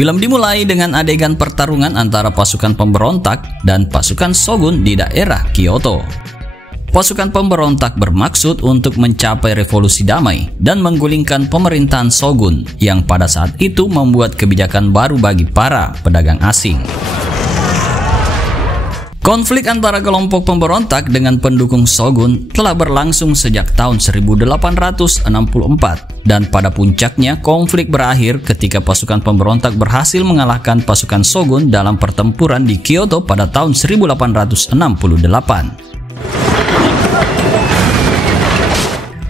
Film dimulai dengan adegan pertarungan antara pasukan pemberontak dan pasukan shogun di daerah Kyoto. Pasukan pemberontak bermaksud untuk mencapai revolusi damai dan menggulingkan pemerintahan shogun yang pada saat itu membuat kebijakan baru bagi para pedagang asing. Konflik antara kelompok pemberontak dengan pendukung shogun telah berlangsung sejak tahun 1864 dan pada puncaknya konflik berakhir ketika pasukan pemberontak berhasil mengalahkan pasukan shogun dalam pertempuran di Kyoto pada tahun 1868.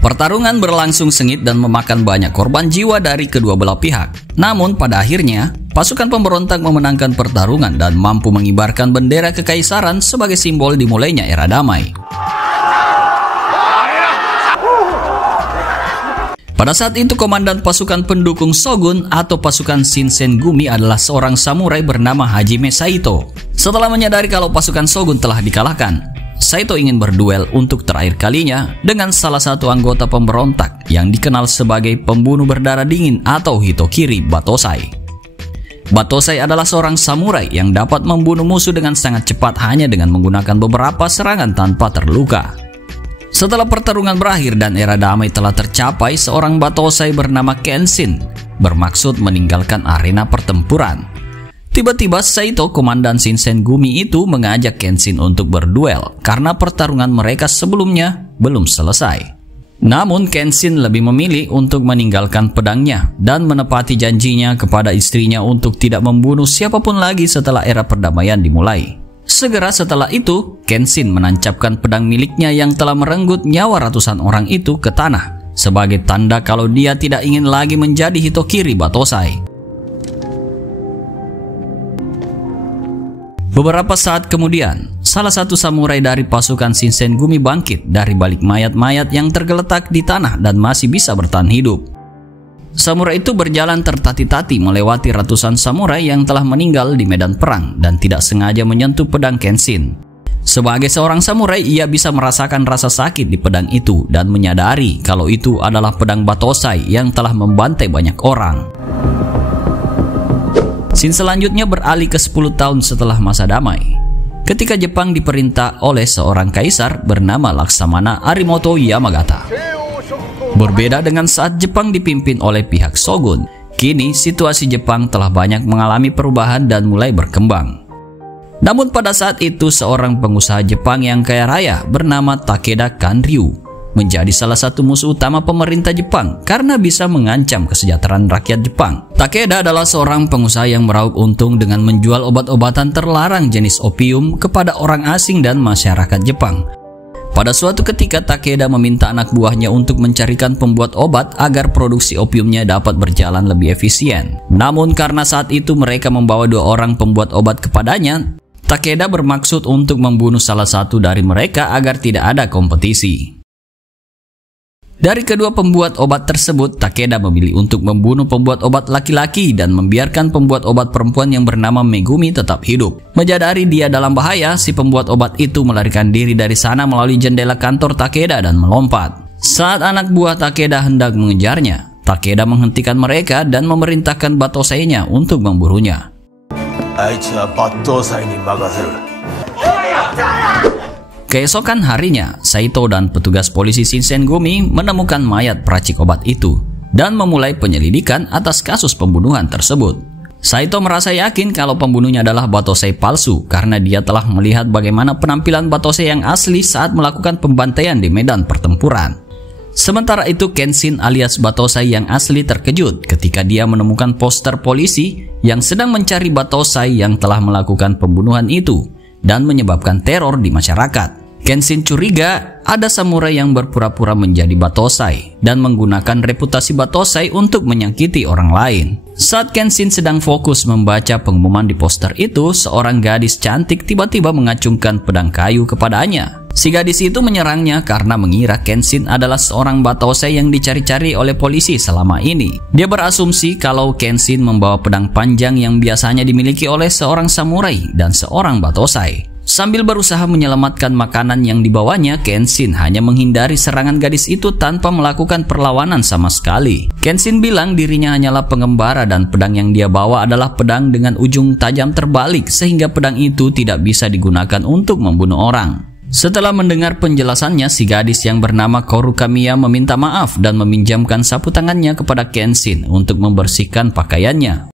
Pertarungan berlangsung sengit dan memakan banyak korban jiwa dari kedua belah pihak. Namun pada akhirnya, pasukan pemberontak memenangkan pertarungan dan mampu mengibarkan bendera kekaisaran sebagai simbol dimulainya era damai. Pada saat itu, komandan pasukan pendukung shogun atau pasukan Shinsengumi adalah seorang samurai bernama Hajime Saito. Setelah menyadari kalau pasukan shogun telah dikalahkan, Saito ingin berduel untuk terakhir kalinya dengan salah satu anggota pemberontak yang dikenal sebagai pembunuh berdarah dingin atau Hitokiri Batosai. Batosai adalah seorang samurai yang dapat membunuh musuh dengan sangat cepat hanya dengan menggunakan beberapa serangan tanpa terluka. Setelah pertarungan berakhir dan era damai telah tercapai, seorang Batosai bernama Kenshin bermaksud meninggalkan arena pertempuran. Tiba-tiba Saito, komandan Shinsengumi itu, mengajak Kenshin untuk berduel karena pertarungan mereka sebelumnya belum selesai. Namun Kenshin lebih memilih untuk meninggalkan pedangnya dan menepati janjinya kepada istrinya untuk tidak membunuh siapapun lagi setelah era perdamaian dimulai. Segera setelah itu, Kenshin menancapkan pedang miliknya yang telah merenggut nyawa ratusan orang itu ke tanah sebagai tanda kalau dia tidak ingin lagi menjadi Hitokiri Batosai. Beberapa saat kemudian, salah satu samurai dari pasukan Shinsengumi bangkit dari balik mayat-mayat yang tergeletak di tanah dan masih bisa bertahan hidup. Samurai itu berjalan tertati-tati melewati ratusan samurai yang telah meninggal di medan perang dan tidak sengaja menyentuh pedang Kenshin. Sebagai seorang samurai, ia bisa merasakan rasa sakit di pedang itu dan menyadari kalau itu adalah pedang Batosai yang telah membantai banyak orang. Scene selanjutnya beralih ke 10 tahun setelah masa damai, ketika Jepang diperintah oleh seorang kaisar bernama Laksamana Arimoto Yamagata. Berbeda dengan saat Jepang dipimpin oleh pihak shogun, kini situasi Jepang telah banyak mengalami perubahan dan mulai berkembang. Namun pada saat itu, seorang pengusaha Jepang yang kaya raya bernama Takeda Kanryu menjadi salah satu musuh utama pemerintah Jepang karena bisa mengancam kesejahteraan rakyat Jepang. Takeda adalah seorang pengusaha yang meraup untung dengan menjual obat-obatan terlarang jenis opium kepada orang asing dan masyarakat Jepang. Pada suatu ketika, Takeda meminta anak buahnya untuk mencarikan pembuat obat agar produksi opiumnya dapat berjalan lebih efisien. Namun karena saat itu mereka membawa 2 orang pembuat obat kepadanya, Takeda bermaksud untuk membunuh salah satu dari mereka agar tidak ada kompetisi. Dari kedua pembuat obat tersebut, Takeda memilih untuk membunuh pembuat obat laki-laki dan membiarkan pembuat obat perempuan yang bernama Megumi tetap hidup. Menyadari dia dalam bahaya, si pembuat obat itu melarikan diri dari sana melalui jendela kantor Takeda dan melompat. Saat anak buah Takeda hendak mengejarnya, Takeda menghentikan mereka dan memerintahkan Batosai-nya untuk memburunya. Keesokan harinya, Saito dan petugas polisi Shinsengumi menemukan mayat peracik obat itu dan memulai penyelidikan atas kasus pembunuhan tersebut. Saito merasa yakin kalau pembunuhnya adalah Batosai palsu karena dia telah melihat bagaimana penampilan Batosai yang asli saat melakukan pembantaian di medan pertempuran. Sementara itu, Kenshin alias Batosai yang asli terkejut ketika dia menemukan poster polisi yang sedang mencari Batosai yang telah melakukan pembunuhan itu dan menyebabkan teror di masyarakat. Kenshin curiga ada samurai yang berpura-pura menjadi Batosai dan menggunakan reputasi Batosai untuk menyakiti orang lain. Saat Kenshin sedang fokus membaca pengumuman di poster itu, seorang gadis cantik tiba-tiba mengacungkan pedang kayu kepadanya. Si gadis itu menyerangnya karena mengira Kenshin adalah seorang Batosai yang dicari-cari oleh polisi selama ini. Dia berasumsi kalau Kenshin membawa pedang panjang yang biasanya dimiliki oleh seorang samurai dan seorang Batosai. Sambil berusaha menyelamatkan makanan yang dibawanya, Kenshin hanya menghindari serangan gadis itu tanpa melakukan perlawanan sama sekali. Kenshin bilang dirinya hanyalah pengembara dan pedang yang dia bawa adalah pedang dengan ujung tajam terbalik sehingga pedang itu tidak bisa digunakan untuk membunuh orang. Setelah mendengar penjelasannya, si gadis yang bernama Kaoru Kamiya meminta maaf dan meminjamkan sapu tangannya kepada Kenshin untuk membersihkan pakaiannya.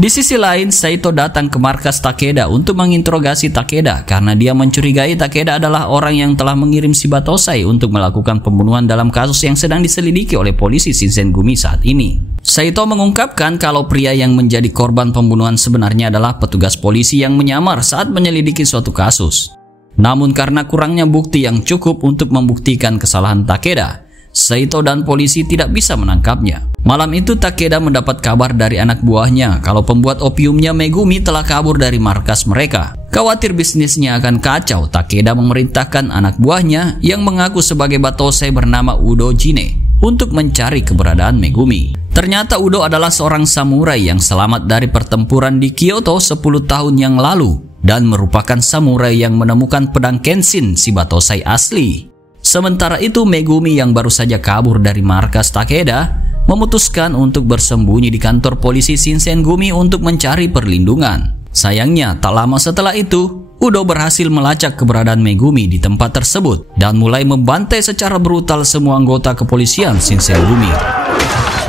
Di sisi lain, Saito datang ke markas Takeda untuk menginterogasi Takeda karena dia mencurigai Takeda adalah orang yang telah mengirim si Batosai untuk melakukan pembunuhan dalam kasus yang sedang diselidiki oleh polisi Shinsengumi saat ini. Saito mengungkapkan kalau pria yang menjadi korban pembunuhan sebenarnya adalah petugas polisi yang menyamar saat menyelidiki suatu kasus. Namun karena kurangnya bukti yang cukup untuk membuktikan kesalahan Takeda, Saito dan polisi tidak bisa menangkapnya. Malam itu Takeda mendapat kabar dari anak buahnya kalau pembuat opiumnya Megumi telah kabur dari markas mereka. Khawatir bisnisnya akan kacau, Takeda memerintahkan anak buahnya yang mengaku sebagai Batosai bernama Udo Jine untuk mencari keberadaan Megumi. Ternyata Udo adalah seorang samurai yang selamat dari pertempuran di Kyoto 10 tahun yang lalu dan merupakan samurai yang menemukan pedang Kenshin si Batosai asli. Sementara itu Megumi yang baru saja kabur dari markas Takeda memutuskan untuk bersembunyi di kantor polisi Shinsengumi untuk mencari perlindungan. Sayangnya tak lama setelah itu Udo berhasil melacak keberadaan Megumi di tempat tersebut dan mulai membantai secara brutal semua anggota kepolisian Shinsengumi.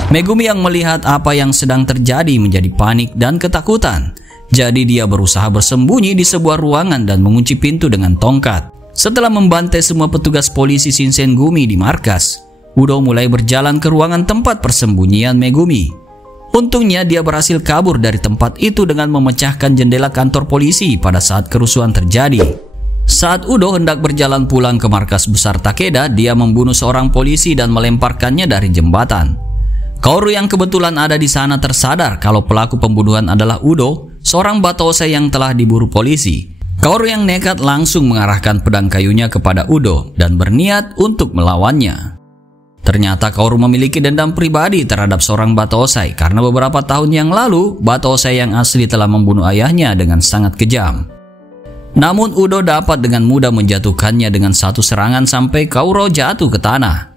Megumi yang melihat apa yang sedang terjadi menjadi panik dan ketakutan. Jadi dia berusaha bersembunyi di sebuah ruangan dan mengunci pintu dengan tongkat. Setelah membantai semua petugas polisi Shinsengumi di markas, Udo mulai berjalan ke ruangan tempat persembunyian Megumi. Untungnya dia berhasil kabur dari tempat itu dengan memecahkan jendela kantor polisi pada saat kerusuhan terjadi. Saat Udo hendak berjalan pulang ke markas besar Takeda, dia membunuh seorang polisi dan melemparkannya dari jembatan. Kaoru yang kebetulan ada di sana tersadar kalau pelaku pembunuhan adalah Udo, seorang Batosai yang telah diburu polisi. Kaoru yang nekat langsung mengarahkan pedang kayunya kepada Udo dan berniat untuk melawannya. Ternyata Kaoru memiliki dendam pribadi terhadap seorang Batosai karena beberapa tahun yang lalu Batosai yang asli telah membunuh ayahnya dengan sangat kejam. Namun Udo dapat dengan mudah menjatuhkannya dengan satu serangan sampai Kaoru jatuh ke tanah.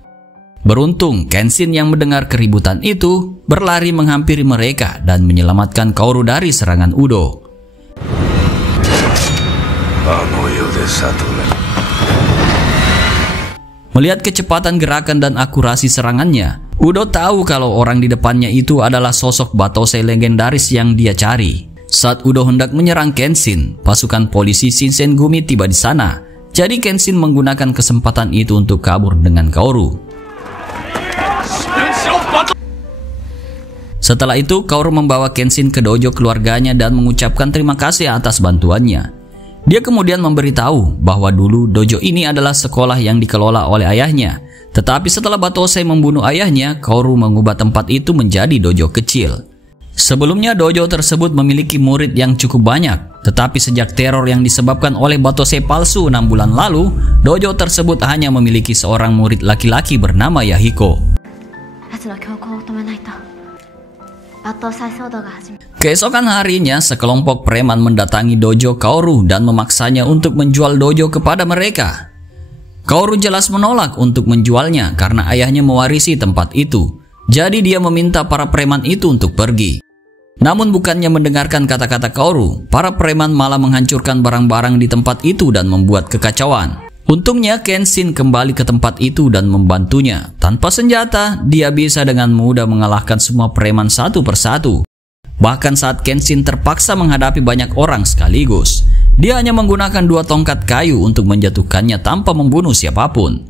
Beruntung Kenshin yang mendengar keributan itu berlari menghampiri mereka dan menyelamatkan Kaoru dari serangan Udo. Melihat kecepatan gerakan dan akurasi serangannya, Udo tahu kalau orang di depannya itu adalah sosok Batosai legendaris yang dia cari. Saat Udo hendak menyerang Kenshin, pasukan polisi Shinsengumi tiba di sana. Jadi Kenshin menggunakan kesempatan itu untuk kabur dengan Kaoru. Setelah itu, Kaoru membawa Kenshin ke dojo keluarganya dan mengucapkan terima kasih atas bantuannya. Dia kemudian memberitahu bahwa dulu dojo ini adalah sekolah yang dikelola oleh ayahnya. Tetapi setelah Batosai membunuh ayahnya, Kaoru mengubah tempat itu menjadi dojo kecil. Sebelumnya dojo tersebut memiliki murid yang cukup banyak. Tetapi sejak teror yang disebabkan oleh Batosai palsu 6 bulan lalu, dojo tersebut hanya memiliki seorang murid laki-laki bernama Yahiko. Keesokan harinya, sekelompok preman mendatangi dojo Kaoru dan memaksanya untuk menjual dojo kepada mereka. Kaoru jelas menolak untuk menjualnya karena ayahnya mewarisi tempat itu. Jadi dia meminta para preman itu untuk pergi. Namun bukannya mendengarkan kata-kata Kaoru, para preman malah menghancurkan barang-barang di tempat itu dan membuat kekacauan. Untungnya Kenshin kembali ke tempat itu dan membantunya. Tanpa senjata, dia bisa dengan mudah mengalahkan semua preman satu persatu. Bahkan saat Kenshin terpaksa menghadapi banyak orang sekaligus, dia hanya menggunakan 2 tongkat kayu untuk menjatuhkannya tanpa membunuh siapapun.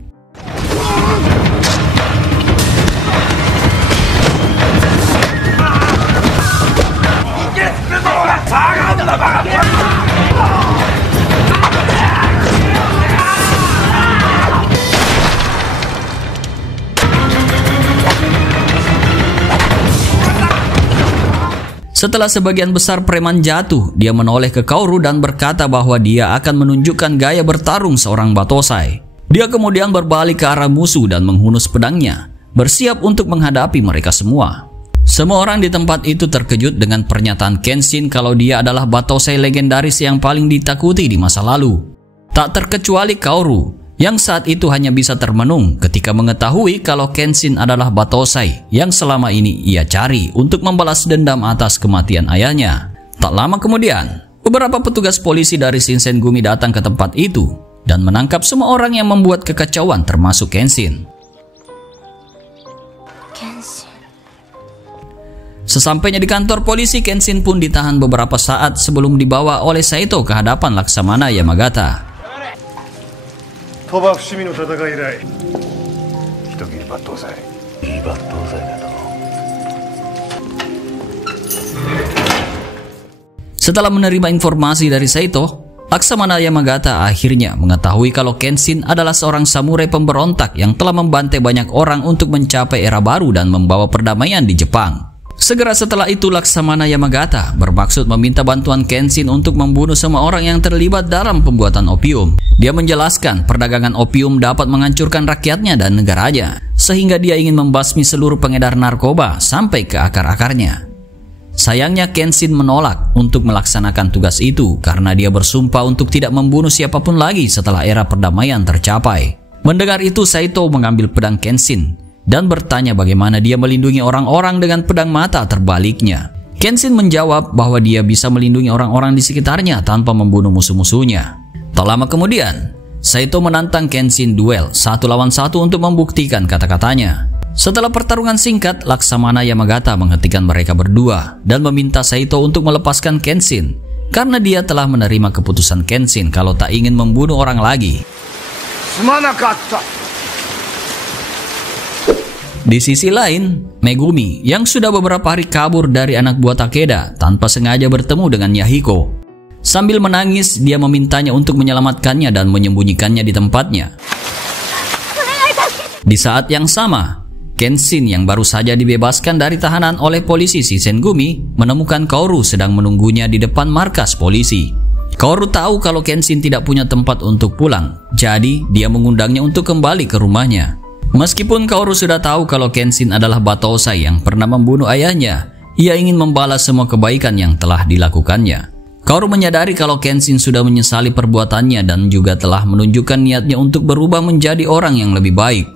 Setelah sebagian besar preman jatuh, dia menoleh ke Kaoru dan berkata bahwa dia akan menunjukkan gaya bertarung seorang Batosai. Dia kemudian berbalik ke arah musuh dan menghunus pedangnya, bersiap untuk menghadapi mereka semua. Semua orang di tempat itu terkejut dengan pernyataan Kenshin kalau dia adalah Batosai legendaris yang paling ditakuti di masa lalu. Tak terkecuali Kaoru, yang saat itu hanya bisa termenung ketika mengetahui kalau Kenshin adalah Batosai yang selama ini ia cari untuk membalas dendam atas kematian ayahnya. Tak lama kemudian, beberapa petugas polisi dari Shinsengumi datang ke tempat itu dan menangkap semua orang yang membuat kekacauan termasuk Kenshin. Sesampainya di kantor polisi, Kenshin pun ditahan beberapa saat sebelum dibawa oleh Saito ke hadapan Laksamana Yamagata. Setelah menerima informasi dari Saito, Laksamana Yamagata akhirnya mengetahui kalau Kenshin adalah seorang samurai pemberontak yang telah membantai banyak orang untuk mencapai era baru dan membawa perdamaian di Jepang. Segera setelah itu, Laksamana Yamagata bermaksud meminta bantuan Kenshin untuk membunuh semua orang yang terlibat dalam pembuatan opium. Dia menjelaskan perdagangan opium dapat menghancurkan rakyatnya dan negaranya, sehingga dia ingin membasmi seluruh pengedar narkoba sampai ke akar-akarnya. Sayangnya Kenshin menolak untuk melaksanakan tugas itu karena dia bersumpah untuk tidak membunuh siapapun lagi setelah era perdamaian tercapai. Mendengar itu, Saito mengambil pedang Kenshin dan bertanya bagaimana dia melindungi orang-orang dengan pedang mata terbaliknya. Kenshin menjawab bahwa dia bisa melindungi orang-orang di sekitarnya tanpa membunuh musuh-musuhnya. Tak lama kemudian, Saito menantang Kenshin duel 1 lawan 1 untuk membuktikan kata-katanya. Setelah pertarungan singkat, Laksamana Yamagata menghentikan mereka berdua dan meminta Saito untuk melepaskan Kenshin karena dia telah menerima keputusan Kenshin kalau tak ingin membunuh orang lagi. Di sisi lain, Megumi yang sudah beberapa hari kabur dari anak buah Takeda tanpa sengaja bertemu dengan Yahiko. Sambil menangis, dia memintanya untuk menyelamatkannya dan menyembunyikannya di tempatnya. Di saat yang sama, Kenshin yang baru saja dibebaskan dari tahanan oleh polisi Shinsengumi menemukan Kaoru sedang menunggunya di depan markas polisi. Kaoru tahu kalau Kenshin tidak punya tempat untuk pulang, jadi dia mengundangnya untuk kembali ke rumahnya. Meskipun Kaoru sudah tahu kalau Kenshin adalah Batosai yang pernah membunuh ayahnya, ia ingin membalas semua kebaikan yang telah dilakukannya. Kaoru menyadari kalau Kenshin sudah menyesali perbuatannya dan juga telah menunjukkan niatnya untuk berubah menjadi orang yang lebih baik.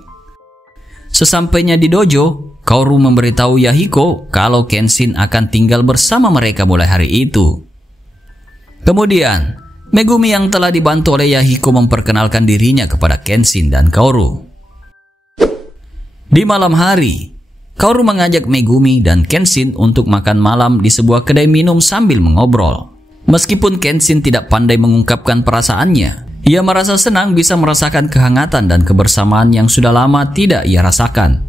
Sesampainya di dojo, Kaoru memberitahu Yahiko kalau Kenshin akan tinggal bersama mereka mulai hari itu. Kemudian, Megumi yang telah dibantu oleh Yahiko memperkenalkan dirinya kepada Kenshin dan Kaoru. Di malam hari, Kaoru mengajak Megumi dan Kenshin untuk makan malam di sebuah kedai minum sambil mengobrol. Meskipun Kenshin tidak pandai mengungkapkan perasaannya, ia merasa senang bisa merasakan kehangatan dan kebersamaan yang sudah lama tidak ia rasakan.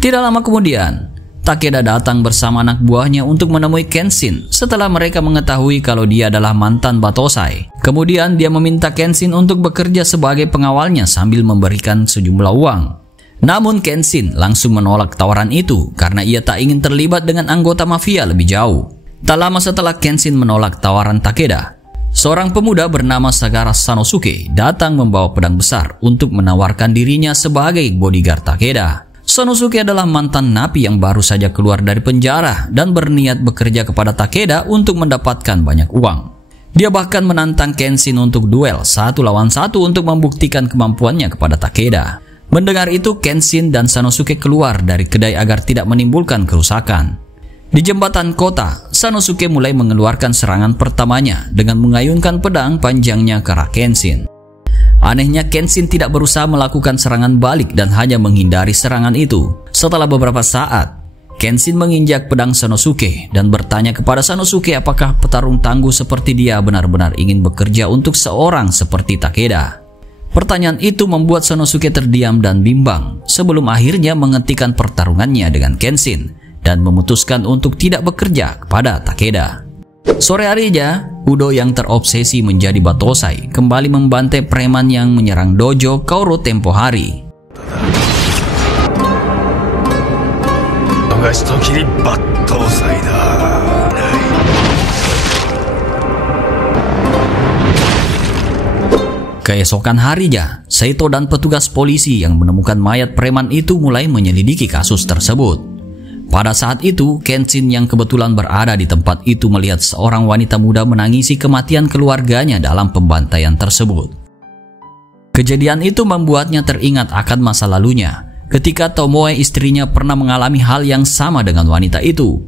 Tidak lama kemudian, Takeda datang bersama anak buahnya untuk menemui Kenshin setelah mereka mengetahui kalau dia adalah mantan Batosai. Kemudian dia meminta Kenshin untuk bekerja sebagai pengawalnya sambil memberikan sejumlah uang. Namun Kenshin langsung menolak tawaran itu karena ia tak ingin terlibat dengan anggota mafia lebih jauh. Tak lama setelah Kenshin menolak tawaran Takeda, seorang pemuda bernama Sagara Sanosuke datang membawa pedang besar untuk menawarkan dirinya sebagai bodyguard Takeda. Sanosuke adalah mantan napi yang baru saja keluar dari penjara dan berniat bekerja kepada Takeda untuk mendapatkan banyak uang. Dia bahkan menantang Kenshin untuk duel 1 lawan 1 untuk membuktikan kemampuannya kepada Takeda. Mendengar itu, Kenshin dan Sanosuke keluar dari kedai agar tidak menimbulkan kerusakan. Di jembatan kota, Sanosuke mulai mengeluarkan serangan pertamanya dengan mengayunkan pedang panjangnya ke arah Kenshin. Anehnya, Kenshin tidak berusaha melakukan serangan balik dan hanya menghindari serangan itu. Setelah beberapa saat, Kenshin menginjak pedang Sanosuke dan bertanya kepada Sanosuke apakah petarung tangguh seperti dia benar-benar ingin bekerja untuk seorang seperti Takeda. Pertanyaan itu membuat Sanosuke terdiam dan bimbang sebelum akhirnya menghentikan pertarungannya dengan Kenshin dan memutuskan untuk tidak bekerja kepada Takeda. Sore harinya, Udo yang terobsesi menjadi Batosai kembali membantai preman yang menyerang dojo Kaoru tempo hari. Keesokan harinya, Saito dan petugas polisi yang menemukan mayat preman itu mulai menyelidiki kasus tersebut. Pada saat itu, Kenshin yang kebetulan berada di tempat itu melihat seorang wanita muda menangisi kematian keluarganya dalam pembantaian tersebut. Kejadian itu membuatnya teringat akan masa lalunya, ketika Tomoe istrinya pernah mengalami hal yang sama dengan wanita itu.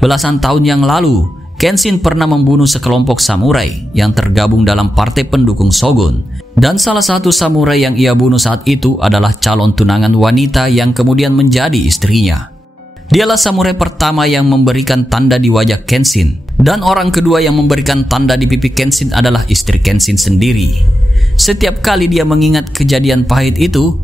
Belasan tahun yang lalu, Kenshin pernah membunuh sekelompok samurai yang tergabung dalam partai pendukung Shogun, dan salah satu samurai yang ia bunuh saat itu adalah calon tunangan wanita yang kemudian menjadi istrinya. Dialah samurai pertama yang memberikan tanda di wajah Kenshin, dan orang kedua yang memberikan tanda di pipi Kenshin adalah istri Kenshin sendiri. Setiap kali dia mengingat kejadian pahit itu,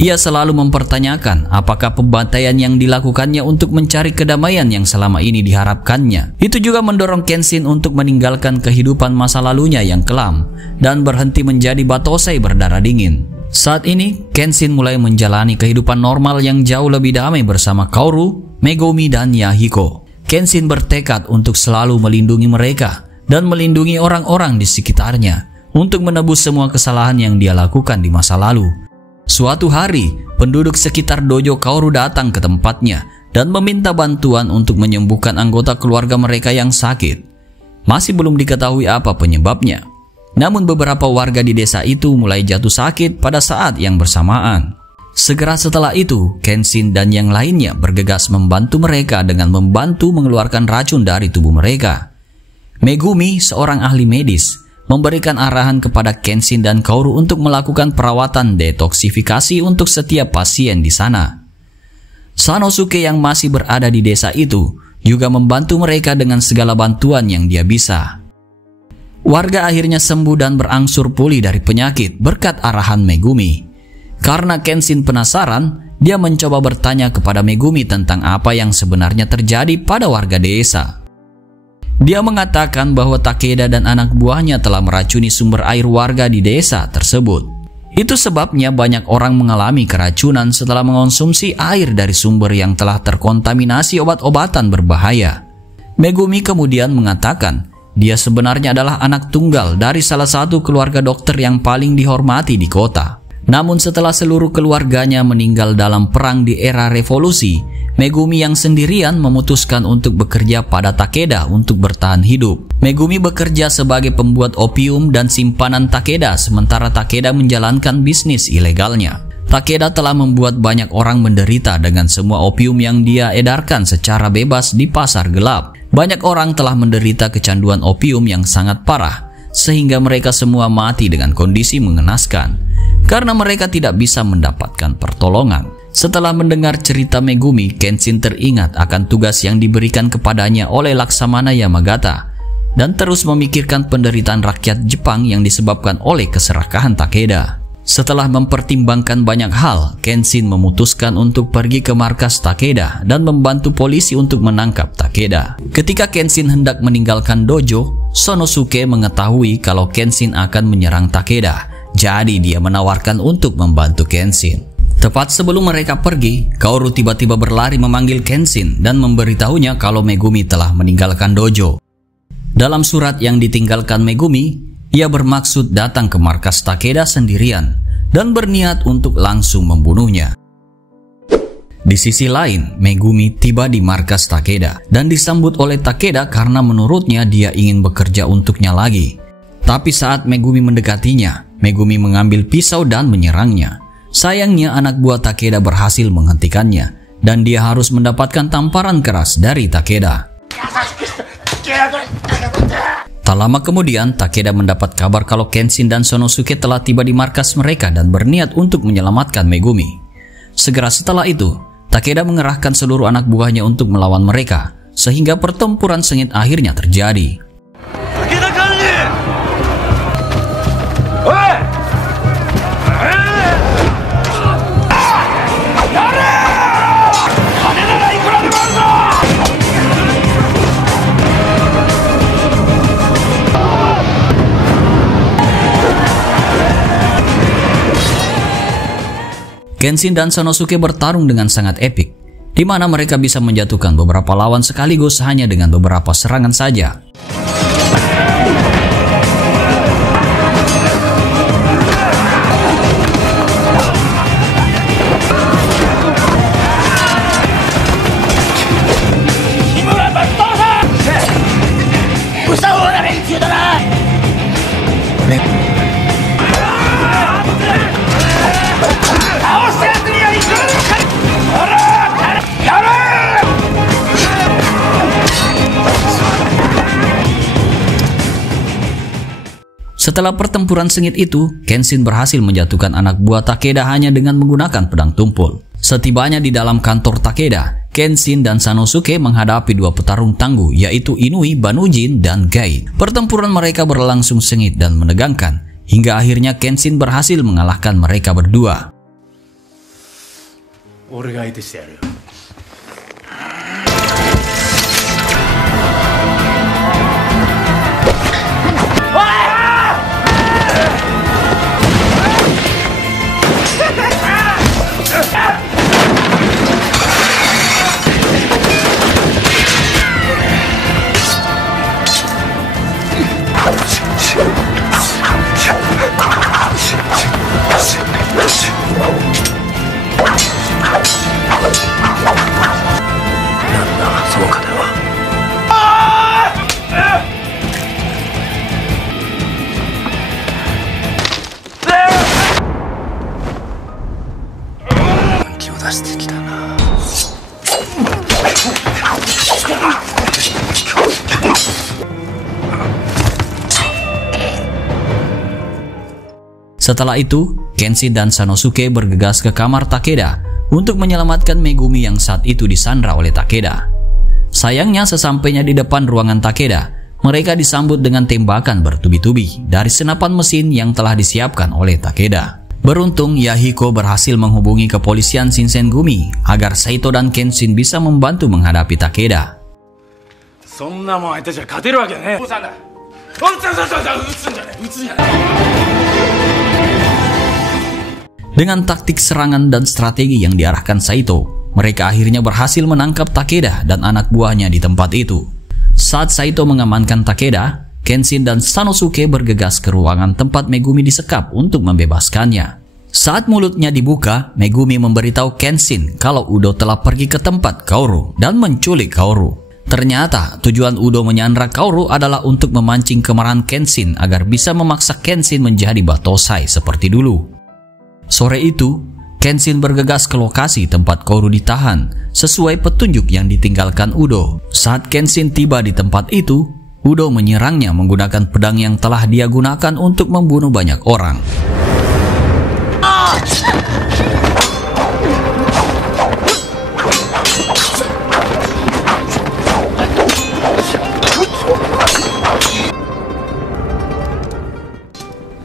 ia selalu mempertanyakan apakah pembantaian yang dilakukannya untuk mencari kedamaian yang selama ini diharapkannya. Itu juga mendorong Kenshin untuk meninggalkan kehidupan masa lalunya yang kelam dan berhenti menjadi batosai berdarah dingin. Saat ini, Kenshin mulai menjalani kehidupan normal yang jauh lebih damai bersama Kaoru, Megumi, dan Yahiko. Kenshin bertekad untuk selalu melindungi mereka dan melindungi orang-orang di sekitarnya untuk menebus semua kesalahan yang dia lakukan di masa lalu. Suatu hari, penduduk sekitar dojo Kaoru datang ke tempatnya dan meminta bantuan untuk menyembuhkan anggota keluarga mereka yang sakit. Masih belum diketahui apa penyebabnya. Namun beberapa warga di desa itu mulai jatuh sakit pada saat yang bersamaan. Segera setelah itu, Kenshin dan yang lainnya bergegas membantu mereka dengan membantu mengeluarkan racun dari tubuh mereka. Megumi, seorang ahli medis, memberikan arahan kepada Kenshin dan Kaoru untuk melakukan perawatan detoksifikasi untuk setiap pasien di sana. Sanosuke yang masih berada di desa itu juga membantu mereka dengan segala bantuan yang dia bisa. Warga akhirnya sembuh dan berangsur pulih dari penyakit berkat arahan Megumi. Karena Kenshin penasaran, dia mencoba bertanya kepada Megumi tentang apa yang sebenarnya terjadi pada warga desa. Dia mengatakan bahwa Takeda dan anak buahnya telah meracuni sumber air warga di desa tersebut. Itu sebabnya banyak orang mengalami keracunan setelah mengonsumsi air dari sumber yang telah terkontaminasi obat-obatan berbahaya. Megumi kemudian mengatakan dia sebenarnya adalah anak tunggal dari salah satu keluarga dokter yang paling dihormati di kota. Namun setelah seluruh keluarganya meninggal dalam perang di era revolusi, Megumi yang sendirian memutuskan untuk bekerja pada Takeda untuk bertahan hidup. Megumi bekerja sebagai pembuat opium dan simpanan Takeda, sementara Takeda menjalankan bisnis ilegalnya. Takeda telah membuat banyak orang menderita dengan semua opium yang dia edarkan secara bebas di pasar gelap. Banyak orang telah menderita kecanduan opium yang sangat parah, sehingga mereka semua mati dengan kondisi mengenaskan karena mereka tidak bisa mendapatkan pertolongan. Setelah mendengar cerita Megumi, Kenshin teringat akan tugas yang diberikan kepadanya oleh Laksamana Yamagata dan terus memikirkan penderitaan rakyat Jepang yang disebabkan oleh keserakahan Takeda. Setelah mempertimbangkan banyak hal, Kenshin memutuskan untuk pergi ke markas Takeda dan membantu polisi untuk menangkap Takeda. Ketika Kenshin hendak meninggalkan dojo, Sonosuke mengetahui kalau Kenshin akan menyerang Takeda. Jadi dia menawarkan untuk membantu Kenshin. Tepat sebelum mereka pergi, Kaoru tiba-tiba berlari memanggil Kenshin dan memberitahunya kalau Megumi telah meninggalkan dojo. Dalam surat yang ditinggalkan Megumi, ia bermaksud datang ke markas Takeda sendirian dan berniat untuk langsung membunuhnya. Di sisi lain, Megumi tiba di markas Takeda dan disambut oleh Takeda karena menurutnya dia ingin bekerja untuknya lagi. Tapi saat Megumi mendekatinya, Megumi mengambil pisau dan menyerangnya. Sayangnya anak buah Takeda berhasil menghentikannya dan dia harus mendapatkan tamparan keras dari Takeda. Tak lama kemudian, Takeda mendapat kabar kalau Kenshin dan Sonosuke telah tiba di markas mereka dan berniat untuk menyelamatkan Megumi. Segera setelah itu, Takeda mengerahkan seluruh anak buahnya untuk melawan mereka, sehingga pertempuran sengit akhirnya terjadi. Kenshin dan Sonosuke bertarung dengan sangat epik, di mana mereka bisa menjatuhkan beberapa lawan sekaligus hanya dengan beberapa serangan saja. Setelah pertempuran sengit itu, Kenshin berhasil menjatuhkan anak buah Takeda hanya dengan menggunakan pedang tumpul. Setibanya di dalam kantor Takeda, Kenshin dan Sanosuke menghadapi dua petarung tangguh, yaitu Inui, Banujin, dan Gai. Pertempuran mereka berlangsung sengit dan menegangkan, hingga akhirnya Kenshin berhasil mengalahkan mereka berdua. Setelah itu, Kenshin dan Sanosuke bergegas ke kamar Takeda untuk menyelamatkan Megumi yang saat itu disandra oleh Takeda. Sayangnya sesampainya di depan ruangan Takeda, mereka disambut dengan tembakan bertubi-tubi dari senapan mesin yang telah disiapkan oleh Takeda. Beruntung, Yahiko berhasil menghubungi kepolisian Shinsengumi agar Saito dan Kenshin bisa membantu menghadapi Takeda. Dengan taktik serangan dan strategi yang diarahkan Saito, mereka akhirnya berhasil menangkap Takeda dan anak buahnya di tempat itu. Saat Saito mengamankan Takeda, Kenshin dan Sanosuke bergegas ke ruangan tempat Megumi disekap untuk membebaskannya. Saat mulutnya dibuka, Megumi memberitahu Kenshin kalau Udo telah pergi ke tempat Kaoru dan menculik Kaoru. Ternyata tujuan Udo menyandra Kaoru adalah untuk memancing kemarahan Kenshin agar bisa memaksa Kenshin menjadi Batosai seperti dulu. Sore itu, Kenshin bergegas ke lokasi tempat Kaoru ditahan sesuai petunjuk yang ditinggalkan Udo. Saat Kenshin tiba di tempat itu, Udo menyerangnya menggunakan pedang yang telah dia gunakan untuk membunuh banyak orang.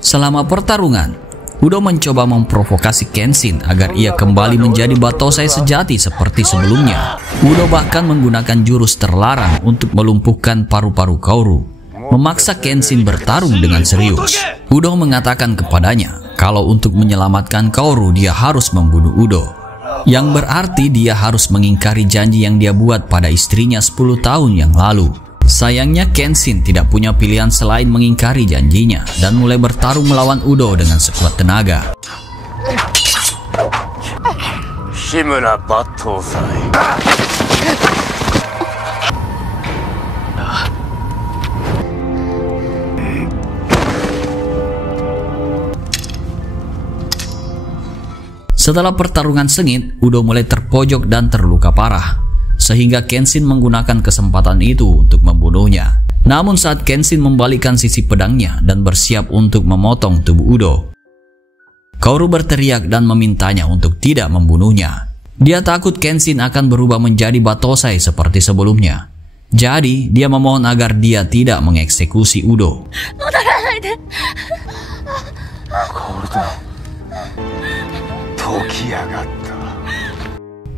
Selama pertarungan, Udo mencoba memprovokasi Kenshin agar ia kembali menjadi Batosai sejati seperti sebelumnya. Udo bahkan menggunakan jurus terlarang untuk melumpuhkan paru-paru Kaoru, memaksa Kenshin bertarung dengan serius. Udo mengatakan kepadanya kalau untuk menyelamatkan Kaoru dia harus membunuh Udo, yang berarti dia harus mengingkari janji yang dia buat pada istrinya 10 tahun yang lalu. Sayangnya Kenshin tidak punya pilihan selain mengingkari janjinya dan mulai bertarung melawan Udo dengan sekuat tenaga. Shimura Batosai. Setelah pertarungan sengit, Udo mulai terpojok dan terluka parah, sehingga Kenshin menggunakan kesempatan itu untuk membunuhnya. Namun saat Kenshin membalikkan sisi pedangnya dan bersiap untuk memotong tubuh Udo, Kaoru berteriak dan memintanya untuk tidak membunuhnya. Dia takut Kenshin akan berubah menjadi Batosai seperti sebelumnya. Jadi dia memohon agar dia tidak mengeksekusi Udo.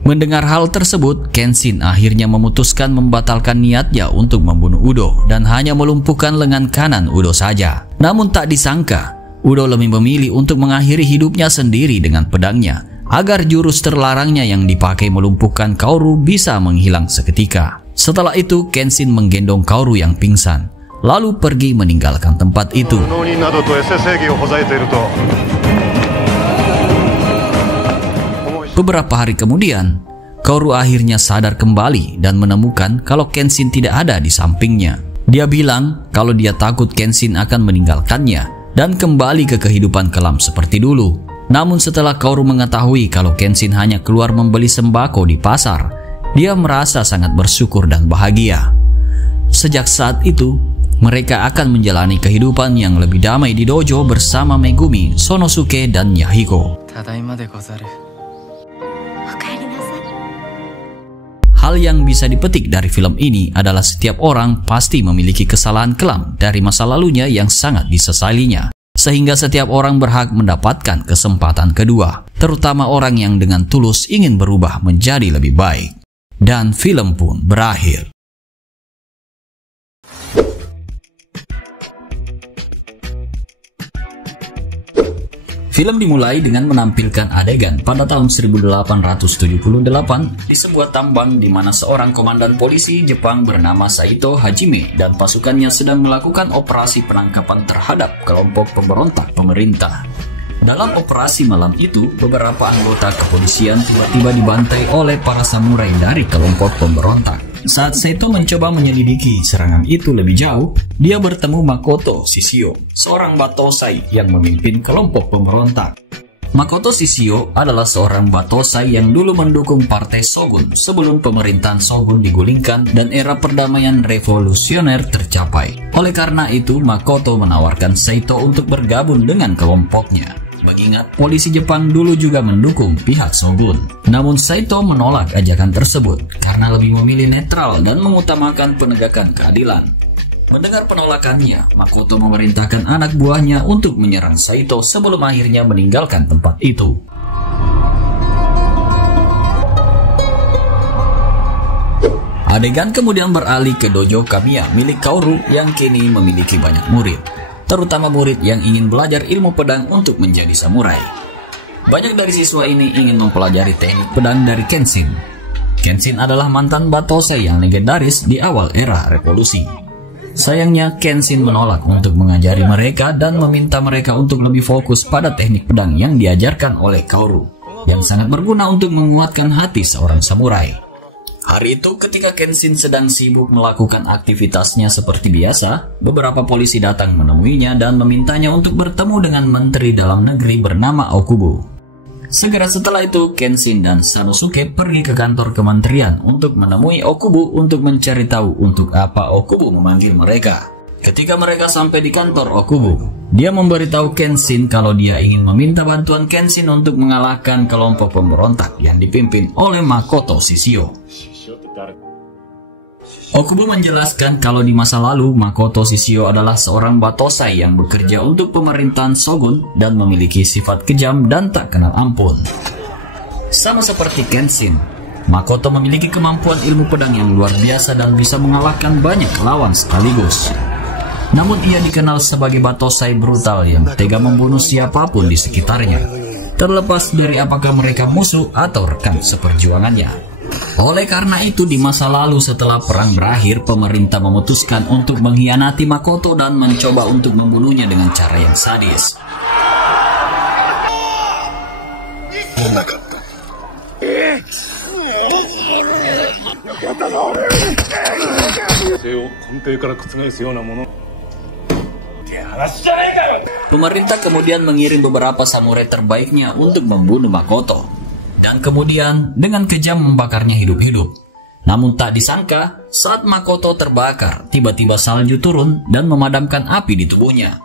Mendengar hal tersebut, Kenshin akhirnya memutuskan membatalkan niatnya untuk membunuh Udo dan hanya melumpuhkan lengan kanan Udo saja. Namun tak disangka, Udo lebih memilih untuk mengakhiri hidupnya sendiri dengan pedangnya agar jurus terlarangnya yang dipakai melumpuhkan Kaoru bisa menghilang seketika. Setelah itu, Kenshin menggendong Kaoru yang pingsan, lalu pergi meninggalkan tempat itu. Beberapa hari kemudian, Kaoru akhirnya sadar kembali dan menemukan kalau Kenshin tidak ada di sampingnya. Dia bilang kalau dia takut Kenshin akan meninggalkannya dan kembali ke kehidupan kelam seperti dulu. Namun setelah Kaoru mengetahui kalau Kenshin hanya keluar membeli sembako di pasar, dia merasa sangat bersyukur dan bahagia. Sejak saat itu, Mereka akan menjalani kehidupan yang lebih damai di dojo bersama Megumi, Sonosuke, dan Yahiko. Hal yang bisa dipetik dari film ini adalah setiap orang pasti memiliki kesalahan kelam dari masa lalunya yang sangat disesalinya. Sehingga setiap orang berhak mendapatkan kesempatan kedua, terutama orang yang dengan tulus ingin berubah menjadi lebih baik. Dan film pun berakhir. Film dimulai dengan menampilkan adegan pada tahun 1878 di sebuah tambang di mana seorang komandan polisi Jepang bernama Saito Hajime dan pasukannya sedang melakukan operasi penangkapan terhadap kelompok pemberontak pemerintah. Dalam operasi malam itu, beberapa anggota kepolisian tiba-tiba dibantai oleh para samurai dari kelompok pemberontak. Saat Saito mencoba menyelidiki serangan itu lebih jauh, dia bertemu Makoto Shishio, seorang batosai yang memimpin kelompok pemberontak. Makoto Shishio adalah seorang batosai yang dulu mendukung partai Shogun sebelum pemerintahan Shogun digulingkan dan era perdamaian revolusioner tercapai. Oleh karena itu, Makoto menawarkan Saito untuk bergabung dengan kelompoknya. Mengingat polisi Jepang dulu juga mendukung pihak Shogun. Namun Saito menolak ajakan tersebut karena lebih memilih netral dan mengutamakan penegakan keadilan. Mendengar penolakannya, Makoto memerintahkan anak buahnya untuk menyerang Saito sebelum akhirnya meninggalkan tempat itu. Adegan kemudian beralih ke dojo Kamiya milik Kaoru yang kini memiliki banyak murid, terutama murid yang ingin belajar ilmu pedang untuk menjadi samurai. Banyak dari siswa ini ingin mempelajari teknik pedang dari Kenshin. Kenshin adalah mantan batosai yang legendaris di awal era revolusi. Sayangnya Kenshin menolak untuk mengajari mereka dan meminta mereka untuk lebih fokus pada teknik pedang yang diajarkan oleh Kaoru, yang sangat berguna untuk menguatkan hati seorang samurai. Hari itu ketika Kenshin sedang sibuk melakukan aktivitasnya seperti biasa, beberapa polisi datang menemuinya dan memintanya untuk bertemu dengan Menteri Dalam Negeri bernama Okubo. Segera setelah itu, Kenshin dan Sanosuke pergi ke kantor kementerian untuk menemui Okubo untuk mencari tahu untuk apa Okubo memanggil mereka. Ketika mereka sampai di kantor Okubo, dia memberitahu Kenshin kalau dia ingin meminta bantuan Kenshin untuk mengalahkan kelompok pemberontak yang dipimpin oleh Makoto Shishio. Okubo menjelaskan kalau di masa lalu Makoto Shishio adalah seorang batosai yang bekerja untuk pemerintahan Shogun dan memiliki sifat kejam dan tak kenal ampun. Sama seperti Kenshin, Makoto memiliki kemampuan ilmu pedang yang luar biasa dan bisa mengalahkan banyak lawan sekaligus. Namun ia dikenal sebagai batosai brutal yang tega membunuh siapapun di sekitarnya, terlepas dari apakah mereka musuh atau rekan seperjuangannya. Oleh karena itu, di masa lalu setelah perang berakhir, pemerintah memutuskan untuk mengkhianati Makoto dan mencoba untuk membunuhnya dengan cara yang sadis. Pemerintah kemudian mengirim beberapa samurai terbaiknya untuk membunuh Makoto, dan kemudian dengan kejam membakarnya hidup-hidup. Namun tak disangka, saat Makoto terbakar, tiba-tiba salju turun dan memadamkan api di tubuhnya.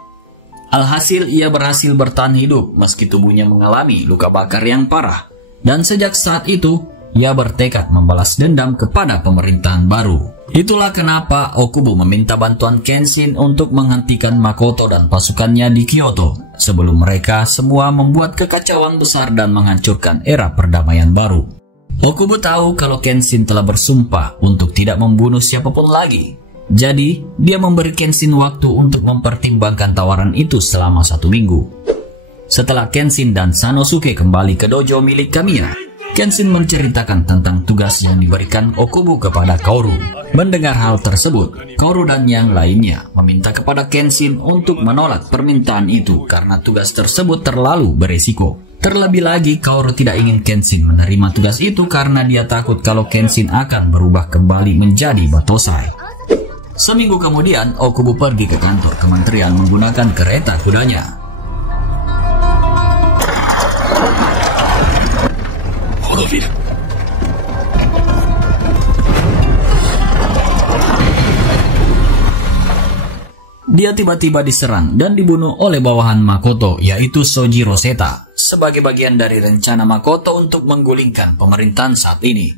Alhasil ia berhasil bertahan hidup meski tubuhnya mengalami luka bakar yang parah. Dan sejak saat itu, ia bertekad membalas dendam kepada pemerintahan baru. Itulah kenapa Okubo meminta bantuan Kenshin untuk menghentikan Makoto dan pasukannya di Kyoto, sebelum mereka semua membuat kekacauan besar dan menghancurkan era perdamaian baru. Okubo tahu kalau Kenshin telah bersumpah untuk tidak membunuh siapapun lagi. Jadi, dia memberi Kenshin waktu untuk mempertimbangkan tawaran itu selama 1 minggu. Setelah Kenshin dan Sanosuke kembali ke dojo milik Kamiya, Kenshin menceritakan tentang tugas yang diberikan Okubo kepada Kaoru. Mendengar hal tersebut, Kaoru dan yang lainnya meminta kepada Kenshin untuk menolak permintaan itu karena tugas tersebut terlalu beresiko. Terlebih lagi, Kaoru tidak ingin Kenshin menerima tugas itu karena dia takut kalau Kenshin akan berubah kembali menjadi batosai. Seminggu kemudian, Okubo pergi ke kantor kementerian menggunakan kereta kudanya. dia tiba-tiba diserang dan dibunuh oleh bawahan Makoto, yaitu Sojiro Seta, sebagai bagian dari rencana Makoto untuk menggulingkan pemerintahan saat ini.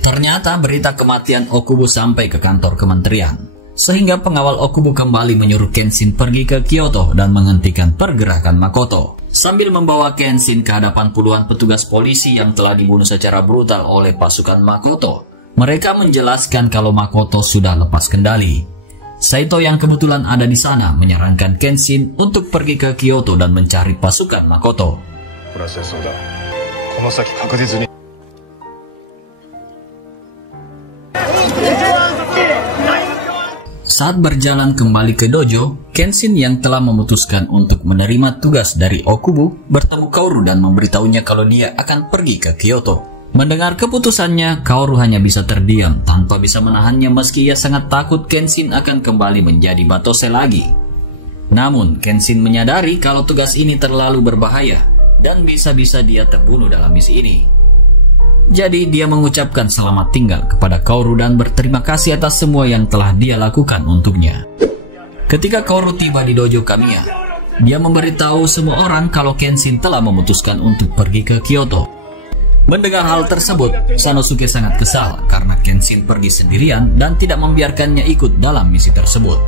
Ternyata berita kematian Okubo sampai ke kantor kementerian, sehingga pengawal Okubo kembali menyuruh Kenshin pergi ke Kyoto dan menghentikan pergerakan Makoto, sambil membawa Kenshin ke hadapan puluhan petugas polisi yang telah dibunuh secara brutal oleh pasukan Makoto. Mereka menjelaskan kalau Makoto sudah lepas kendali. Saito yang kebetulan ada di sana menyarankan Kenshin untuk pergi ke Kyoto dan mencari pasukan Makoto. Saat berjalan kembali ke dojo, Kenshin yang telah memutuskan untuk menerima tugas dari Okubo bertemu Kaoru dan memberitahunya kalau dia akan pergi ke Kyoto. Mendengar keputusannya, Kaoru hanya bisa terdiam tanpa bisa menahannya meski ia sangat takut Kenshin akan kembali menjadi Batose lagi. Namun, Kenshin menyadari kalau tugas ini terlalu berbahaya dan bisa-bisa dia terbunuh dalam misi ini. Jadi dia mengucapkan selamat tinggal kepada Kaoru dan berterima kasih atas semua yang telah dia lakukan untuknya. Ketika Kaoru tiba di dojo Kamiya, dia memberitahu semua orang kalau Kenshin telah memutuskan untuk pergi ke Kyoto. Mendengar hal tersebut, Sanosuke sangat kesal karena Kenshin pergi sendirian dan tidak membiarkannya ikut dalam misi tersebut.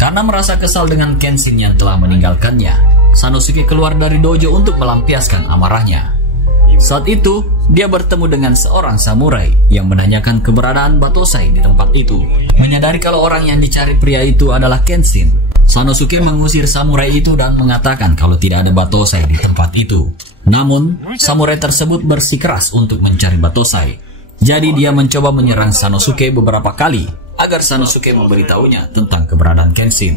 Karena merasa kesal dengan Kenshin yang telah meninggalkannya, Sanosuke keluar dari dojo untuk melampiaskan amarahnya. Saat itu, dia bertemu dengan seorang samurai yang menanyakan keberadaan Batosai di tempat itu. Menyadari kalau orang yang dicari pria itu adalah Kenshin, Sanosuke mengusir samurai itu dan mengatakan kalau tidak ada Batosai di tempat itu. Namun, samurai tersebut bersikeras untuk mencari Batosai. Jadi dia mencoba menyerang Sanosuke beberapa kali agar Sanosuke memberitahunya tentang keberadaan Kenshin.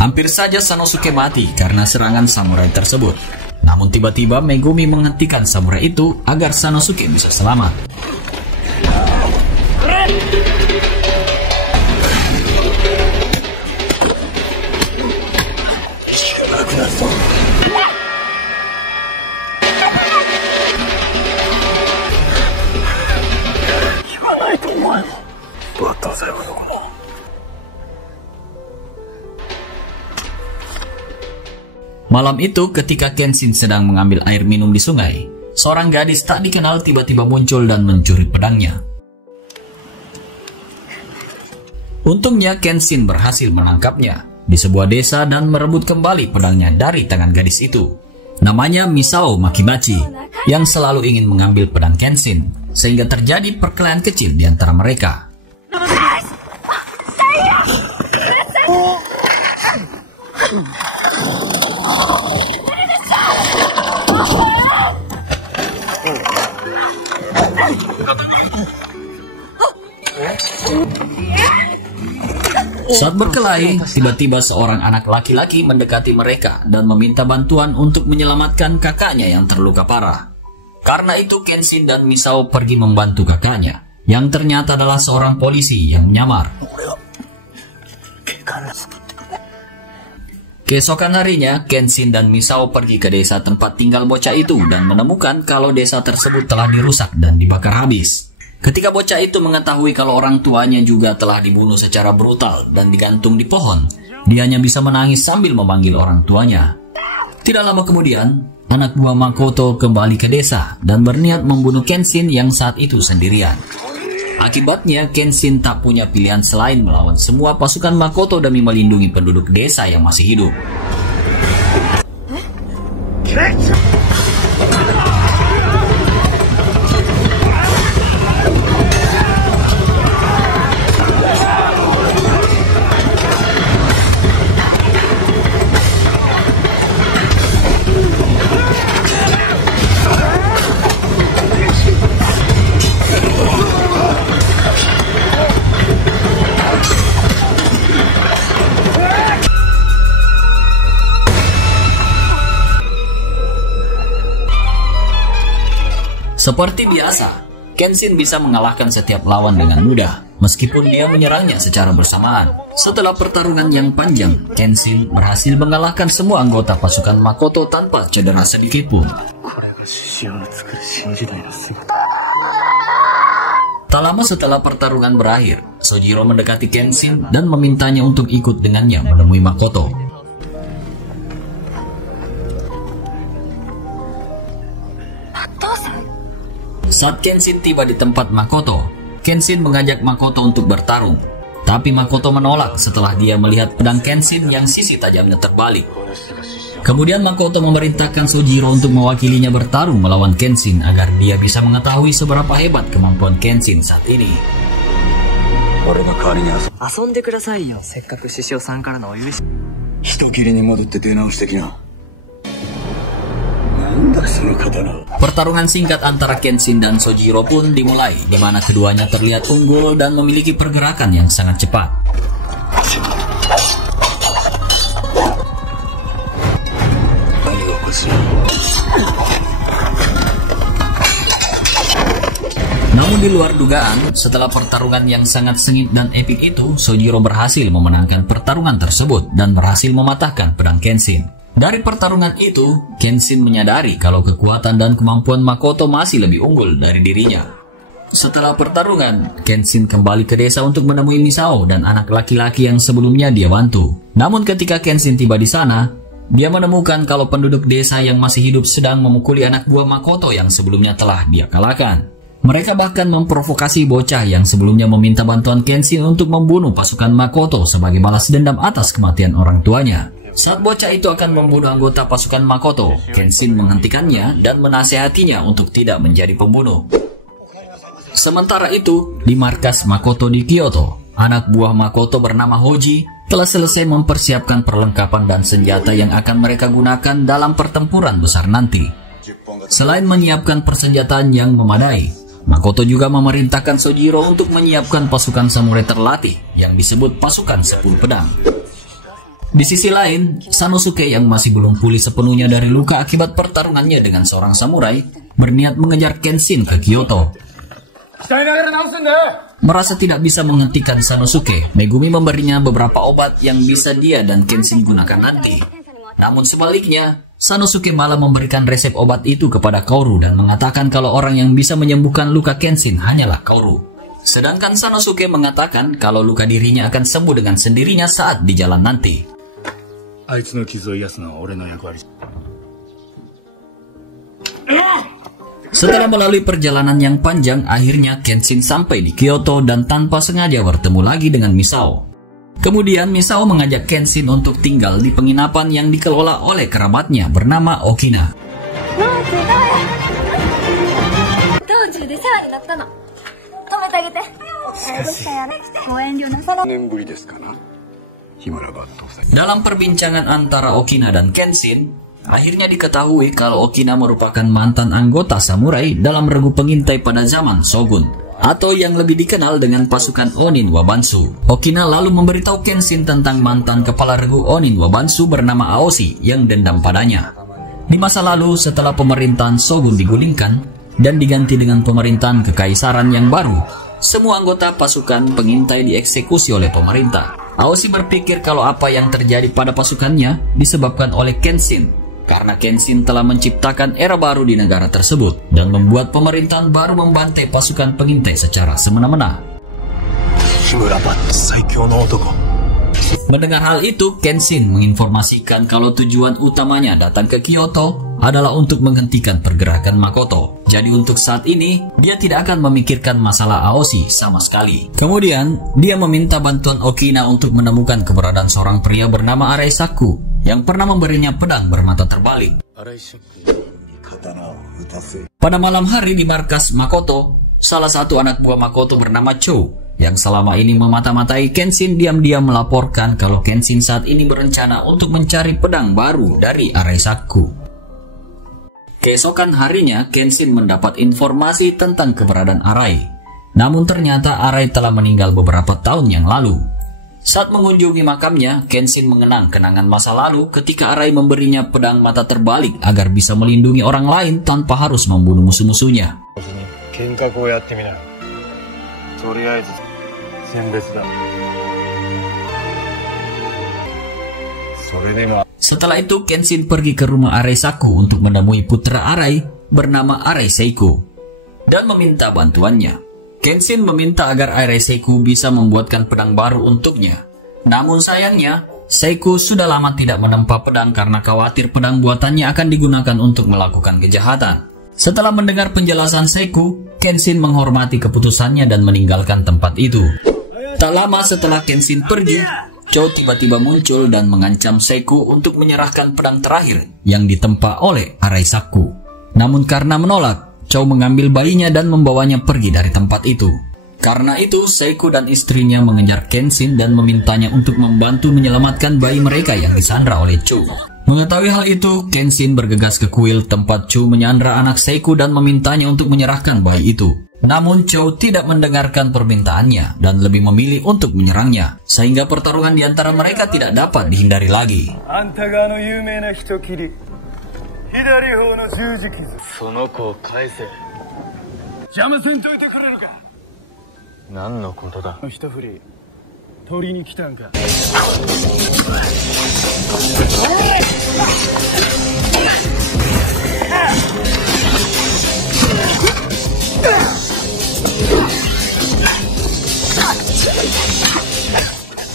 Hampir saja Sanosuke mati karena serangan samurai tersebut. Namun tiba-tiba Megumi menghentikan samurai itu agar Sanosuke bisa selamat. Malam itu ketika Kenshin sedang mengambil air minum di sungai, seorang gadis tak dikenal tiba-tiba muncul dan mencuri pedangnya. Untungnya Kenshin berhasil menangkapnya di sebuah desa dan merebut kembali pedangnya dari tangan gadis itu. Namanya Misao Makibachi, yang selalu ingin mengambil pedang Kenshin, sehingga terjadi perkelahian kecil di antara mereka. Saat berkelahi, tiba-tiba seorang anak laki-laki mendekati mereka dan meminta bantuan untuk menyelamatkan kakaknya yang terluka parah. Karena itu Kenshin dan Misao pergi membantu kakaknya, yang ternyata adalah seorang polisi yang menyamar. Keesokan harinya, Kenshin dan Misao pergi ke desa tempat tinggal bocah itu dan menemukan kalau desa tersebut telah dirusak dan dibakar habis. Ketika bocah itu mengetahui kalau orang tuanya juga telah dibunuh secara brutal dan digantung di pohon, dia hanya bisa menangis sambil memanggil orang tuanya. Tidak lama kemudian, anak buah Makoto kembali ke desa dan berniat membunuh Kenshin yang saat itu sendirian. Akibatnya, Kenshin tak punya pilihan selain melawan semua pasukan Makoto demi melindungi penduduk desa yang masih hidup. Seperti biasa, Kenshin bisa mengalahkan setiap lawan dengan mudah, meskipun dia menyerangnya secara bersamaan. Setelah pertarungan yang panjang, Kenshin berhasil mengalahkan semua anggota pasukan Makoto tanpa cedera sedikit pun. Tak lama setelah pertarungan berakhir, Sojiro mendekati Kenshin dan memintanya untuk ikut dengannya menemui Makoto. Saat Kenshin tiba di tempat Makoto, Kenshin mengajak Makoto untuk bertarung. Tapi Makoto menolak setelah dia melihat pedang Kenshin yang sisi tajamnya terbalik. Kemudian Makoto memerintahkan Sojiro untuk mewakilinya bertarung melawan Kenshin agar dia bisa mengetahui seberapa hebat kemampuan Kenshin saat ini. Pertarungan singkat antara Kenshin dan Sojiro pun dimulai, di mana keduanya terlihat unggul dan memiliki pergerakan yang sangat cepat. Namun di luar dugaan, setelah pertarungan yang sangat sengit dan epik itu, Sojiro berhasil memenangkan pertarungan tersebut dan berhasil mematahkan pedang Kenshin. Dari pertarungan itu, Kenshin menyadari kalau kekuatan dan kemampuan Makoto masih lebih unggul dari dirinya. Setelah pertarungan, Kenshin kembali ke desa untuk menemui Misao dan anak laki-laki yang sebelumnya dia bantu. Namun ketika Kenshin tiba di sana, dia menemukan kalau penduduk desa yang masih hidup sedang memukuli anak buah Makoto yang sebelumnya telah dia kalahkan. Mereka bahkan memprovokasi bocah yang sebelumnya meminta bantuan Kenshin untuk membunuh pasukan Makoto sebagai balas dendam atas kematian orang tuanya. Saat bocah itu akan membunuh anggota pasukan Makoto, Kenshin menghentikannya dan menasehatinya untuk tidak menjadi pembunuh. Sementara itu, di markas Makoto di Kyoto, anak buah Makoto bernama Hoji telah selesai mempersiapkan perlengkapan dan senjata yang akan mereka gunakan dalam pertempuran besar nanti. Selain menyiapkan persenjataan yang memadai, Makoto juga memerintahkan Sojiro untuk menyiapkan pasukan samurai terlatih yang disebut pasukan 10 pedang. Di sisi lain, Sanosuke yang masih belum pulih sepenuhnya dari luka akibat pertarungannya dengan seorang samurai berniat mengejar Kenshin ke Kyoto. Merasa tidak bisa menghentikan Sanosuke, Megumi memberinya beberapa obat yang bisa dia dan Kenshin gunakan nanti. Namun sebaliknya, Sanosuke malah memberikan resep obat itu kepada Kaoru dan mengatakan kalau orang yang bisa menyembuhkan luka Kenshin hanyalah Kaoru. Sedangkan Sanosuke mengatakan kalau luka dirinya akan sembuh dengan sendirinya saat di jalan nanti. Setelah melalui perjalanan yang panjang, akhirnya Kenshin sampai di Kyoto dan tanpa sengaja bertemu lagi dengan Misao. Kemudian Misao mengajak Kenshin untuk tinggal di penginapan yang dikelola oleh kerabatnya bernama Okina. Dalam perbincangan antara Okina dan Kenshin, akhirnya diketahui kalau Okina merupakan mantan anggota samurai dalam regu pengintai pada zaman Shogun, atau yang lebih dikenal dengan pasukan Onin Wabansu. Okina lalu memberitahu Kenshin tentang mantan kepala regu Onin Wabansu bernama Aoshi yang dendam padanya. Di masa lalu, setelah pemerintahan Shogun digulingkan dan diganti dengan pemerintahan kekaisaran yang baru, semua anggota pasukan pengintai dieksekusi oleh pemerintah. Aoshi berpikir kalau apa yang terjadi pada pasukannya disebabkan oleh Kenshin, karena Kenshin telah menciptakan era baru di negara tersebut dan membuat pemerintahan baru membantai pasukan pengintai secara semena-mena. Mendengar hal itu, Kenshin menginformasikan kalau tujuan utamanya datang ke Kyoto adalah untuk menghentikan pergerakan Makoto. Jadi untuk saat ini, dia tidak akan memikirkan masalah Aoshi sama sekali. Kemudian, dia meminta bantuan Okina untuk menemukan keberadaan seorang pria bernama Araisaku yang pernah memberinya pedang bermata terbalik. Pada malam hari di markas Makoto, salah satu anak buah Makoto bernama Cho yang selama ini memata-matai Kenshin diam-diam melaporkan kalau Kenshin saat ini berencana untuk mencari pedang baru dari Araisaku. Keesokan harinya, Kenshin mendapat informasi tentang keberadaan Arai. Namun ternyata Arai telah meninggal beberapa tahun yang lalu. Saat mengunjungi makamnya, Kenshin mengenang kenangan masa lalu ketika Arai memberinya pedang mata terbalik agar bisa melindungi orang lain tanpa harus membunuh musuh-musuhnya. 幻覚をやってみな。とりあえず選別だ。Setelah itu, Kenshin pergi ke rumah Aresaku untuk menemui putra Arai bernama Arai Seiko dan meminta bantuannya. Kenshin meminta agar Arai Seiko bisa membuatkan pedang baru untuknya. Namun sayangnya, Seiko sudah lama tidak menempa pedang karena khawatir pedang buatannya akan digunakan untuk melakukan kejahatan. Setelah mendengar penjelasan Seiko, Kenshin menghormati keputusannya dan meninggalkan tempat itu. Tak lama setelah Kenshin pergi, Chou tiba-tiba muncul dan mengancam Seiko untuk menyerahkan pedang terakhir yang ditempa oleh Araisaku. Namun karena menolak, Chou mengambil bayinya dan membawanya pergi dari tempat itu. Karena itu, Seiko dan istrinya mengejar Kenshin dan memintanya untuk membantu menyelamatkan bayi mereka yang disandra oleh Chou. Mengetahui hal itu, Kenshin bergegas ke kuil tempat Chou menyandra anak Seiko dan memintanya untuk menyerahkan bayi itu. Namun Chou tidak mendengarkan permintaannya dan lebih memilih untuk menyerangnya, sehingga pertarungan di antara mereka tidak dapat dihindari lagi.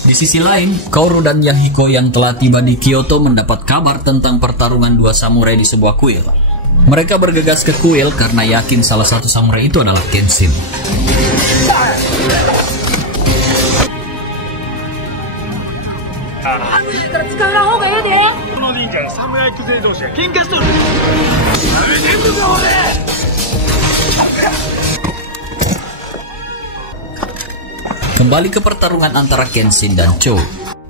Di sisi lain, Kaoru dan Yahiko yang telah tiba di Kyoto mendapat kabar tentang pertarungan dua samurai di sebuah kuil. Mereka bergegas ke kuil karena yakin salah satu samurai itu adalah Kenshin. Kembali ke pertarungan antara Kenshin dan Chou.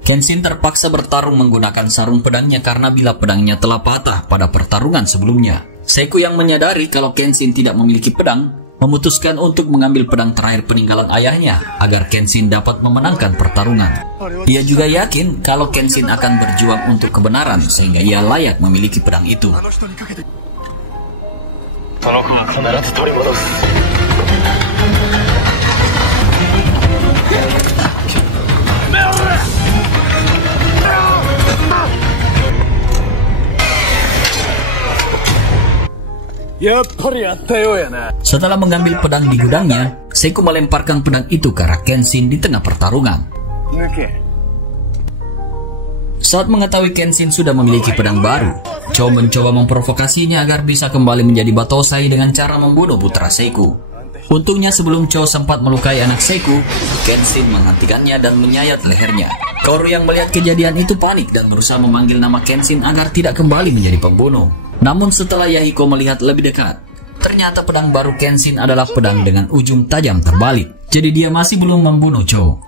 Kenshin terpaksa bertarung menggunakan sarung pedangnya karena bilah pedangnya telah patah pada pertarungan sebelumnya. Seiko yang menyadari kalau Kenshin tidak memiliki pedang, memutuskan untuk mengambil pedang terakhir peninggalan ayahnya agar Kenshin dapat memenangkan pertarungan. Ia juga yakin kalau Kenshin akan berjuang untuk kebenaran sehingga ia layak memiliki pedang itu. Setelah mengambil pedang di gudangnya, Seiko melemparkan pedang itu ke arah Kenshin di tengah pertarungan. Saat mengetahui Kenshin sudah memiliki pedang baru, Chou mencoba memprovokasinya agar bisa kembali menjadi Batosai dengan cara membunuh putra Seiko. Untungnya sebelum Chou sempat melukai anak Seiko, Kenshin menghentikannya dan menyayat lehernya. Kaoru yang melihat kejadian itu panik dan berusaha memanggil nama Kenshin agar tidak kembali menjadi pembunuh. Namun setelah Yahiko melihat lebih dekat, ternyata pedang baru Kenshin adalah pedang dengan ujung tajam terbalik. Jadi dia masih belum membunuh Chou.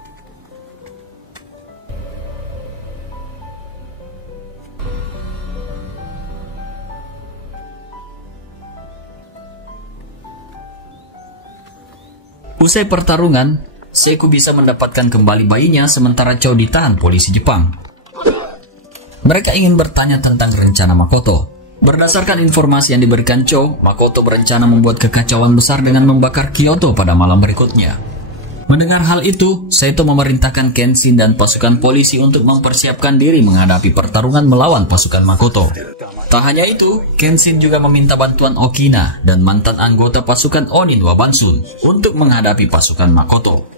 Usai pertarungan, Seiko bisa mendapatkan kembali bayinya sementara Chou ditahan polisi Jepang. Mereka ingin bertanya tentang rencana Makoto. Berdasarkan informasi yang diberikan Chou, Makoto berencana membuat kekacauan besar dengan membakar Kyoto pada malam berikutnya. Mendengar hal itu, Saito memerintahkan Kenshin dan pasukan polisi untuk mempersiapkan diri menghadapi pertarungan melawan pasukan Makoto. Tak hanya itu, Kenshin juga meminta bantuan Okina dan mantan anggota pasukan Onin Wabansun untuk menghadapi pasukan Makoto.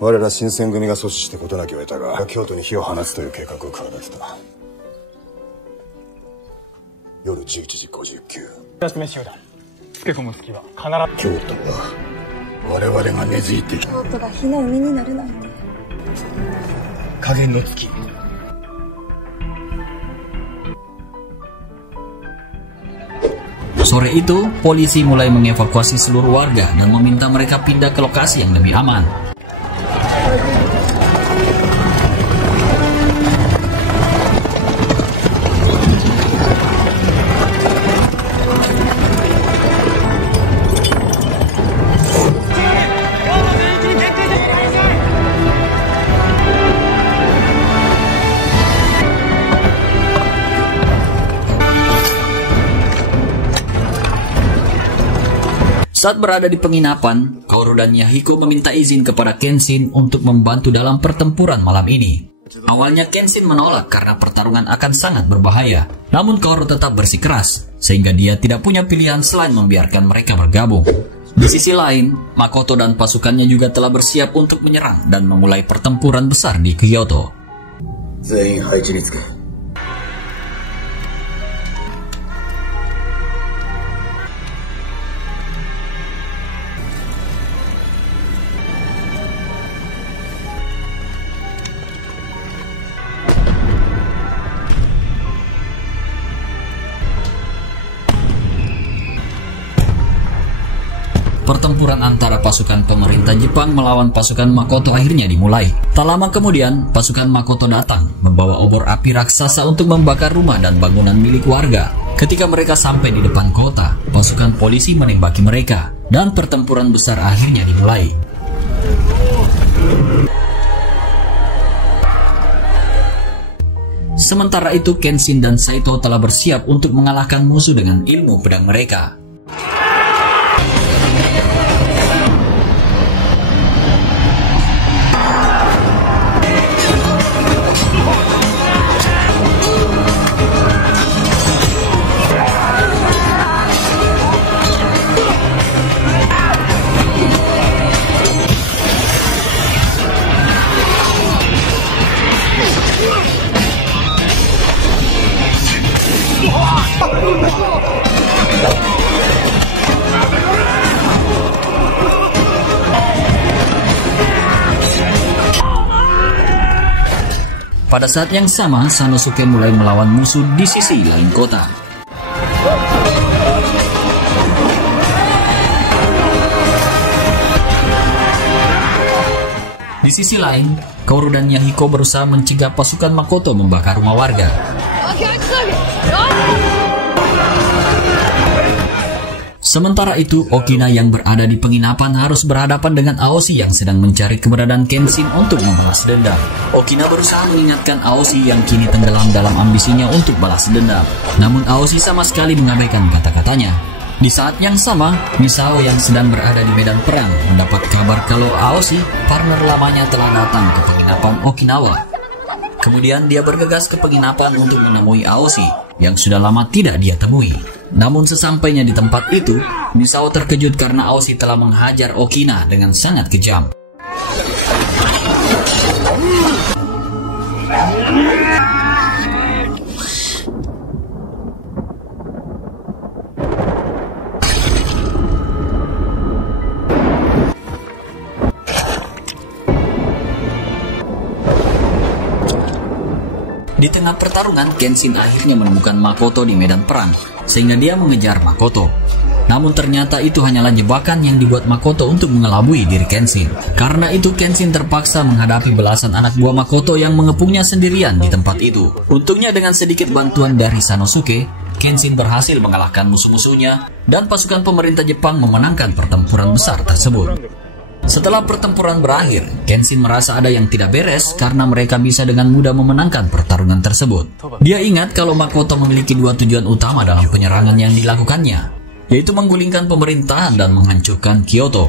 我ら新選組が阻止して事なきを得たが、京都に火を放つという計画を企てた。夜11時59。休め集団。つけ込む隙は必ず。京都は我々が根付いてきた。京都が火の海になるなんて。加減の月。Sore itu, polisi mulai mengevakuasi seluruh warga dan meminta mereka pindah ke lokasi yang lebih aman. Saat berada di penginapan, Kaoru dan Yahiko meminta izin kepada Kenshin untuk membantu dalam pertempuran malam ini. Awalnya Kenshin menolak karena pertarungan akan sangat berbahaya. Namun Kaoru tetap bersikeras, sehingga dia tidak punya pilihan selain membiarkan mereka bergabung. Di sisi lain, Makoto dan pasukannya juga telah bersiap untuk menyerang dan memulai pertempuran besar di Kyoto. Pertempuran antara pasukan pemerintah Jepang melawan pasukan Makoto akhirnya dimulai. Tak lama kemudian, pasukan Makoto datang membawa obor api raksasa untuk membakar rumah dan bangunan milik warga. Ketika mereka sampai di depan kota, pasukan polisi menembaki mereka dan pertempuran besar akhirnya dimulai. Sementara itu, Kenshin dan Saito telah bersiap untuk mengalahkan musuh dengan ilmu pedang mereka. Pada saat yang sama, Sanosuke mulai melawan musuh di sisi lain kota. Di sisi lain, Kaoru dan Yahiko berusaha mencegah pasukan Makoto membakar rumah warga. Sementara itu, Okina yang berada di penginapan harus berhadapan dengan Aoshi yang sedang mencari keberadaan Kenshin untuk membalas dendam. Okina berusaha mengingatkan Aoshi yang kini tenggelam dalam ambisinya untuk balas dendam. Namun Aoshi sama sekali mengabaikan kata-katanya. Di saat yang sama, Misao yang sedang berada di medan perang mendapat kabar kalau Aoshi, partner lamanya, telah datang ke penginapan Okinawa. Kemudian dia bergegas ke penginapan untuk menemui Aoshi yang sudah lama tidak dia temui. Namun sesampainya di tempat itu, Misao terkejut karena Aoshi telah menghajar Okina dengan sangat kejam. Di tengah pertarungan, Kenshin akhirnya menemukan Makoto di medan perang, sehingga dia mengejar Makoto. Namun ternyata itu hanyalah jebakan yang dibuat Makoto untuk mengelabui diri Kenshin. Karena itu Kenshin terpaksa menghadapi belasan anak buah Makoto yang mengepungnya sendirian di tempat itu. Untungnya dengan sedikit bantuan dari Sanosuke, Kenshin berhasil mengalahkan musuh-musuhnya dan pasukan pemerintah Jepang memenangkan pertempuran besar tersebut. Setelah pertempuran berakhir, Kenshin merasa ada yang tidak beres karena mereka bisa dengan mudah memenangkan pertarungan tersebut. Dia ingat kalau Makoto memiliki dua tujuan utama dalam penyerangan yang dilakukannya, yaitu menggulingkan pemerintahan dan menghancurkan Kyoto.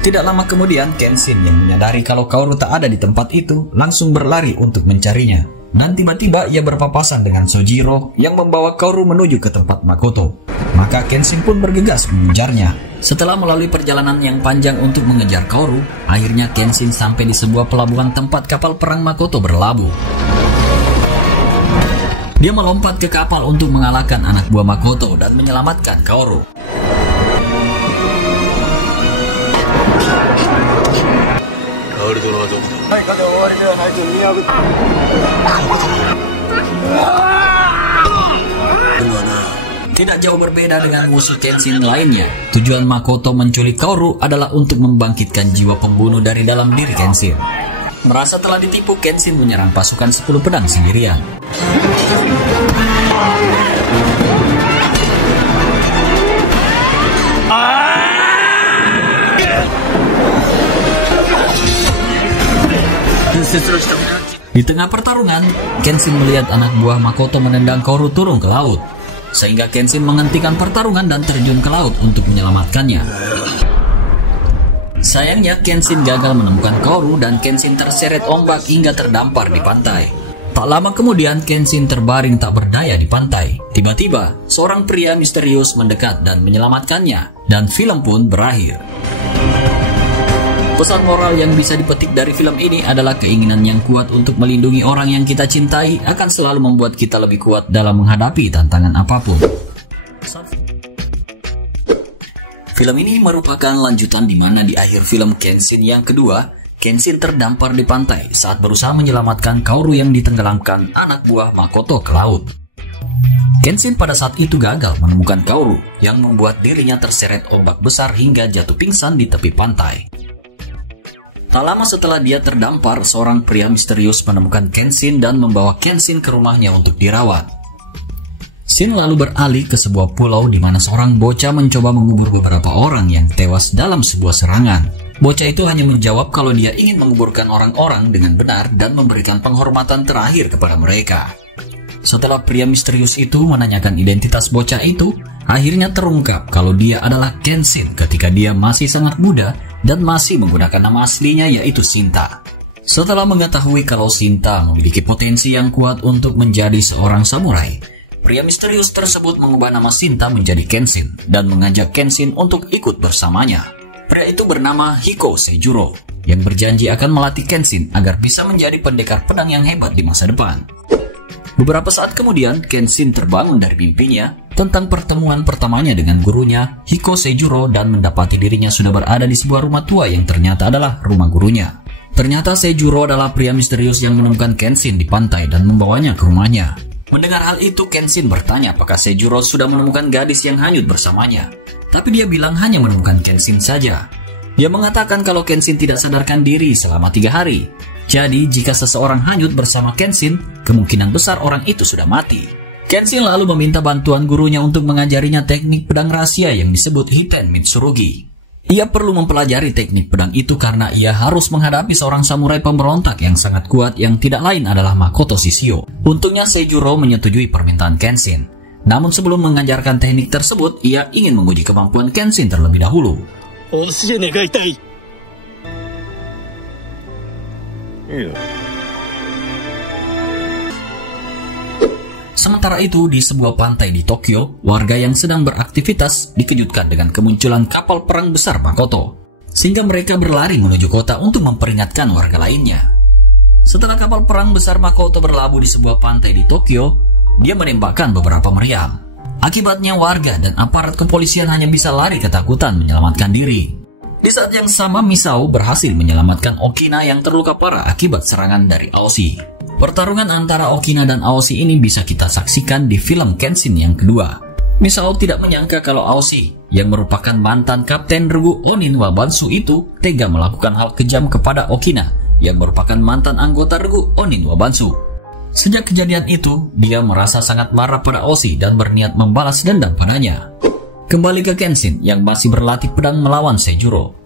Tidak lama kemudian, Kenshin yang menyadari kalau Kaoru tak ada di tempat itu, langsung berlari untuk mencarinya. Dan tiba-tiba ia berpapasan dengan Sojiro yang membawa Kaoru menuju ke tempat Makoto. Maka Kenshin pun bergegas mengejarnya. Setelah melalui perjalanan yang panjang untuk mengejar Kaoru, akhirnya Kenshin sampai di sebuah pelabuhan tempat kapal perang Makoto berlabuh. Dia melompat ke kapal untuk mengalahkan anak buah Makoto dan menyelamatkan Kaoru. Tidak jauh berbeda dengan musuh Kenshin lainnya, tujuan Makoto menculik Kaoru adalah untuk membangkitkan jiwa pembunuh dari dalam diri Kenshin. Merasa telah ditipu, Kenshin menyerang pasukan 10 pedang sendirian. Di tengah pertarungan, Kenshin melihat anak buah Makoto menendang Kaoru turun ke laut, sehingga Kenshin menghentikan pertarungan dan terjun ke laut untuk menyelamatkannya. Sayangnya Kenshin gagal menemukan Kaoru dan Kenshin terseret ombak hingga terdampar di pantai. Tak lama kemudian Kenshin terbaring tak berdaya di pantai. Tiba-tiba, seorang pria misterius mendekat dan menyelamatkannya, dan film pun berakhir. Pesan moral yang bisa dipetik dari film ini adalah keinginan yang kuat untuk melindungi orang yang kita cintai akan selalu membuat kita lebih kuat dalam menghadapi tantangan apapun. Film ini merupakan lanjutan di mana di akhir film Kenshin yang kedua, Kenshin terdampar di pantai saat berusaha menyelamatkan Kaoru yang ditenggelamkan anak buah Makoto ke laut. Kenshin pada saat itu gagal menemukan Kaoru yang membuat dirinya terseret ombak besar hingga jatuh pingsan di tepi pantai. Tak lama setelah dia terdampar, seorang pria misterius menemukan Kenshin dan membawa Kenshin ke rumahnya untuk dirawat. Scene lalu beralih ke sebuah pulau di mana seorang bocah mencoba mengubur beberapa orang yang tewas dalam sebuah serangan. Bocah itu hanya menjawab kalau dia ingin menguburkan orang-orang dengan benar dan memberikan penghormatan terakhir kepada mereka. Setelah pria misterius itu menanyakan identitas bocah itu, akhirnya terungkap kalau dia adalah Kenshin ketika dia masih sangat muda dan masih menggunakan nama aslinya yaitu Shinta. Setelah mengetahui kalau Shinta memiliki potensi yang kuat untuk menjadi seorang samurai, pria misterius tersebut mengubah nama Shinta menjadi Kenshin dan mengajak Kenshin untuk ikut bersamanya. Pria itu bernama Hiko Seijuro yang berjanji akan melatih Kenshin agar bisa menjadi pendekar pedang yang hebat di masa depan. Beberapa saat kemudian, Kenshin terbangun dari mimpinya tentang pertemuan pertamanya dengan gurunya, Hiko Seijuro, dan mendapati dirinya sudah berada di sebuah rumah tua yang ternyata adalah rumah gurunya. Ternyata Seijuro adalah pria misterius yang menemukan Kenshin di pantai dan membawanya ke rumahnya. Mendengar hal itu, Kenshin bertanya apakah Seijuro sudah menemukan gadis yang hanyut bersamanya. Tapi dia bilang hanya menemukan Kenshin saja. Dia mengatakan kalau Kenshin tidak sadarkan diri selama 3 hari. Jadi, jika seseorang hanyut bersama Kenshin, kemungkinan besar orang itu sudah mati. Kenshin lalu meminta bantuan gurunya untuk mengajarinya teknik pedang rahasia yang disebut Hiten Mitsurugi. Ia perlu mempelajari teknik pedang itu karena ia harus menghadapi seorang samurai pemberontak yang sangat kuat yang tidak lain adalah Makoto Shishio. Untungnya Seijuro menyetujui permintaan Kenshin. Namun sebelum mengajarkan teknik tersebut, ia ingin menguji kemampuan Kenshin terlebih dahulu. Sementara itu, di sebuah pantai di Tokyo, warga yang sedang beraktivitas dikejutkan dengan kemunculan kapal perang besar Makoto, sehingga mereka berlari menuju kota untuk memperingatkan warga lainnya. Setelah kapal perang besar Makoto berlabuh di sebuah pantai di Tokyo, dia menembakkan beberapa meriam. Akibatnya warga dan aparat kepolisian hanya bisa lari ketakutan menyelamatkan diri. Di saat yang sama, Misao berhasil menyelamatkan Okina yang terluka parah akibat serangan dari Aoshi. Pertarungan antara Okina dan Aoshi ini bisa kita saksikan di film Kenshin yang kedua. Misao tidak menyangka kalau Aoshi, yang merupakan mantan Kapten Regu Onin Wabansu itu, tega melakukan hal kejam kepada Okina, yang merupakan mantan anggota Regu Onin Wabansu. Sejak kejadian itu, dia merasa sangat marah pada Aoshi dan berniat membalas dendam padanya. Kembali ke Kenshin yang masih berlatih pedang melawan Seijuro.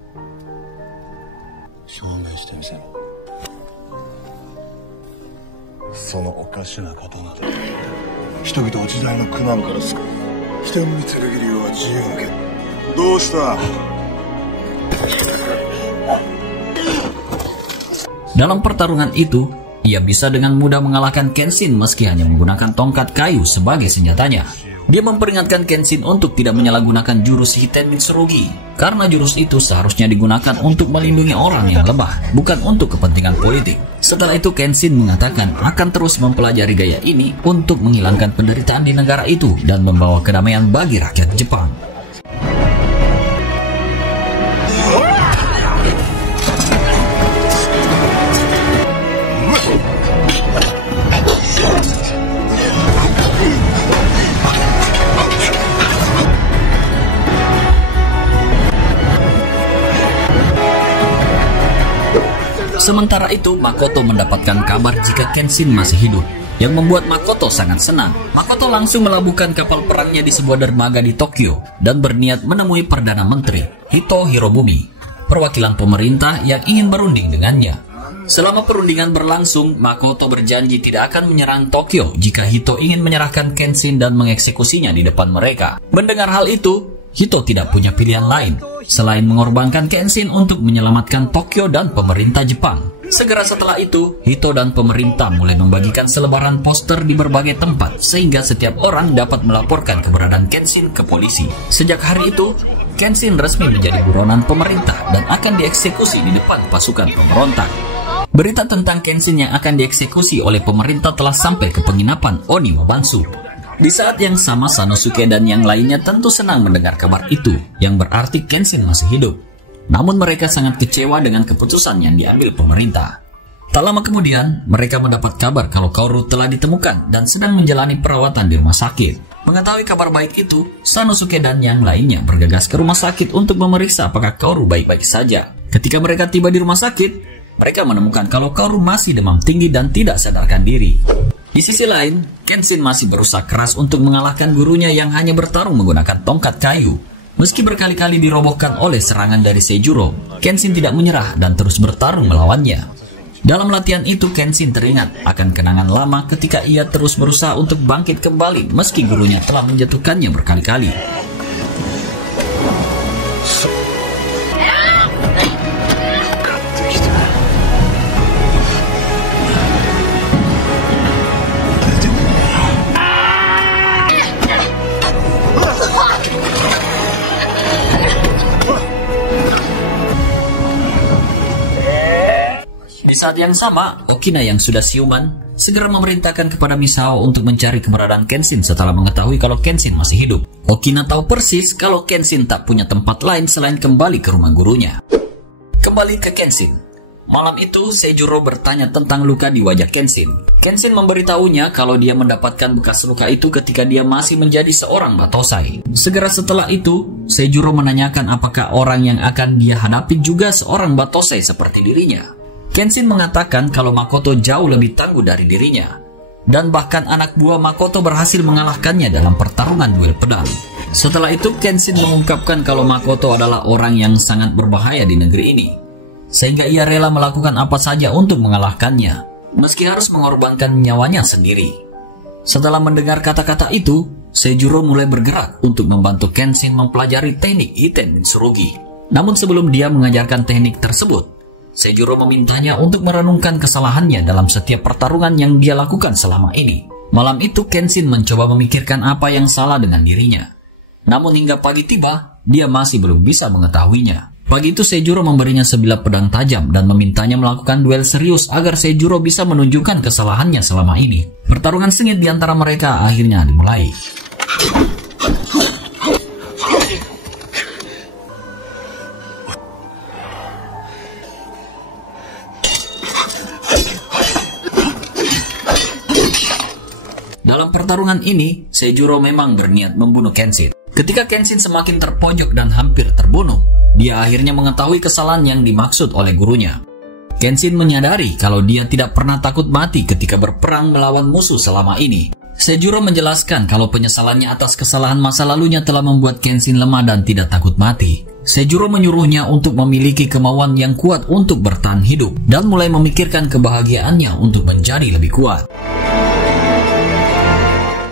Dalam pertarungan itu, ia bisa dengan mudah mengalahkan Kenshin meski hanya menggunakan tongkat kayu sebagai senjatanya. Dia memperingatkan Kenshin untuk tidak menyalahgunakan jurus Hiten Mitsurugi, karena jurus itu seharusnya digunakan untuk melindungi orang yang lemah, bukan untuk kepentingan politik. Setelah itu Kenshin mengatakan akan terus mempelajari gaya ini untuk menghilangkan penderitaan di negara itu dan membawa kedamaian bagi rakyat Jepang. Sementara itu, Makoto mendapatkan kabar jika Kenshin masih hidup, yang membuat Makoto sangat senang. Makoto langsung melabuhkan kapal perangnya di sebuah dermaga di Tokyo dan berniat menemui Perdana Menteri Hito Hirobumi, perwakilan pemerintah yang ingin berunding dengannya. Selama perundingan berlangsung, Makoto berjanji tidak akan menyerang Tokyo jika Hito ingin menyerahkan Kenshin dan mengeksekusinya di depan mereka. Mendengar hal itu, Hito tidak punya pilihan lain selain mengorbankan Kenshin untuk menyelamatkan Tokyo dan pemerintah Jepang. Segera setelah itu, Hito dan pemerintah mulai membagikan selebaran poster di berbagai tempat sehingga setiap orang dapat melaporkan keberadaan Kenshin ke polisi. Sejak hari itu, Kenshin resmi menjadi buronan pemerintah dan akan dieksekusi di depan pasukan pemberontak. Berita tentang Kenshin yang akan dieksekusi oleh pemerintah telah sampai ke penginapan Oniwabansu. Di saat yang sama, Sanosuke dan yang lainnya tentu senang mendengar kabar itu, yang berarti Kenshin masih hidup. Namun mereka sangat kecewa dengan keputusan yang diambil pemerintah. Tak lama kemudian, mereka mendapat kabar kalau Kaoru telah ditemukan dan sedang menjalani perawatan di rumah sakit. Mengetahui kabar baik itu, Sanosuke dan yang lainnya bergegas ke rumah sakit untuk memeriksa apakah Kaoru baik-baik saja. Ketika mereka tiba di rumah sakit, mereka menemukan kalau Kaoru masih demam tinggi dan tidak sadarkan diri. Di sisi lain, Kenshin masih berusaha keras untuk mengalahkan gurunya yang hanya bertarung menggunakan tongkat kayu. Meski berkali-kali dirobohkan oleh serangan dari Seijuro, Kenshin tidak menyerah dan terus bertarung melawannya. Dalam latihan itu, Kenshin teringat akan kenangan lama ketika ia terus berusaha untuk bangkit kembali meski gurunya telah menjatuhkannya berkali-kali. Di saat yang sama, Okina yang sudah siuman segera memerintahkan kepada Misao untuk mencari keberadaan Kenshin setelah mengetahui kalau Kenshin masih hidup. Okina tahu persis kalau Kenshin tak punya tempat lain selain kembali ke rumah gurunya. Kembali ke Kenshin. Malam itu, Seijuro bertanya tentang luka di wajah Kenshin. Kenshin memberitahunya kalau dia mendapatkan bekas luka itu ketika dia masih menjadi seorang Batosai. Segera setelah itu, Seijuro menanyakan apakah orang yang akan dia hadapi juga seorang Batosai seperti dirinya. Kenshin mengatakan kalau Makoto jauh lebih tangguh dari dirinya, dan bahkan anak buah Makoto berhasil mengalahkannya dalam pertarungan duel pedang. Setelah itu, Kenshin mengungkapkan kalau Makoto adalah orang yang sangat berbahaya di negeri ini, sehingga ia rela melakukan apa saja untuk mengalahkannya, meski harus mengorbankan nyawanya sendiri. Setelah mendengar kata-kata itu, Seijuro mulai bergerak untuk membantu Kenshin mempelajari teknik Iten Mitsurugi. Namun sebelum dia mengajarkan teknik tersebut, Seijuro memintanya untuk merenungkan kesalahannya dalam setiap pertarungan yang dia lakukan selama ini. Malam itu, Kenshin mencoba memikirkan apa yang salah dengan dirinya. Namun hingga pagi tiba, dia masih belum bisa mengetahuinya. Pagi itu, Seijuro memberinya sebilah pedang tajam dan memintanya melakukan duel serius agar Seijuro bisa menunjukkan kesalahannya selama ini. Pertarungan sengit di antara mereka akhirnya dimulai. Dalam pertarungan ini, Seijuro memang berniat membunuh Kenshin. Ketika Kenshin semakin terpojok dan hampir terbunuh, dia akhirnya mengetahui kesalahan yang dimaksud oleh gurunya. Kenshin menyadari kalau dia tidak pernah takut mati ketika berperang melawan musuh selama ini. Seijuro menjelaskan kalau penyesalannya atas kesalahan masa lalunya telah membuat Kenshin lemah dan tidak takut mati. Seijuro menyuruhnya untuk memiliki kemauan yang kuat untuk bertahan hidup dan mulai memikirkan kebahagiaannya untuk menjadi lebih kuat.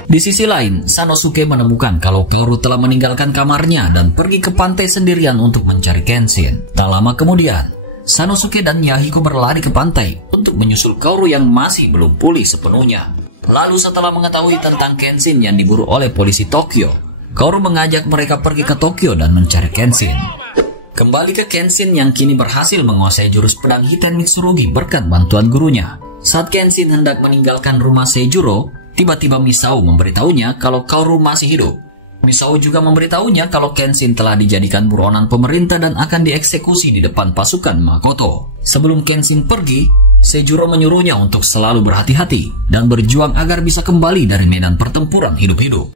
Di sisi lain, Sanosuke menemukan kalau Kaoru telah meninggalkan kamarnya dan pergi ke pantai sendirian untuk mencari Kenshin. Tak lama kemudian, Sanosuke dan Yahiko berlari ke pantai untuk menyusul Kaoru yang masih belum pulih sepenuhnya. Lalu setelah mengetahui tentang Kenshin yang diburu oleh polisi Tokyo, Kaoru mengajak mereka pergi ke Tokyo dan mencari Kenshin. Kembali ke Kenshin yang kini berhasil menguasai jurus pedang Iten Mitsurugi berkat bantuan gurunya. Saat Kenshin hendak meninggalkan rumah Seijuro, tiba-tiba Misao memberitahunya kalau Kaoru masih hidup. Misao juga memberitahunya kalau Kenshin telah dijadikan buronan pemerintah dan akan dieksekusi di depan pasukan Makoto. Sebelum Kenshin pergi, Seijuro menyuruhnya untuk selalu berhati-hati dan berjuang agar bisa kembali dari medan pertempuran hidup-hidup.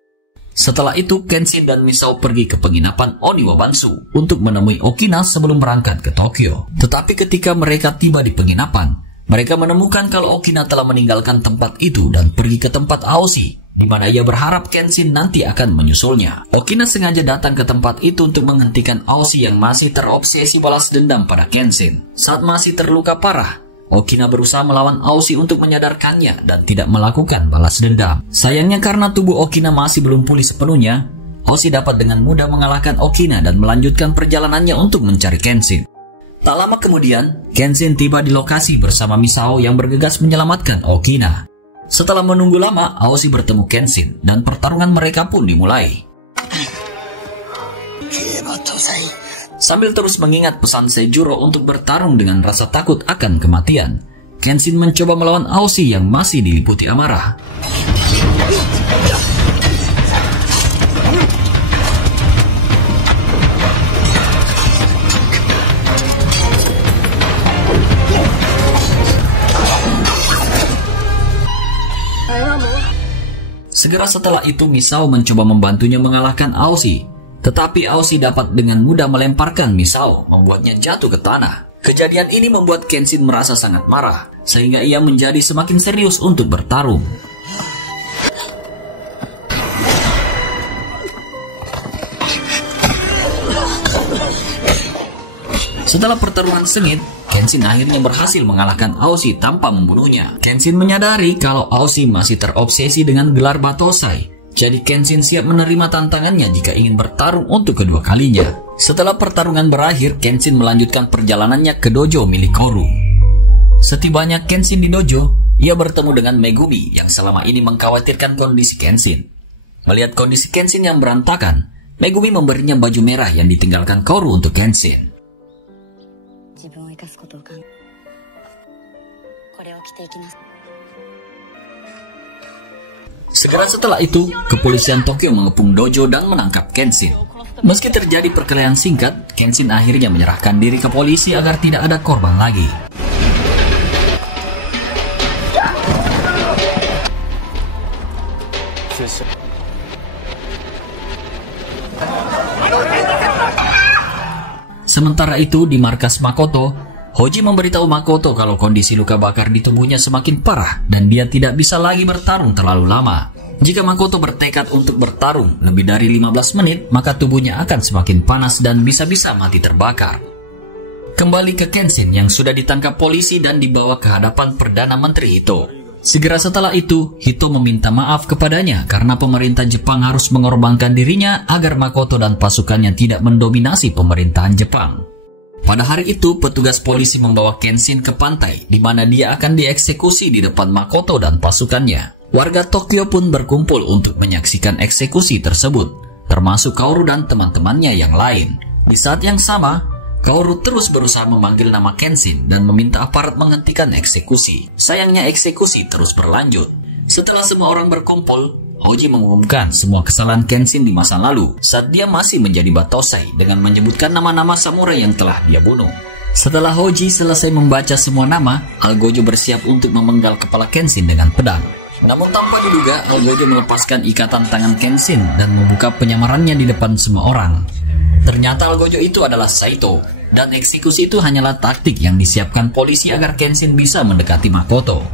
Setelah itu, Kenshin dan Misao pergi ke penginapan Oniwabansu untuk menemui Okina sebelum berangkat ke Tokyo. Tetapi ketika mereka tiba di penginapan, mereka menemukan kalau Okina telah meninggalkan tempat itu dan pergi ke tempat Aoshi, di mana ia berharap Kenshin nanti akan menyusulnya. Okina sengaja datang ke tempat itu untuk menghentikan Aoshi yang masih terobsesi balas dendam pada Kenshin. Saat masih terluka parah, Okina berusaha melawan Aoshi untuk menyadarkannya dan tidak melakukan balas dendam. Sayangnya karena tubuh Okina masih belum pulih sepenuhnya, Aoshi dapat dengan mudah mengalahkan Okina dan melanjutkan perjalanannya untuk mencari Kenshin. Tak lama kemudian, Kenshin tiba di lokasi bersama Misao yang bergegas menyelamatkan Okina. Setelah menunggu lama, Aoshi bertemu Kenshin dan pertarungan mereka pun dimulai. Sambil terus mengingat pesan Seijuro untuk bertarung dengan rasa takut akan kematian, Kenshin mencoba melawan Aoshi yang masih diliputi amarah. Segera setelah itu Misao mencoba membantunya mengalahkan Aoshi. Tetapi Aoshi dapat dengan mudah melemparkan Misao, membuatnya jatuh ke tanah. Kejadian ini membuat Kenshin merasa sangat marah, sehingga ia menjadi semakin serius untuk bertarung. Setelah pertarungan sengit, Kenshin akhirnya berhasil mengalahkan Aoshi tanpa membunuhnya. Kenshin menyadari kalau Aoshi masih terobsesi dengan gelar Batosai. Jadi Kenshin siap menerima tantangannya jika ingin bertarung untuk kedua kalinya. Setelah pertarungan berakhir, Kenshin melanjutkan perjalanannya ke dojo milik Koru. Setibanya Kenshin di dojo, ia bertemu dengan Megumi yang selama ini mengkhawatirkan kondisi Kenshin. Melihat kondisi Kenshin yang berantakan, Megumi memberinya baju merah yang ditinggalkan Koru untuk Kenshin. Segera setelah itu, kepolisian Tokyo mengepung dojo dan menangkap Kenshin. Meski terjadi perkelahian singkat, Kenshin akhirnya menyerahkan diri ke polisi agar tidak ada korban lagi. Sementara itu, di markas Makoto, Hoji memberitahu Makoto kalau kondisi luka bakar di tubuhnya semakin parah dan dia tidak bisa lagi bertarung terlalu lama. Jika Makoto bertekad untuk bertarung lebih dari 15 menit, maka tubuhnya akan semakin panas dan bisa-bisa mati terbakar. Kembali ke Kenshin yang sudah ditangkap polisi dan dibawa ke hadapan Perdana Menteri Hito. Segera setelah itu, Hito meminta maaf kepadanya karena pemerintah Jepang harus mengorbankan dirinya agar Makoto dan pasukannya tidak mendominasi pemerintahan Jepang. Pada hari itu, petugas polisi membawa Kenshin ke pantai, di mana dia akan dieksekusi di depan Makoto dan pasukannya. Warga Tokyo pun berkumpul untuk menyaksikan eksekusi tersebut, termasuk Kaoru dan teman-temannya yang lain. Di saat yang sama, Kaoru terus berusaha memanggil nama Kenshin dan meminta aparat menghentikan eksekusi. Sayangnya eksekusi terus berlanjut. Setelah semua orang berkumpul, Hoji mengumumkan semua kesalahan Kenshin di masa lalu saat dia masih menjadi Batosai dengan menyebutkan nama-nama samurai yang telah dia bunuh. Setelah Hoji selesai membaca semua nama, Algojo bersiap untuk memenggal kepala Kenshin dengan pedang. Namun tanpa diduga, Algojo melepaskan ikatan tangan Kenshin dan membuka penyamarannya di depan semua orang. Ternyata Algojo itu adalah Saito, dan eksekusi itu hanyalah taktik yang disiapkan polisi agar Kenshin bisa mendekati Makoto.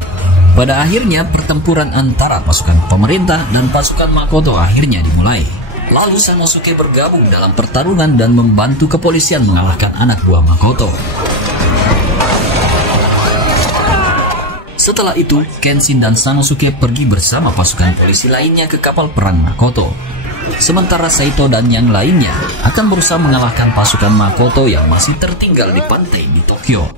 Pada akhirnya, pertempuran antara pasukan pemerintah dan pasukan Makoto akhirnya dimulai. Lalu Sanosuke bergabung dalam pertarungan dan membantu kepolisian mengalahkan anak buah Makoto. Setelah itu, Kenshin dan Sanosuke pergi bersama pasukan polisi lainnya ke kapal perang Makoto. Sementara Saito dan yang lainnya akan berusaha mengalahkan pasukan Makoto yang masih tertinggal di pantai di Tokyo.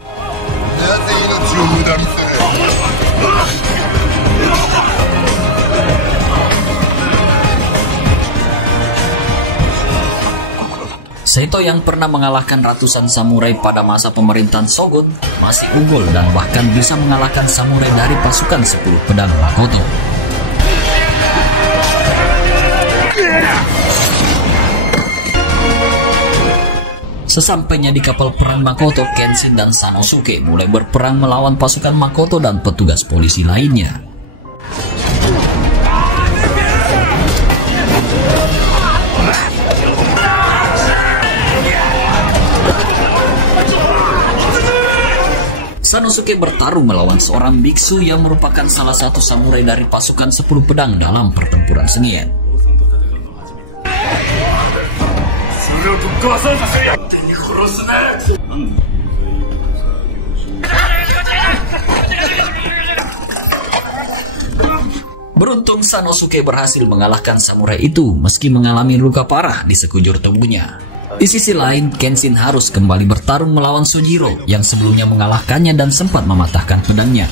Saito yang pernah mengalahkan ratusan samurai pada masa pemerintahan Shogun masih unggul dan bahkan bisa mengalahkan samurai dari pasukan 10 pedang Makoto. Sesampainya di kapal perang Makoto, Kenshin dan Sanosuke mulai berperang melawan pasukan Makoto dan petugas polisi lainnya. Sanosuke bertarung melawan seorang biksu yang merupakan salah satu samurai dari pasukan 10 pedang dalam pertempuran sengit. Beruntung Sanosuke berhasil mengalahkan samurai itu meski mengalami luka parah di sekujur tubuhnya. Di sisi lain, Kenshin harus kembali bertarung melawan Sojiro yang sebelumnya mengalahkannya dan sempat mematahkan pedangnya.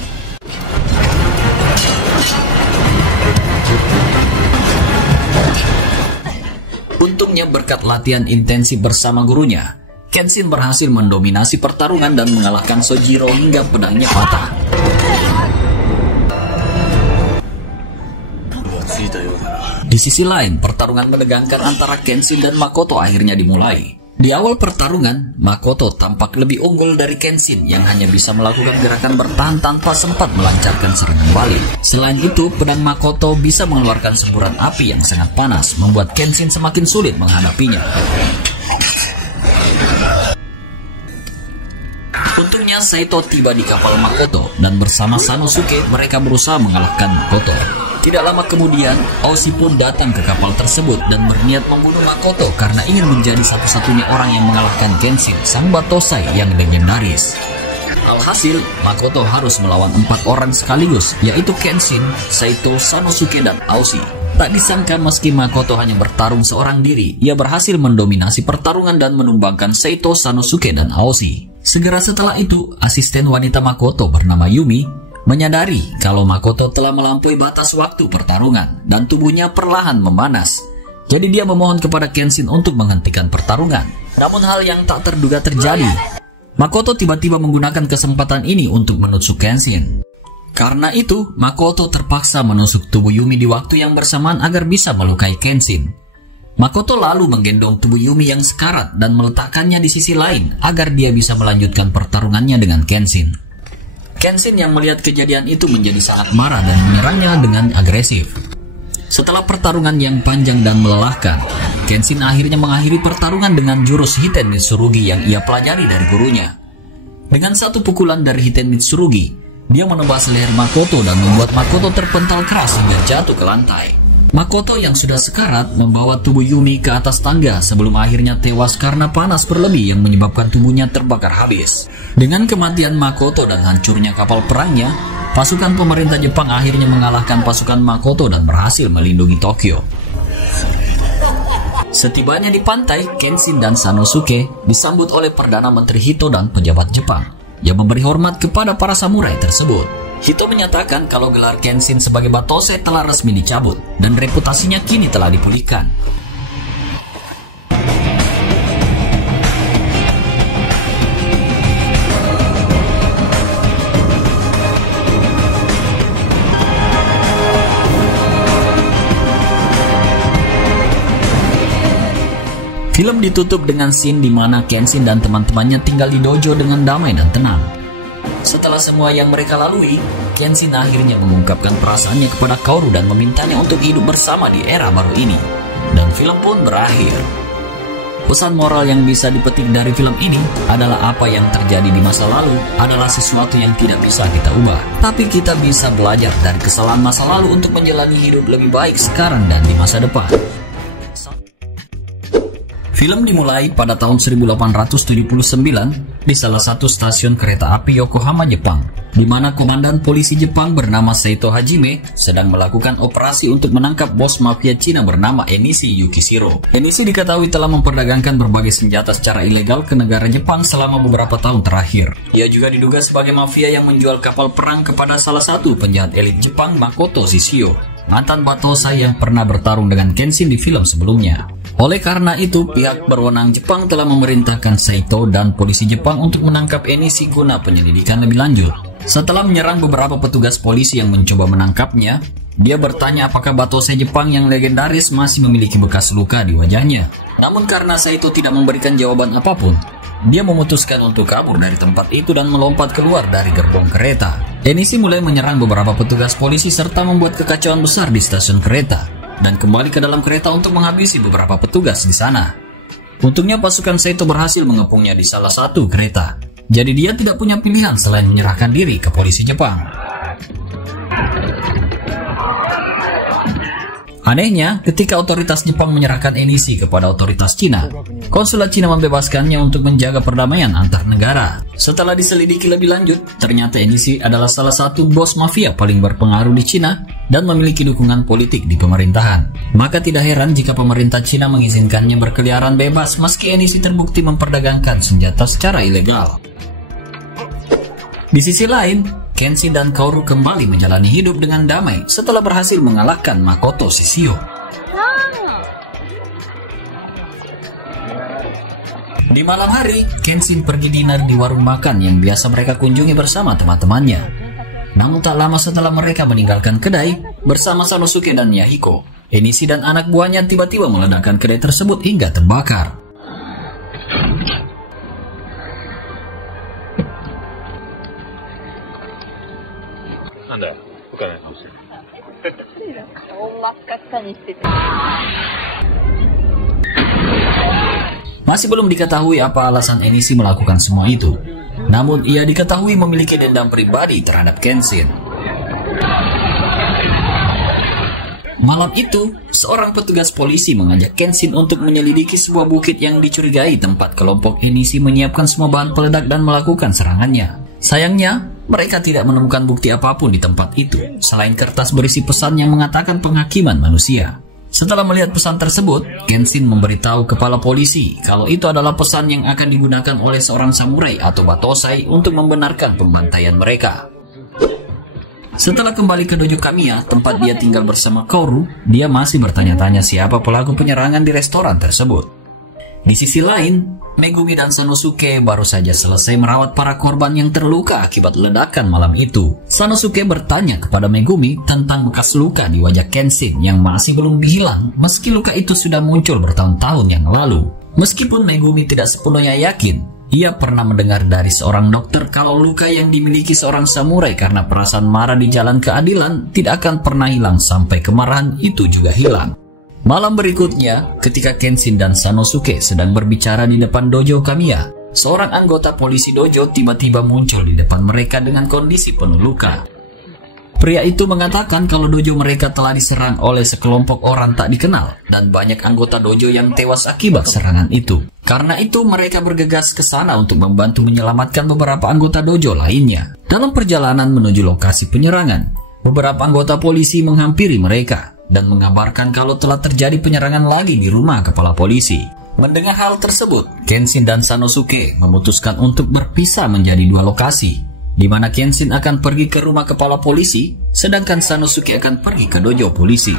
Untungnya berkat latihan intensif bersama gurunya, Kenshin berhasil mendominasi pertarungan dan mengalahkan Sojiro hingga pedangnya patah. Di sisi lain, pertarungan menegangkan antara Kenshin dan Makoto akhirnya dimulai. Di awal pertarungan, Makoto tampak lebih unggul dari Kenshin yang hanya bisa melakukan gerakan bertahan tanpa sempat melancarkan serangan balik. Selain itu, pedang Makoto bisa mengeluarkan semburan api yang sangat panas, membuat Kenshin semakin sulit menghadapinya. Untungnya Saito tiba di kapal Makoto dan bersama Sanosuke mereka berusaha mengalahkan Makoto. Tidak lama kemudian, Oshi pun datang ke kapal tersebut dan berniat membunuh Makoto karena ingin menjadi satu-satunya orang yang mengalahkan Kenshin, sang Batosai yang legendaris. Alhasil, Makoto harus melawan 4 orang sekaligus, yaitu Kenshin, Saito, Sanosuke, dan Oshi. Tak disangka meski Makoto hanya bertarung seorang diri, ia berhasil mendominasi pertarungan dan menumbangkan Saito, Sanosuke, dan Oshi. Segera setelah itu, asisten wanita Makoto bernama Yumi menyadari kalau Makoto telah melampaui batas waktu pertarungan dan tubuhnya perlahan memanas. Jadi dia memohon kepada Kenshin untuk menghentikan pertarungan. Namun hal yang tak terduga terjadi. Makoto tiba-tiba menggunakan kesempatan ini untuk menusuk Kenshin. Karena itu, Makoto terpaksa menusuk tubuh Yumi di waktu yang bersamaan agar bisa melukai Kenshin. Makoto lalu menggendong tubuh Yumi yang sekarat dan meletakkannya di sisi lain agar dia bisa melanjutkan pertarungannya dengan Kenshin. Kenshin yang melihat kejadian itu menjadi sangat marah dan menyerangnya dengan agresif. Setelah pertarungan yang panjang dan melelahkan, Kenshin akhirnya mengakhiri pertarungan dengan jurus Hiten Mitsurugi yang ia pelajari dari gurunya. Dengan satu pukulan dari Hiten Mitsurugi, dia menebas leher Makoto dan membuat Makoto terpental keras hingga jatuh ke lantai. Makoto yang sudah sekarat membawa tubuh Yumi ke atas tangga sebelum akhirnya tewas karena panas berlebih yang menyebabkan tubuhnya terbakar habis. Dengan kematian Makoto dan hancurnya kapal perangnya, pasukan pemerintah Jepang akhirnya mengalahkan pasukan Makoto dan berhasil melindungi Tokyo. Setibanya di pantai, Kenshin dan Sanosuke disambut oleh Perdana Menteri Hito dan pejabat Jepang yang memberi hormat kepada para samurai tersebut. Hito menyatakan kalau gelar Kenshin sebagai Batosai telah resmi dicabut dan reputasinya kini telah dipulihkan. Film ditutup dengan scene di mana Kenshin dan teman-temannya tinggal di dojo dengan damai dan tenang. Setelah semua yang mereka lalui, Kenshin akhirnya mengungkapkan perasaannya kepada Kaoru dan memintanya untuk hidup bersama di era baru ini. Dan film pun berakhir. Pesan moral yang bisa dipetik dari film ini adalah apa yang terjadi di masa lalu adalah sesuatu yang tidak bisa kita ubah. Tapi kita bisa belajar dari kesalahan masa lalu untuk menjalani hidup lebih baik sekarang dan di masa depan. Film dimulai pada tahun 1879 di salah satu stasiun kereta api Yokohama, Jepang, di mana komandan polisi Jepang bernama Saito Hajime sedang melakukan operasi untuk menangkap bos mafia Cina bernama Enishi Yukishiro. Enishi diketahui telah memperdagangkan berbagai senjata secara ilegal ke negara Jepang selama beberapa tahun terakhir. Ia juga diduga sebagai mafia yang menjual kapal perang kepada salah satu penjahat elit Jepang, Makoto Shishio, mantan Batosai yang pernah bertarung dengan Kenshin di film sebelumnya. Oleh karena itu, pihak berwenang Jepang telah memerintahkan Saito dan polisi Jepang untuk menangkap Enishi guna penyelidikan lebih lanjut. Setelah menyerang beberapa petugas polisi yang mencoba menangkapnya, dia bertanya apakah Batosai Jepang yang legendaris masih memiliki bekas luka di wajahnya. Namun karena Saito tidak memberikan jawaban apapun, dia memutuskan untuk kabur dari tempat itu dan melompat keluar dari gerbong kereta. Enishi mulai menyerang beberapa petugas polisi serta membuat kekacauan besar di stasiun kereta dan kembali ke dalam kereta untuk menghabisi beberapa petugas di sana. Untungnya pasukan Saito berhasil mengepungnya di salah satu kereta. Jadi dia tidak punya pilihan selain menyerahkan diri ke polisi Jepang. Anehnya, ketika otoritas Jepang menyerahkan Enishi kepada otoritas Cina, konsulat Cina membebaskannya untuk menjaga perdamaian antar negara. Setelah diselidiki lebih lanjut, ternyata Enishi adalah salah satu bos mafia paling berpengaruh di Cina dan memiliki dukungan politik di pemerintahan. Maka tidak heran jika pemerintah Cina mengizinkannya berkeliaran bebas meski Enishi terbukti memperdagangkan senjata secara ilegal. Di sisi lain, Kenshin dan Kaoru kembali menjalani hidup dengan damai setelah berhasil mengalahkan Makoto Shishio. Di malam hari, Kenshin pergi dinner di warung makan yang biasa mereka kunjungi bersama teman-temannya. Namun tak lama setelah mereka meninggalkan kedai bersama Sanosuke dan Yahiko, Enishi dan anak buahnya tiba-tiba meledakkan kedai tersebut hingga terbakar. Masih belum diketahui apa alasan Enishi melakukan semua itu. Namun ia diketahui memiliki dendam pribadi terhadap Kenshin. Malam itu, seorang petugas polisi mengajak Kenshin untuk menyelidiki sebuah bukit yang dicurigai tempat kelompok Enishi menyiapkan semua bahan peledak dan melakukan serangannya. Sayangnya, mereka tidak menemukan bukti apapun di tempat itu, selain kertas berisi pesan yang mengatakan penghakiman manusia. Setelah melihat pesan tersebut, Kenshin memberitahu kepala polisi kalau itu adalah pesan yang akan digunakan oleh seorang samurai atau batosai untuk membenarkan pembantaian mereka. Setelah kembali ke dojo Kamiya, tempat dia tinggal bersama Kaoru, dia masih bertanya-tanya siapa pelaku penyerangan di restoran tersebut. Di sisi lain, Megumi dan Sanosuke baru saja selesai merawat para korban yang terluka akibat ledakan malam itu. Sanosuke bertanya kepada Megumi tentang bekas luka di wajah Kenshin yang masih belum hilang meski luka itu sudah muncul bertahun-tahun yang lalu. Meskipun Megumi tidak sepenuhnya yakin, ia pernah mendengar dari seorang dokter kalau luka yang dimiliki seorang samurai karena perasaan marah di jalan keadilan tidak akan pernah hilang sampai kemarahan itu juga hilang. Malam berikutnya, ketika Kenshin dan Sanosuke sedang berbicara di depan dojo Kamiya, seorang anggota polisi dojo tiba-tiba muncul di depan mereka dengan kondisi penuh luka. Pria itu mengatakan kalau dojo mereka telah diserang oleh sekelompok orang tak dikenal dan banyak anggota dojo yang tewas akibat serangan itu. Karena itu mereka bergegas ke sana untuk membantu menyelamatkan beberapa anggota dojo lainnya. Dalam perjalanan menuju lokasi penyerangan, beberapa anggota polisi menghampiri mereka dan mengabarkan kalau telah terjadi penyerangan lagi di rumah kepala polisi. Mendengar hal tersebut, Kenshin dan Sanosuke memutuskan untuk berpisah menjadi dua lokasi, di mana Kenshin akan pergi ke rumah kepala polisi, sedangkan Sanosuke akan pergi ke dojo polisi.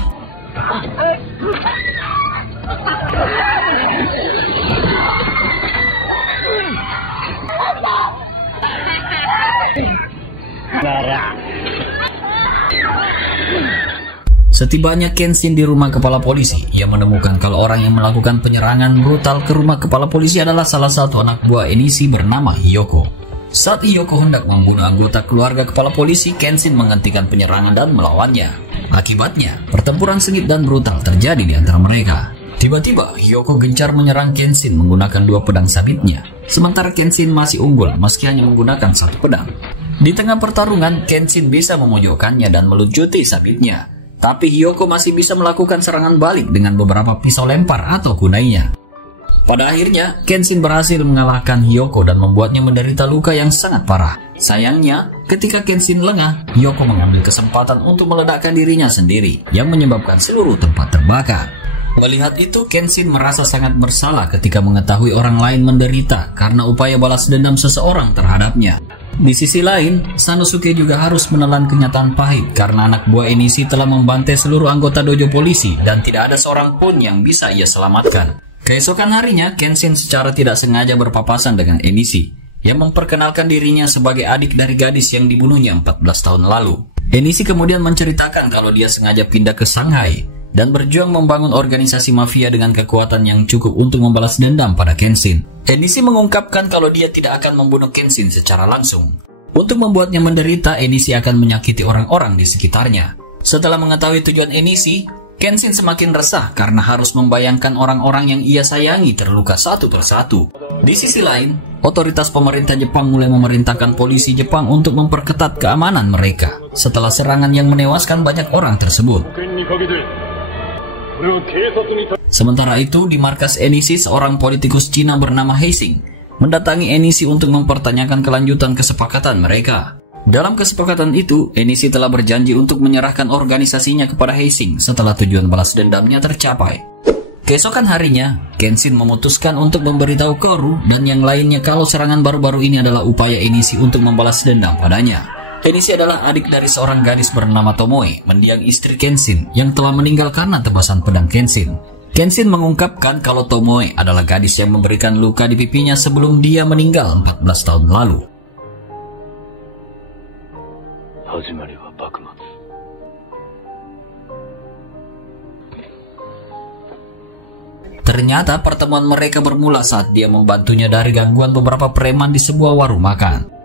Setibanya Kenshin di rumah kepala polisi, ia menemukan kalau orang yang melakukan penyerangan brutal ke rumah kepala polisi adalah salah satu anak buah Enishi bernama Hiyoko. Saat Hiyoko hendak membunuh anggota keluarga kepala polisi, Kenshin menghentikan penyerangan dan melawannya. Akibatnya, pertempuran sengit dan brutal terjadi di antara mereka. Tiba-tiba, Hiyoko gencar menyerang Kenshin menggunakan dua pedang sabitnya, sementara Kenshin masih unggul meski hanya menggunakan satu pedang. Di tengah pertarungan, Kenshin bisa memojokkannya dan melucuti sabitnya. Tapi Hiyoko masih bisa melakukan serangan balik dengan beberapa pisau lempar atau kunainya. Pada akhirnya, Kenshin berhasil mengalahkan Hiyoko dan membuatnya menderita luka yang sangat parah. Sayangnya, ketika Kenshin lengah, Hiyoko mengambil kesempatan untuk meledakkan dirinya sendiri, yang menyebabkan seluruh tempat terbakar. Melihat itu, Kenshin merasa sangat bersalah ketika mengetahui orang lain menderita karena upaya balas dendam seseorang terhadapnya. Di sisi lain, Sanosuke juga harus menelan kenyataan pahit karena anak buah Enishi telah membantai seluruh anggota dojo polisi dan tidak ada seorang pun yang bisa ia selamatkan. Keesokan harinya, Kenshin secara tidak sengaja berpapasan dengan Enishi yang memperkenalkan dirinya sebagai adik dari gadis yang dibunuhnya 14 tahun lalu. Enishi kemudian menceritakan kalau dia sengaja pindah ke Shanghai dan berjuang membangun organisasi mafia dengan kekuatan yang cukup untuk membalas dendam pada Kenshin. Enishi mengungkapkan kalau dia tidak akan membunuh Kenshin secara langsung. Untuk membuatnya menderita, Enishi akan menyakiti orang-orang di sekitarnya. Setelah mengetahui tujuan Enishi, Kenshin semakin resah karena harus membayangkan orang-orang yang ia sayangi terluka satu persatu. Di sisi lain, otoritas pemerintah Jepang mulai memerintahkan polisi Jepang untuk memperketat keamanan mereka setelah serangan yang menewaskan banyak orang tersebut. Sementara itu, di markas Enishi, seorang politikus Cina bernama Heising mendatangi Enishi untuk mempertanyakan kelanjutan kesepakatan mereka. Dalam kesepakatan itu, Enishi telah berjanji untuk menyerahkan organisasinya kepada Heising setelah tujuan balas dendamnya tercapai. Keesokan harinya, Kenshin memutuskan untuk memberitahu Kaoru dan yang lainnya kalau serangan baru-baru ini adalah upaya Enishi untuk membalas dendam padanya. Enishi adalah adik dari seorang gadis bernama Tomoe, mendiang istri Kenshin yang telah meninggal karena tebasan pedang Kenshin. Kenshin mengungkapkan kalau Tomoe adalah gadis yang memberikan luka di pipinya sebelum dia meninggal 14 tahun lalu. Ternyata pertemuan mereka bermula saat dia membantunya dari gangguan beberapa preman di sebuah warung makan.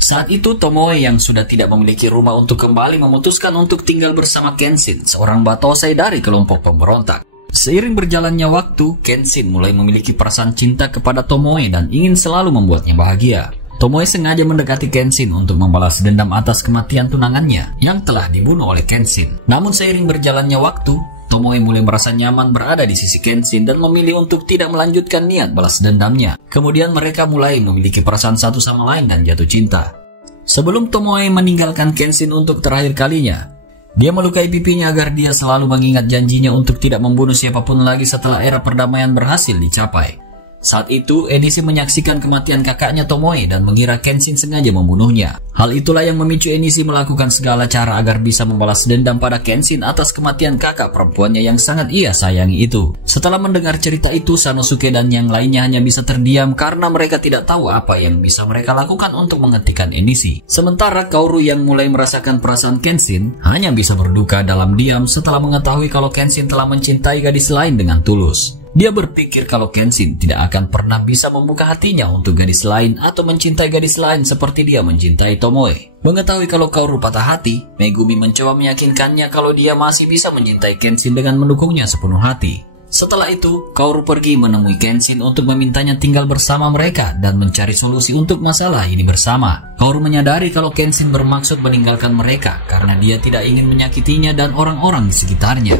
Saat itu Tomoe yang sudah tidak memiliki rumah untuk kembali memutuskan untuk tinggal bersama Kenshin, seorang batosai dari kelompok pemberontak. Seiring berjalannya waktu, Kenshin mulai memiliki perasaan cinta kepada Tomoe dan ingin selalu membuatnya bahagia. Tomoe sengaja mendekati Kenshin untuk membalas dendam atas kematian tunangannya yang telah dibunuh oleh Kenshin. Namun seiring berjalannya waktu, Tomoe mulai merasa nyaman berada di sisi Kenshin dan memilih untuk tidak melanjutkan niat balas dendamnya. Kemudian mereka mulai memiliki perasaan satu sama lain dan jatuh cinta. Sebelum Tomoe meninggalkan Kenshin untuk terakhir kalinya, dia melukai pipinya agar dia selalu mengingat janjinya untuk tidak membunuh siapapun lagi setelah era perdamaian berhasil dicapai. Saat itu, Enishi menyaksikan kematian kakaknya Tomoe dan mengira Kenshin sengaja membunuhnya. Hal itulah yang memicu Enishi melakukan segala cara agar bisa membalas dendam pada Kenshin atas kematian kakak perempuannya yang sangat ia sayangi itu. Setelah mendengar cerita itu, Sanosuke dan yang lainnya hanya bisa terdiam karena mereka tidak tahu apa yang bisa mereka lakukan untuk menghentikan Enishi. Sementara Kaoru yang mulai merasakan perasaan Kenshin hanya bisa berduka dalam diam setelah mengetahui kalau Kenshin telah mencintai gadis lain dengan tulus. Dia berpikir kalau Kenshin tidak akan pernah bisa membuka hatinya untuk gadis lain atau mencintai gadis lain seperti dia mencintai Tomoe. Mengetahui kalau Kaoru patah hati, Megumi mencoba meyakinkannya kalau dia masih bisa mencintai Kenshin dengan mendukungnya sepenuh hati. Setelah itu, Kaoru pergi menemui Kenshin untuk memintanya tinggal bersama mereka dan mencari solusi untuk masalah ini bersama. Kaoru menyadari kalau Kenshin bermaksud meninggalkan mereka karena dia tidak ingin menyakitinya dan orang-orang di sekitarnya.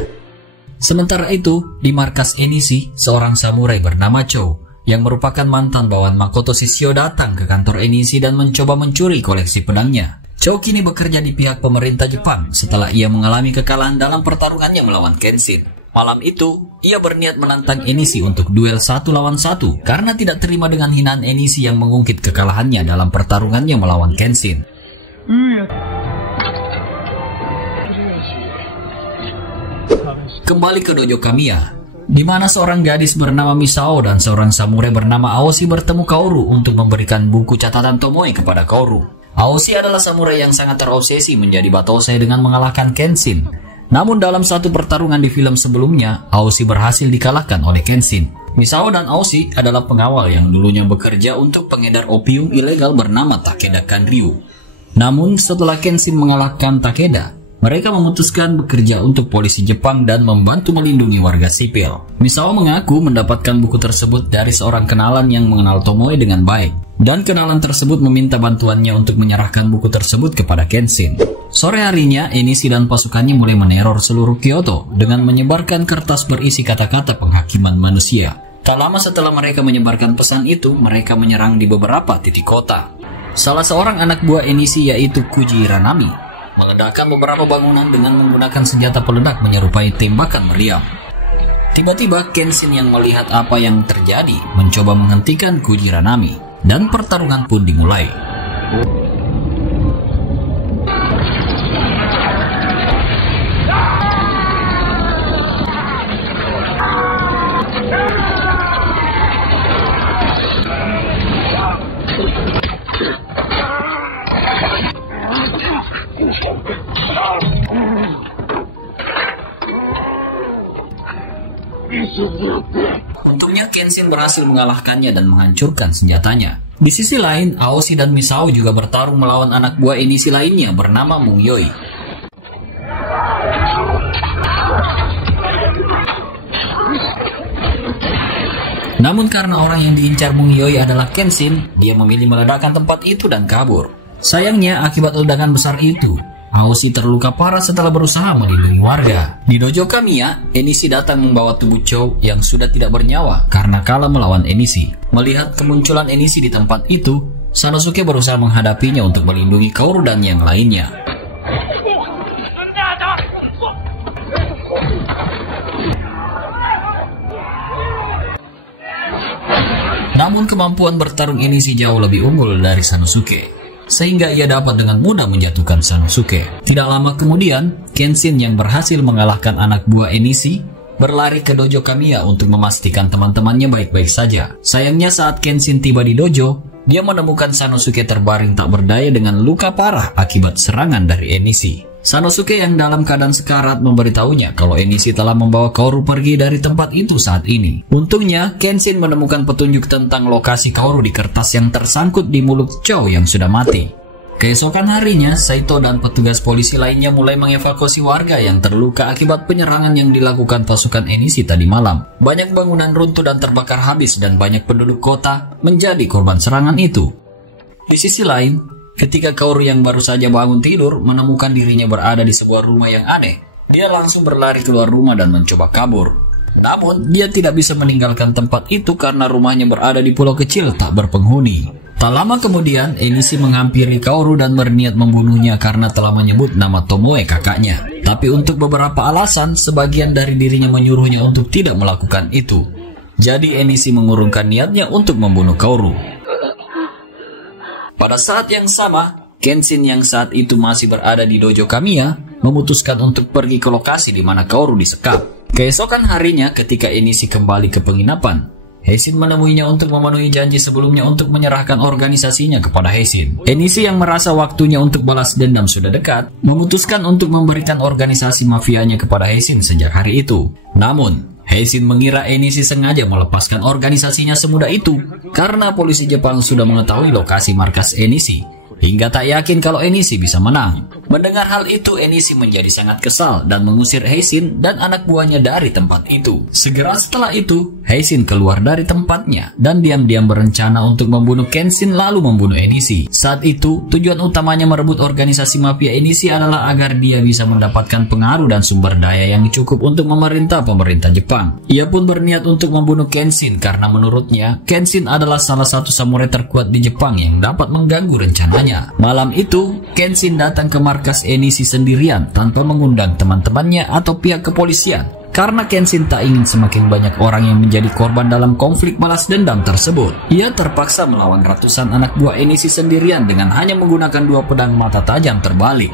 Sementara itu, di markas Enishi, seorang samurai bernama Chou yang merupakan mantan bawahan Makoto Shishio datang ke kantor Enishi dan mencoba mencuri koleksi pedangnya. Chou kini bekerja di pihak pemerintah Jepang setelah ia mengalami kekalahan dalam pertarungannya melawan Kenshin. Malam itu, ia berniat menantang Enishi untuk duel 1 lawan 1 karena tidak terima dengan hinaan Enishi yang mengungkit kekalahannya dalam pertarungannya melawan Kenshin. Kembali ke dojo Kamiya, di mana seorang gadis bernama Misao dan seorang samurai bernama Aoshi bertemu Kaoru untuk memberikan buku catatan Tomoe kepada Kaoru. Aoshi adalah samurai yang sangat terobsesi menjadi batosai dengan mengalahkan Kenshin. Namun dalam satu pertarungan di film sebelumnya, Aoshi berhasil dikalahkan oleh Kenshin. Misao dan Aoshi adalah pengawal yang dulunya bekerja untuk pengedar opium ilegal bernama Takeda Kanryu. Namun setelah Kenshin mengalahkan Takeda, mereka memutuskan bekerja untuk polisi Jepang dan membantu melindungi warga sipil. Misao mengaku mendapatkan buku tersebut dari seorang kenalan yang mengenal Tomoe dengan baik. Dan kenalan tersebut meminta bantuannya untuk menyerahkan buku tersebut kepada Kenshin. Sore harinya, Enishi dan pasukannya mulai meneror seluruh Kyoto dengan menyebarkan kertas berisi kata-kata penghakiman manusia. Tak lama setelah mereka menyebarkan pesan itu, mereka menyerang di beberapa titik kota. Salah seorang anak buah Enishi yaitu Kuji Hiranami meledakan beberapa bangunan dengan menggunakan senjata peledak menyerupai tembakan meriam. Tiba-tiba Kenshin yang melihat apa yang terjadi mencoba menghentikan Kuji Hiranami dan pertarungan pun dimulai. Untungnya Kenshin berhasil mengalahkannya dan menghancurkan senjatanya. Di sisi lain, Aoshi dan Misao juga bertarung melawan anak buah Enishi lainnya bernama Mungyoi. Namun karena orang yang diincar Bung Yoi adalah Kenshin, dia memilih meledakkan tempat itu dan kabur. Sayangnya akibat ledakan besar itu, Aoshi terluka parah setelah berusaha melindungi warga. Di dojo Kamiya, Enishi datang membawa tubuh Chou yang sudah tidak bernyawa karena kalah melawan Enishi. Melihat kemunculan Enishi di tempat itu, Sanosuke berusaha menghadapinya untuk melindungi Kaoru dan yang lainnya. Namun kemampuan bertarung Enishi jauh lebih unggul dari Sanosuke, sehingga ia dapat dengan mudah menjatuhkan Sanosuke. Tidak lama kemudian, Kenshin yang berhasil mengalahkan anak buah Enishi berlari ke dojo Kamiya untuk memastikan teman-temannya baik-baik saja. Sayangnya saat Kenshin tiba di dojo, dia menemukan Sanosuke terbaring tak berdaya dengan luka parah akibat serangan dari Enishi. Sanosuke yang dalam keadaan sekarat memberitahunya kalau Enishi telah membawa Kaoru pergi dari tempat itu saat ini. Untungnya, Kenshin menemukan petunjuk tentang lokasi Kaoru di kertas yang tersangkut di mulut Chou yang sudah mati. Keesokan harinya, Saito dan petugas polisi lainnya mulai mengevakuasi warga yang terluka akibat penyerangan yang dilakukan pasukan Enishi tadi malam. Banyak bangunan runtuh dan terbakar habis dan banyak penduduk kota menjadi korban serangan itu. Di sisi lain, ketika Kaoru yang baru saja bangun tidur menemukan dirinya berada di sebuah rumah yang aneh, dia langsung berlari keluar rumah dan mencoba kabur. Namun, dia tidak bisa meninggalkan tempat itu karena rumahnya berada di pulau kecil tak berpenghuni. Tak lama kemudian, Enishi menghampiri Kaoru dan berniat membunuhnya karena telah menyebut nama Tomoe kakaknya. Tapi untuk beberapa alasan, sebagian dari dirinya menyuruhnya untuk tidak melakukan itu. Jadi Enishi mengurungkan niatnya untuk membunuh Kaoru. Pada saat yang sama, Kenshin yang saat itu masih berada di dojo Kamiya memutuskan untuk pergi ke lokasi di mana Kaoru disekap. Keesokan harinya ketika Enishi kembali ke penginapan, Heishin menemuinya untuk memenuhi janji sebelumnya untuk menyerahkan organisasinya kepada Heishin. Enishi yang merasa waktunya untuk balas dendam sudah dekat, memutuskan untuk memberikan organisasi mafianya kepada Heishin sejak hari itu. Namun, Heishin mengira Enishi sengaja melepaskan organisasinya semudah itu karena polisi Jepang sudah mengetahui lokasi markas Enishi, hingga tak yakin kalau Enishi bisa menang. Mendengar hal itu, Enishi menjadi sangat kesal dan mengusir Heishin dan anak buahnya dari tempat itu. Segera setelah itu, Heishin keluar dari tempatnya dan diam-diam berencana untuk membunuh Kenshin lalu membunuh Enishi. Saat itu, tujuan utamanya merebut organisasi mafia Enishi adalah agar dia bisa mendapatkan pengaruh dan sumber daya yang cukup untuk memerintah pemerintah Jepang. Ia pun berniat untuk membunuh Kenshin karena menurutnya, Kenshin adalah salah satu samurai terkuat di Jepang yang dapat mengganggu rencananya. Malam itu, Kenshin datang ke markas Enishi sendirian tanpa mengundang teman-temannya atau pihak kepolisian. Karena Kenshin tak ingin semakin banyak orang yang menjadi korban dalam konflik balas dendam tersebut, ia terpaksa melawan ratusan anak buah Enishi sendirian dengan hanya menggunakan 2 pedang mata tajam terbalik.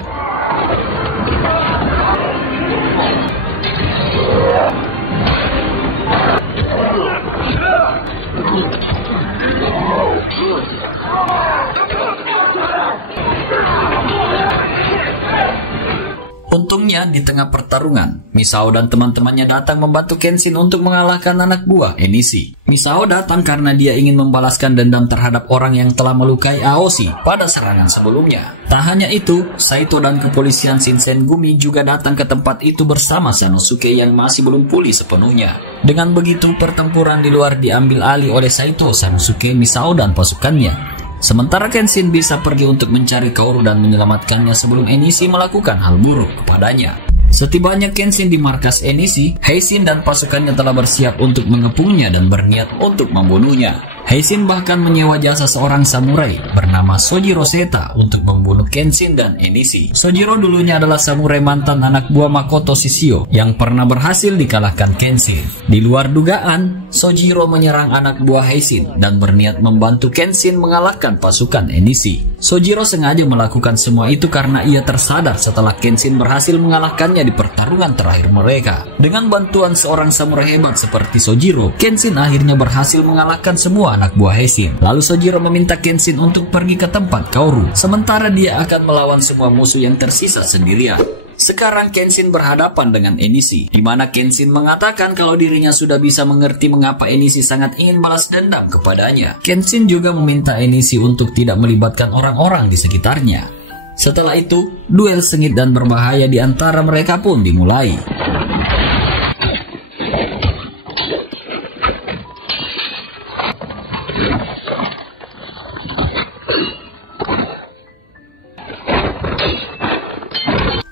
Untungnya di tengah pertarungan, Misao dan teman-temannya datang membantu Kenshin untuk mengalahkan anak buah Enishi. Misao datang karena dia ingin membalaskan dendam terhadap orang yang telah melukai Aoshi pada serangan sebelumnya. Tak hanya itu, Saito dan kepolisian Shinsengumi juga datang ke tempat itu bersama Sanosuke yang masih belum pulih sepenuhnya. Dengan begitu, pertempuran di luar diambil alih oleh Saito, Sanosuke, Misao, dan pasukannya. Sementara Kenshin bisa pergi untuk mencari Kaoru dan menyelamatkannya sebelum Enishi melakukan hal buruk kepadanya. Setibanya Kenshin di markas Enishi, Heishin dan pasukannya telah bersiap untuk mengepungnya dan berniat untuk membunuhnya. Heishin bahkan menyewa jasa seorang samurai bernama Sojiro Seta untuk membunuh Kenshin dan Enishi. Sojiro dulunya adalah samurai mantan anak buah Makoto Shishio yang pernah berhasil dikalahkan Kenshin. Di luar dugaan, Sojiro menyerang anak buah Heishin dan berniat membantu Kenshin mengalahkan pasukan Enishi. Sojiro sengaja melakukan semua itu karena ia tersadar setelah Kenshin berhasil mengalahkannya di pertarungan terakhir mereka. Dengan bantuan seorang samurai hebat seperti Sojiro, Kenshin akhirnya berhasil mengalahkan semua anak buah Heishin. Lalu Sojiro meminta Kenshin untuk pergi ke tempat Kaoru, sementara dia akan melawan semua musuh yang tersisa sendirian. Sekarang Kenshin berhadapan dengan Enishi, di mana Kenshin mengatakan kalau dirinya sudah bisa mengerti mengapa Enishi sangat ingin balas dendam kepadanya. Kenshin juga meminta Enishi untuk tidak melibatkan orang-orang di sekitarnya. Setelah itu, duel sengit dan berbahaya di antara mereka pun dimulai.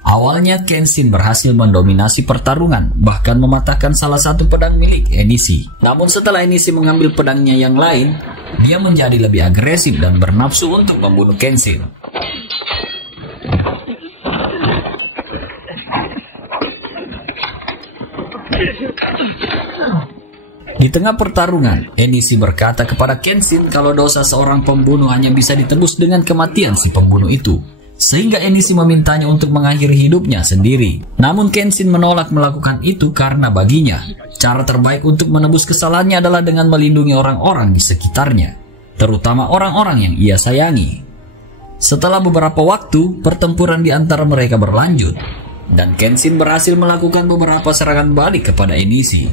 Awalnya Kenshin berhasil mendominasi pertarungan, bahkan mematahkan salah satu pedang milik Enishi. Namun setelah Enishi mengambil pedangnya yang lain, dia menjadi lebih agresif dan bernafsu untuk membunuh Kenshin. Di tengah pertarungan, Enishi berkata kepada Kenshin kalau dosa seorang pembunuh hanya bisa ditebus dengan kematian si pembunuh itu. Sehingga Enishi memintanya untuk mengakhiri hidupnya sendiri. Namun Kenshin menolak melakukan itu karena baginya, cara terbaik untuk menebus kesalahannya adalah dengan melindungi orang-orang di sekitarnya, terutama orang-orang yang ia sayangi. Setelah beberapa waktu, pertempuran di antara mereka berlanjut, dan Kenshin berhasil melakukan beberapa serangan balik kepada Enishi.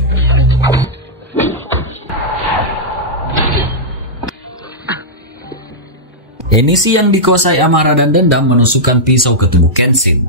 Enishi yang dikuasai amarah dan dendam menusukkan pisau ke tubuh Kenshin.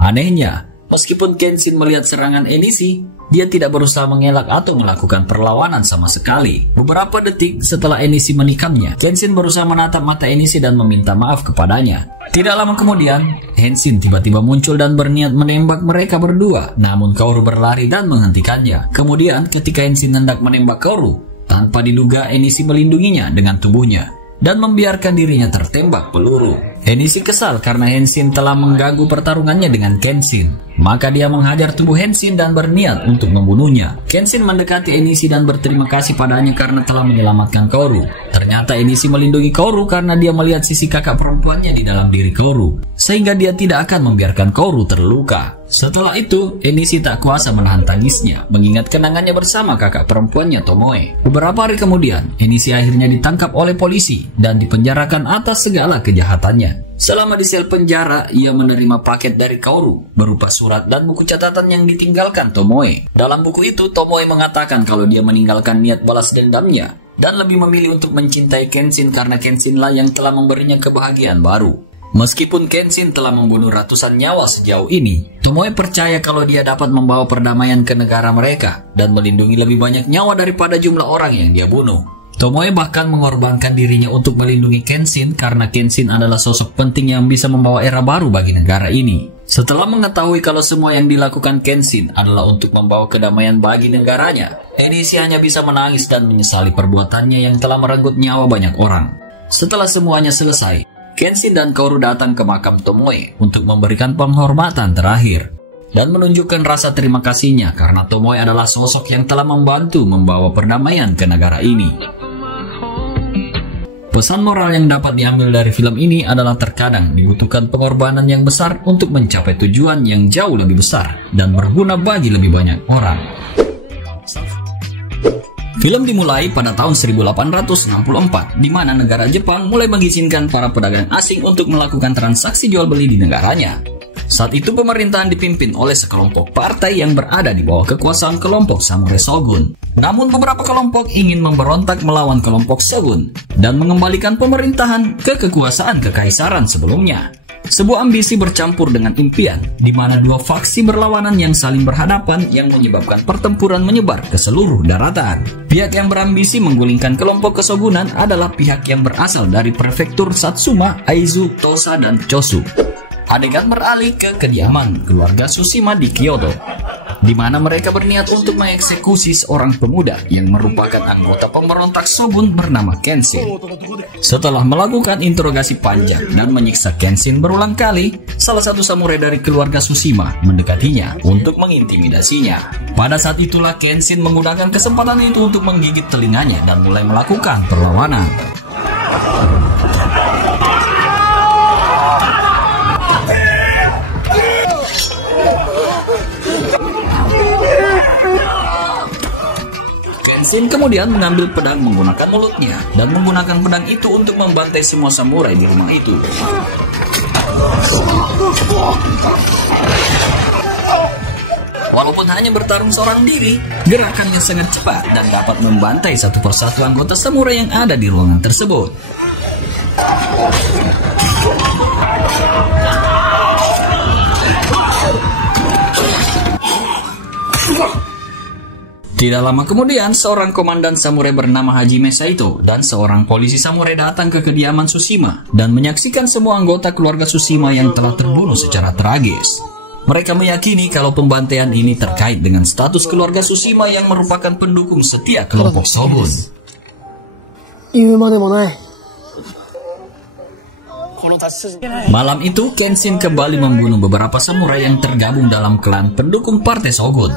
Anehnya, meskipun Kenshin melihat serangan Enishi, dia tidak berusaha mengelak atau melakukan perlawanan sama sekali. Beberapa detik setelah Enishi menikamnya, Kenshin berusaha menatap mata Enishi dan meminta maaf kepadanya. Tidak lama kemudian, Kenshin tiba-tiba muncul dan berniat menembak mereka berdua, namun Kaoru berlari dan menghentikannya. Kemudian, ketika Kenshin hendak menembak Kaoru, tanpa diduga Enishi melindunginya dengan tubuhnya dan membiarkan dirinya tertembak peluru. Enishi kesal karena Kenshin telah mengganggu pertarungannya dengan Kenshin. Maka dia menghajar tubuh Kenshin dan berniat untuk membunuhnya. Kenshin mendekati Enishi dan berterima kasih padanya karena telah menyelamatkan Kaoru. Ternyata Enishi melindungi Kaoru karena dia melihat sisi kakak perempuannya di dalam diri Kaoru, sehingga dia tidak akan membiarkan Kaoru terluka. Setelah itu, Enishi tak kuasa menahan tangisnya, mengingat kenangannya bersama kakak perempuannya Tomoe. Beberapa hari kemudian, Enishi akhirnya ditangkap oleh polisi dan dipenjarakan atas segala kejahatannya. Selama di sel penjara, ia menerima paket dari Kaoru berupa surat dan buku catatan yang ditinggalkan Tomoe. Dalam buku itu, Tomoe mengatakan kalau dia meninggalkan niat balas dendamnya dan lebih memilih untuk mencintai Kenshin karena Kenshinlah yang telah memberinya kebahagiaan baru. Meskipun Kenshin telah membunuh ratusan nyawa sejauh ini, Tomoe percaya kalau dia dapat membawa perdamaian ke negara mereka dan melindungi lebih banyak nyawa daripada jumlah orang yang dia bunuh. Tomoe bahkan mengorbankan dirinya untuk melindungi Kenshin karena Kenshin adalah sosok penting yang bisa membawa era baru bagi negara ini. Setelah mengetahui kalau semua yang dilakukan Kenshin adalah untuk membawa kedamaian bagi negaranya, Enishi hanya bisa menangis dan menyesali perbuatannya yang telah merenggut nyawa banyak orang. Setelah semuanya selesai, Kenshin dan Kaoru datang ke makam Tomoe untuk memberikan penghormatan terakhir dan menunjukkan rasa terima kasihnya karena Tomoe adalah sosok yang telah membantu membawa perdamaian ke negara ini. Pesan moral yang dapat diambil dari film ini adalah terkadang dibutuhkan pengorbanan yang besar untuk mencapai tujuan yang jauh lebih besar dan berguna bagi lebih banyak orang. Film dimulai pada tahun 1864, di mana negara Jepang mulai mengizinkan para pedagang asing untuk melakukan transaksi jual beli di negaranya. Saat itu pemerintahan dipimpin oleh sekelompok partai yang berada di bawah kekuasaan kelompok samurai Shogun. Namun beberapa kelompok ingin memberontak melawan kelompok Shogun dan mengembalikan pemerintahan ke kekuasaan kekaisaran sebelumnya. Sebuah ambisi bercampur dengan impian, di mana dua faksi berlawanan yang saling berhadapan yang menyebabkan pertempuran menyebar ke seluruh daratan. Pihak yang berambisi menggulingkan kelompok kesogunan adalah pihak yang berasal dari prefektur Satsuma, Aizu, Tosa, dan Chosu. Adegan beralih ke kediaman keluarga Tsushima di Kyoto, di mana mereka berniat untuk mengeksekusi seorang pemuda yang merupakan anggota pemberontak Shogun bernama Kenshin. Setelah melakukan interogasi panjang dan menyiksa Kenshin berulang kali, salah satu samurai dari keluarga Tsushima mendekatinya untuk mengintimidasinya. Pada saat itulah Kenshin menggunakan kesempatan itu untuk menggigit telinganya dan mulai melakukan perlawanan. Kenshin kemudian mengambil pedang menggunakan mulutnya dan menggunakan pedang itu untuk membantai semua samurai di rumah itu. Walaupun hanya bertarung seorang diri, gerakannya sangat cepat dan dapat membantai satu persatu anggota samurai yang ada di ruangan tersebut. Tidak lama kemudian, seorang komandan samurai bernama Hajime Saito dan seorang polisi samurai datang ke kediaman Tsushima dan menyaksikan semua anggota keluarga Tsushima yang telah terbunuh secara tragis. Mereka meyakini kalau pembantaian ini terkait dengan status keluarga Tsushima yang merupakan pendukung setia kelompok Shogun. Malam itu, Kenshin kembali membunuh beberapa samurai yang tergabung dalam klan pendukung partai Shogun.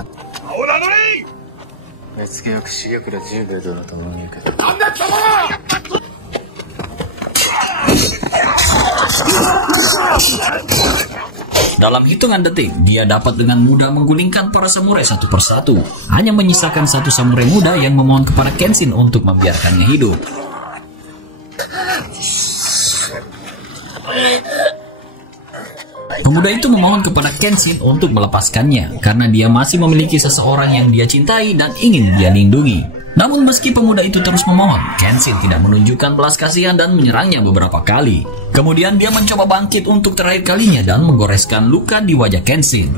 Dalam hitungan detik, dia dapat dengan mudah menggulingkan para samurai satu persatu. Hanya menyisakan satu samurai muda yang memohon kepada Kenshin untuk membiarkannya hidup. Pemuda itu memohon kepada Kenshin untuk melepaskannya karena dia masih memiliki seseorang yang dia cintai dan ingin dia lindungi. Namun meski pemuda itu terus memohon, Kenshin tidak menunjukkan belas kasihan dan menyerangnya beberapa kali. Kemudian dia mencoba bangkit untuk terakhir kalinya dan menggoreskan luka di wajah Kenshin.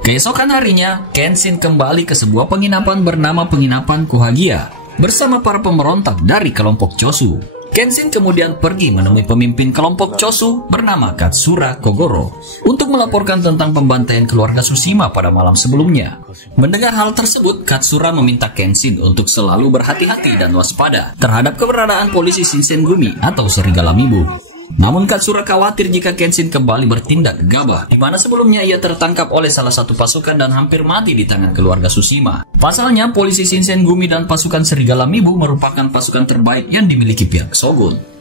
Keesokan harinya, Kenshin kembali ke sebuah penginapan bernama Penginapan Kohagia bersama para pemberontak dari kelompok Chosu. Kenshin kemudian pergi menemui pemimpin kelompok Chosu bernama Katsura Kogoro untuk melaporkan tentang pembantaian keluarga Tsushima pada malam sebelumnya. Mendengar hal tersebut, Katsura meminta Kenshin untuk selalu berhati-hati dan waspada terhadap keberadaan polisi Shinsengumi atau serigala Mibu. Namun Katsura khawatir jika Kenshin kembali bertindak gegabah, di mana sebelumnya ia tertangkap oleh salah satu pasukan dan hampir mati di tangan keluarga Tsushima. Pasalnya, polisi Shinsengumi dan pasukan serigala Mibu merupakan pasukan terbaik yang dimiliki pihak Shogun.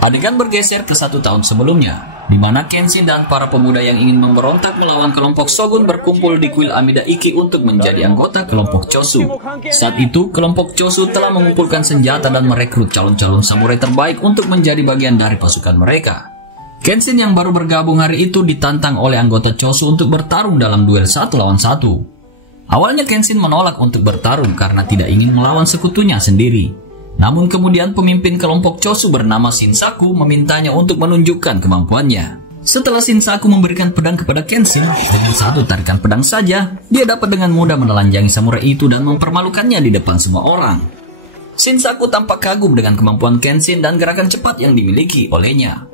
Adegan bergeser ke 1 tahun sebelumnya, di mana Kenshin dan para pemuda yang ingin memberontak melawan kelompok Shogun berkumpul di kuil Amida Iki untuk menjadi anggota kelompok Chosu. Saat itu, kelompok Chosu telah mengumpulkan senjata dan merekrut calon-calon samurai terbaik untuk menjadi bagian dari pasukan mereka. Kenshin yang baru bergabung hari itu ditantang oleh anggota Chosu untuk bertarung dalam duel 1 lawan 1. Awalnya Kenshin menolak untuk bertarung karena tidak ingin melawan sekutunya sendiri. Namun kemudian pemimpin kelompok Chosu bernama Shinsaku memintanya untuk menunjukkan kemampuannya. Setelah Shinsaku memberikan pedang kepada Kenshin, dengan satu tarikan pedang saja, dia dapat dengan mudah menelanjangi samurai itu dan mempermalukannya di depan semua orang. Shinsaku tampak kagum dengan kemampuan Kenshin dan gerakan cepat yang dimiliki olehnya.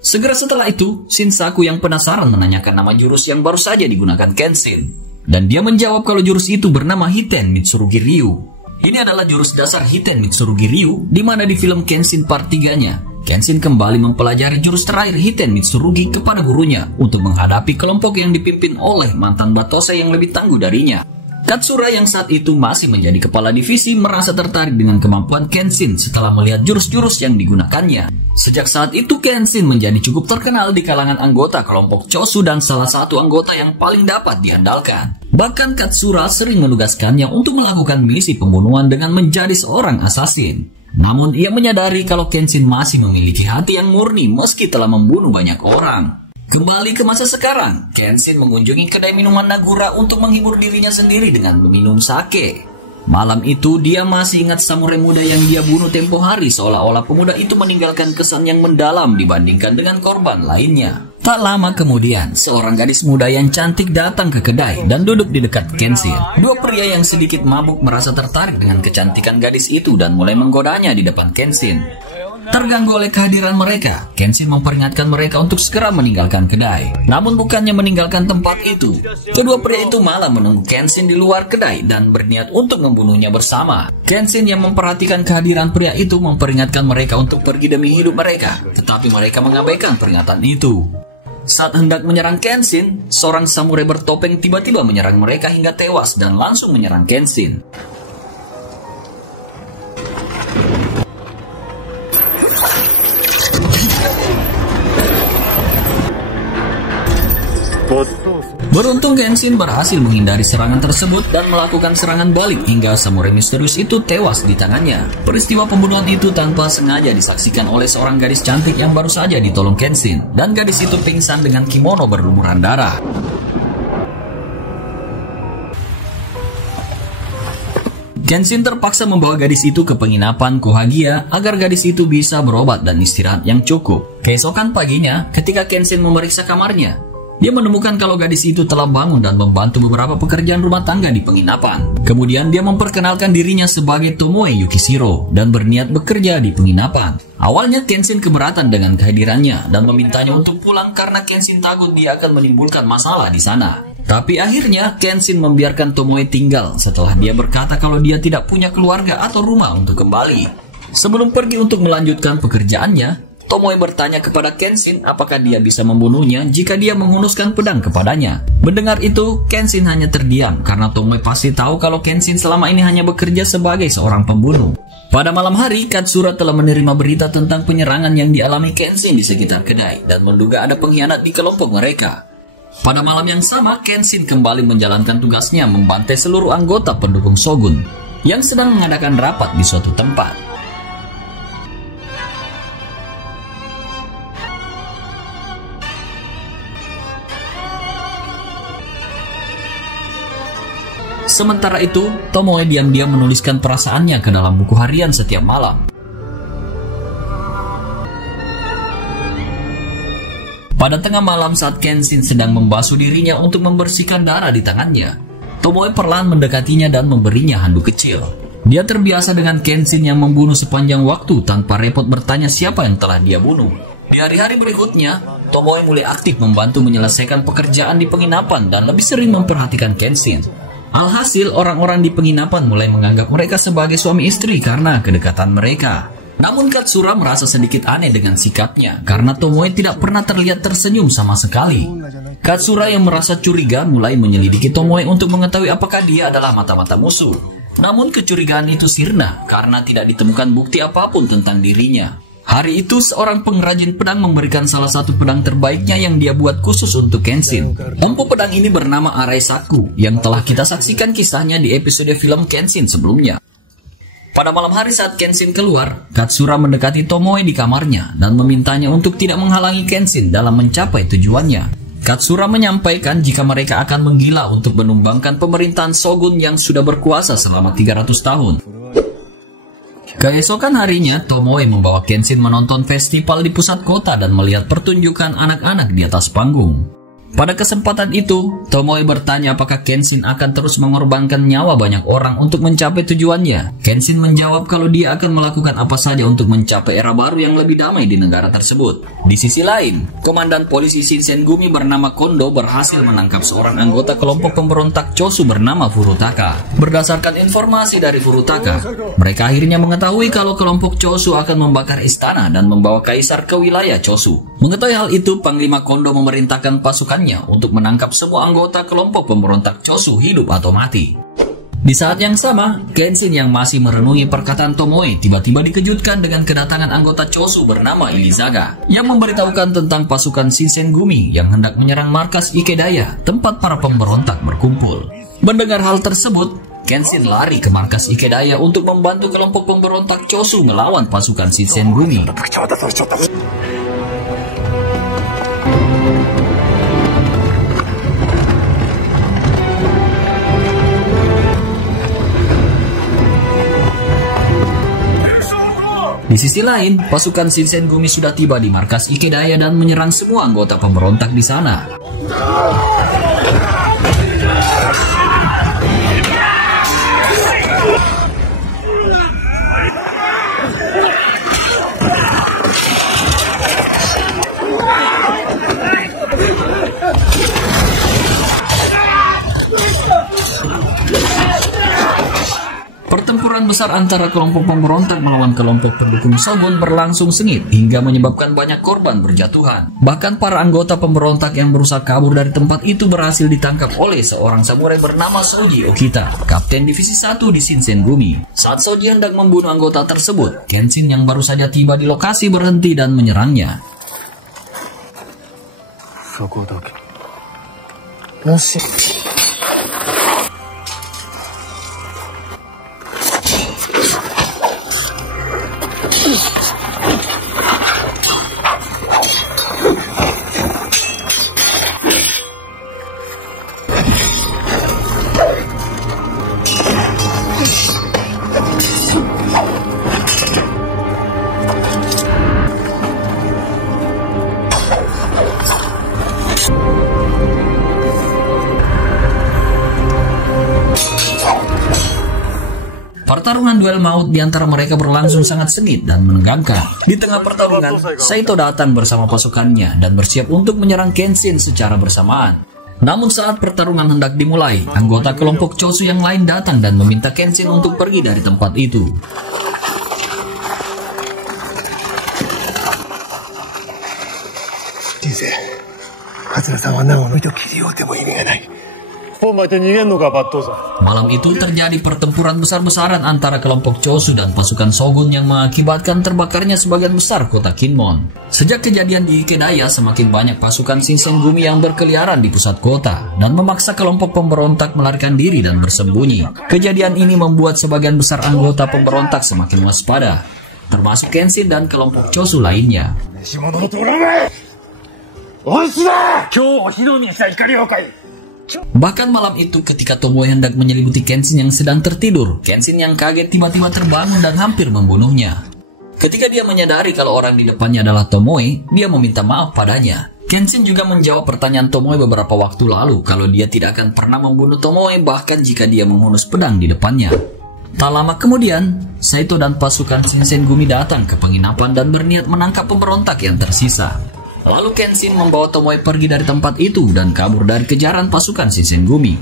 Segera setelah itu, Shinsaku yang penasaran menanyakan nama jurus yang baru saja digunakan Kenshin. Dan dia menjawab kalau jurus itu bernama Hiten Mitsurugi Ryu. Ini adalah jurus dasar Hiten Mitsurugi Ryu, di mana di film Kenshin Part 3-nya, Kenshin kembali mempelajari jurus terakhir Hiten Mitsurugi kepada gurunya untuk menghadapi kelompok yang dipimpin oleh mantan Batose yang lebih tangguh darinya. Katsura yang saat itu masih menjadi kepala divisi merasa tertarik dengan kemampuan Kenshin setelah melihat jurus-jurus yang digunakannya. Sejak saat itu Kenshin menjadi cukup terkenal di kalangan anggota kelompok Chosu dan salah satu anggota yang paling dapat diandalkan. Bahkan Katsura sering menugaskannya untuk melakukan misi pembunuhan dengan menjadi seorang assassin. Namun ia menyadari kalau Kenshin masih memiliki hati yang murni meski telah membunuh banyak orang. Kembali ke masa sekarang, Kenshin mengunjungi kedai minuman Nagura untuk menghibur dirinya sendiri dengan meminum sake. Malam itu dia masih ingat samurai muda yang dia bunuh tempo hari, seolah-olah pemuda itu meninggalkan kesan yang mendalam dibandingkan dengan korban lainnya. Tak lama kemudian, seorang gadis muda yang cantik datang ke kedai dan duduk di dekat Kenshin. Dua pria yang sedikit mabuk merasa tertarik dengan kecantikan gadis itu dan mulai menggodanya di depan Kenshin. Terganggu oleh kehadiran mereka, Kenshin memperingatkan mereka untuk segera meninggalkan kedai. Namun bukannya meninggalkan tempat itu, kedua pria itu malah menunggu Kenshin di luar kedai dan berniat untuk membunuhnya bersama. Kenshin yang memperhatikan kehadiran pria itu memperingatkan mereka untuk pergi demi hidup mereka, tetapi mereka mengabaikan peringatan itu. Saat hendak menyerang Kenshin, seorang samurai bertopeng tiba-tiba menyerang mereka hingga tewas dan langsung menyerang Kenshin. Beruntung Kenshin berhasil menghindari serangan tersebut dan melakukan serangan balik hingga samurai misterius itu tewas di tangannya. Peristiwa pembunuhan itu tanpa sengaja disaksikan oleh seorang gadis cantik yang baru saja ditolong Kenshin, dan gadis itu pingsan dengan kimono berlumuran darah. Kenshin terpaksa membawa gadis itu ke penginapan Kohagia agar gadis itu bisa berobat dan istirahat yang cukup. Keesokan paginya, ketika Kenshin memeriksa kamarnya, Dia menemukan kalau gadis itu telah bangun dan membantu beberapa pekerjaan rumah tangga di penginapan. Kemudian dia memperkenalkan dirinya sebagai Tomoe Yukishiro dan berniat bekerja di penginapan. Awalnya Kenshin keberatan dengan kehadirannya dan memintanya untuk pulang karena Kenshin takut dia akan menimbulkan masalah di sana. Tapi akhirnya Kenshin membiarkan Tomoe tinggal setelah dia berkata kalau dia tidak punya keluarga atau rumah untuk kembali. Sebelum pergi untuk melanjutkan pekerjaannya, Tomoe bertanya kepada Kenshin apakah dia bisa membunuhnya jika dia menghunuskan pedang kepadanya. Mendengar itu, Kenshin hanya terdiam karena Tomoe pasti tahu kalau Kenshin selama ini hanya bekerja sebagai seorang pembunuh. Pada malam hari, Katsura telah menerima berita tentang penyerangan yang dialami Kenshin di sekitar kedai dan menduga ada pengkhianat di kelompok mereka. Pada malam yang sama, Kenshin kembali menjalankan tugasnya membantai seluruh anggota pendukung Shogun yang sedang mengadakan rapat di suatu tempat. Sementara itu, Tomoe diam-diam menuliskan perasaannya ke dalam buku harian setiap malam. Pada tengah malam saat Kenshin sedang membasuh dirinya untuk membersihkan darah di tangannya, Tomoe perlahan mendekatinya dan memberinya handuk kecil. Dia terbiasa dengan Kenshin yang membunuh sepanjang waktu tanpa repot bertanya siapa yang telah dia bunuh. Di hari-hari berikutnya, Tomoe mulai aktif membantu menyelesaikan pekerjaan di penginapan dan lebih sering memperhatikan Kenshin. Alhasil, orang-orang di penginapan mulai menganggap mereka sebagai suami istri karena kedekatan mereka. Namun Katsura merasa sedikit aneh dengan sikapnya karena Tomoe tidak pernah terlihat tersenyum sama sekali. Katsura yang merasa curiga mulai menyelidiki Tomoe untuk mengetahui apakah dia adalah mata-mata musuh. Namun kecurigaan itu sirna karena tidak ditemukan bukti apapun tentang dirinya. Hari itu seorang pengrajin pedang memberikan salah satu pedang terbaiknya yang dia buat khusus untuk Kenshin. Empu pedang ini bernama Araisaku yang telah kita saksikan kisahnya di episode film Kenshin sebelumnya. Pada malam hari saat Kenshin keluar, Katsura mendekati Tomoe di kamarnya dan memintanya untuk tidak menghalangi Kenshin dalam mencapai tujuannya. Katsura menyampaikan jika mereka akan menggila untuk menumbangkan pemerintahan Shogun yang sudah berkuasa selama 300 tahun. Keesokan harinya, Tomoe membawa Kenshin menonton festival di pusat kota dan melihat pertunjukan anak-anak di atas panggung. Pada kesempatan itu, Tomoe bertanya apakah Kenshin akan terus mengorbankan nyawa banyak orang untuk mencapai tujuannya. Kenshin menjawab kalau dia akan melakukan apa saja untuk mencapai era baru yang lebih damai di negara tersebut. Di sisi lain, Komandan Polisi Shinsengumi bernama Kondo berhasil menangkap seorang anggota kelompok pemberontak Chosu bernama Furutaka. Berdasarkan informasi dari Furutaka, mereka akhirnya mengetahui kalau kelompok Chosu akan membakar istana dan membawa kaisar ke wilayah Chosu. Mengetahui hal itu, Panglima Kondo memerintahkan pasukan untuk menangkap semua anggota kelompok pemberontak Chosu hidup atau mati. Di saat yang sama, Kenshin yang masih merenungi perkataan Tomoe tiba-tiba dikejutkan dengan kedatangan anggota Chosu bernama Ilizaga yang memberitahukan tentang pasukan Shinsengumi yang hendak menyerang markas Ikedaya, tempat para pemberontak berkumpul. Mendengar hal tersebut, Kenshin lari ke markas Ikedaya untuk membantu kelompok pemberontak Chosu melawan pasukan Shinsengumi. Di sisi lain, pasukan Shinsengumi sudah tiba di markas Ikedaya dan menyerang semua anggota pemberontak di sana. Pertempuran besar antara kelompok pemberontak melawan kelompok pendukung Shogun berlangsung sengit hingga menyebabkan banyak korban berjatuhan. Bahkan para anggota pemberontak yang berusaha kabur dari tempat itu berhasil ditangkap oleh seorang samurai bernama Shoji Okita, kapten divisi 1 di Shinsengumi. Saat Shoji hendak membunuh anggota tersebut, Kenshin yang baru saja tiba di lokasi berhenti dan menyerangnya. duel maut di antara mereka berlangsung sangat sengit dan menegangkan. Di tengah pertarungan, Saito datang bersama pasukannya dan bersiap untuk menyerang Kenshin secara bersamaan. Namun saat pertarungan hendak dimulai, anggota kelompok Chosu yang lain datang dan meminta Kenshin untuk pergi dari tempat itu. Malam itu terjadi pertempuran besar-besaran antara kelompok Chosu dan pasukan Shogun yang mengakibatkan terbakarnya sebagian besar kota Kinmon. Sejak kejadian di Ikedaya, semakin banyak pasukan Shinsengumi yang berkeliaran di pusat kota dan memaksa kelompok pemberontak melarikan diri dan bersembunyi. Kejadian ini membuat sebagian besar anggota pemberontak semakin waspada, termasuk Kenshin dan kelompok Chosu lainnya. Bahkan malam itu ketika Tomoe hendak menyelimuti Kenshin yang sedang tertidur, Kenshin yang kaget tiba-tiba terbangun dan hampir membunuhnya. Ketika dia menyadari kalau orang di depannya adalah Tomoe, dia meminta maaf padanya. Kenshin juga menjawab pertanyaan Tomoe beberapa waktu lalu kalau dia tidak akan pernah membunuh Tomoe bahkan jika dia menghunus pedang di depannya. Tak lama kemudian, Saito dan pasukan Shinsengumi datang ke penginapan dan berniat menangkap pemberontak yang tersisa. Lalu Kenshin membawa Tomoe pergi dari tempat itu dan kabur dari kejaran pasukan Shinsengumi.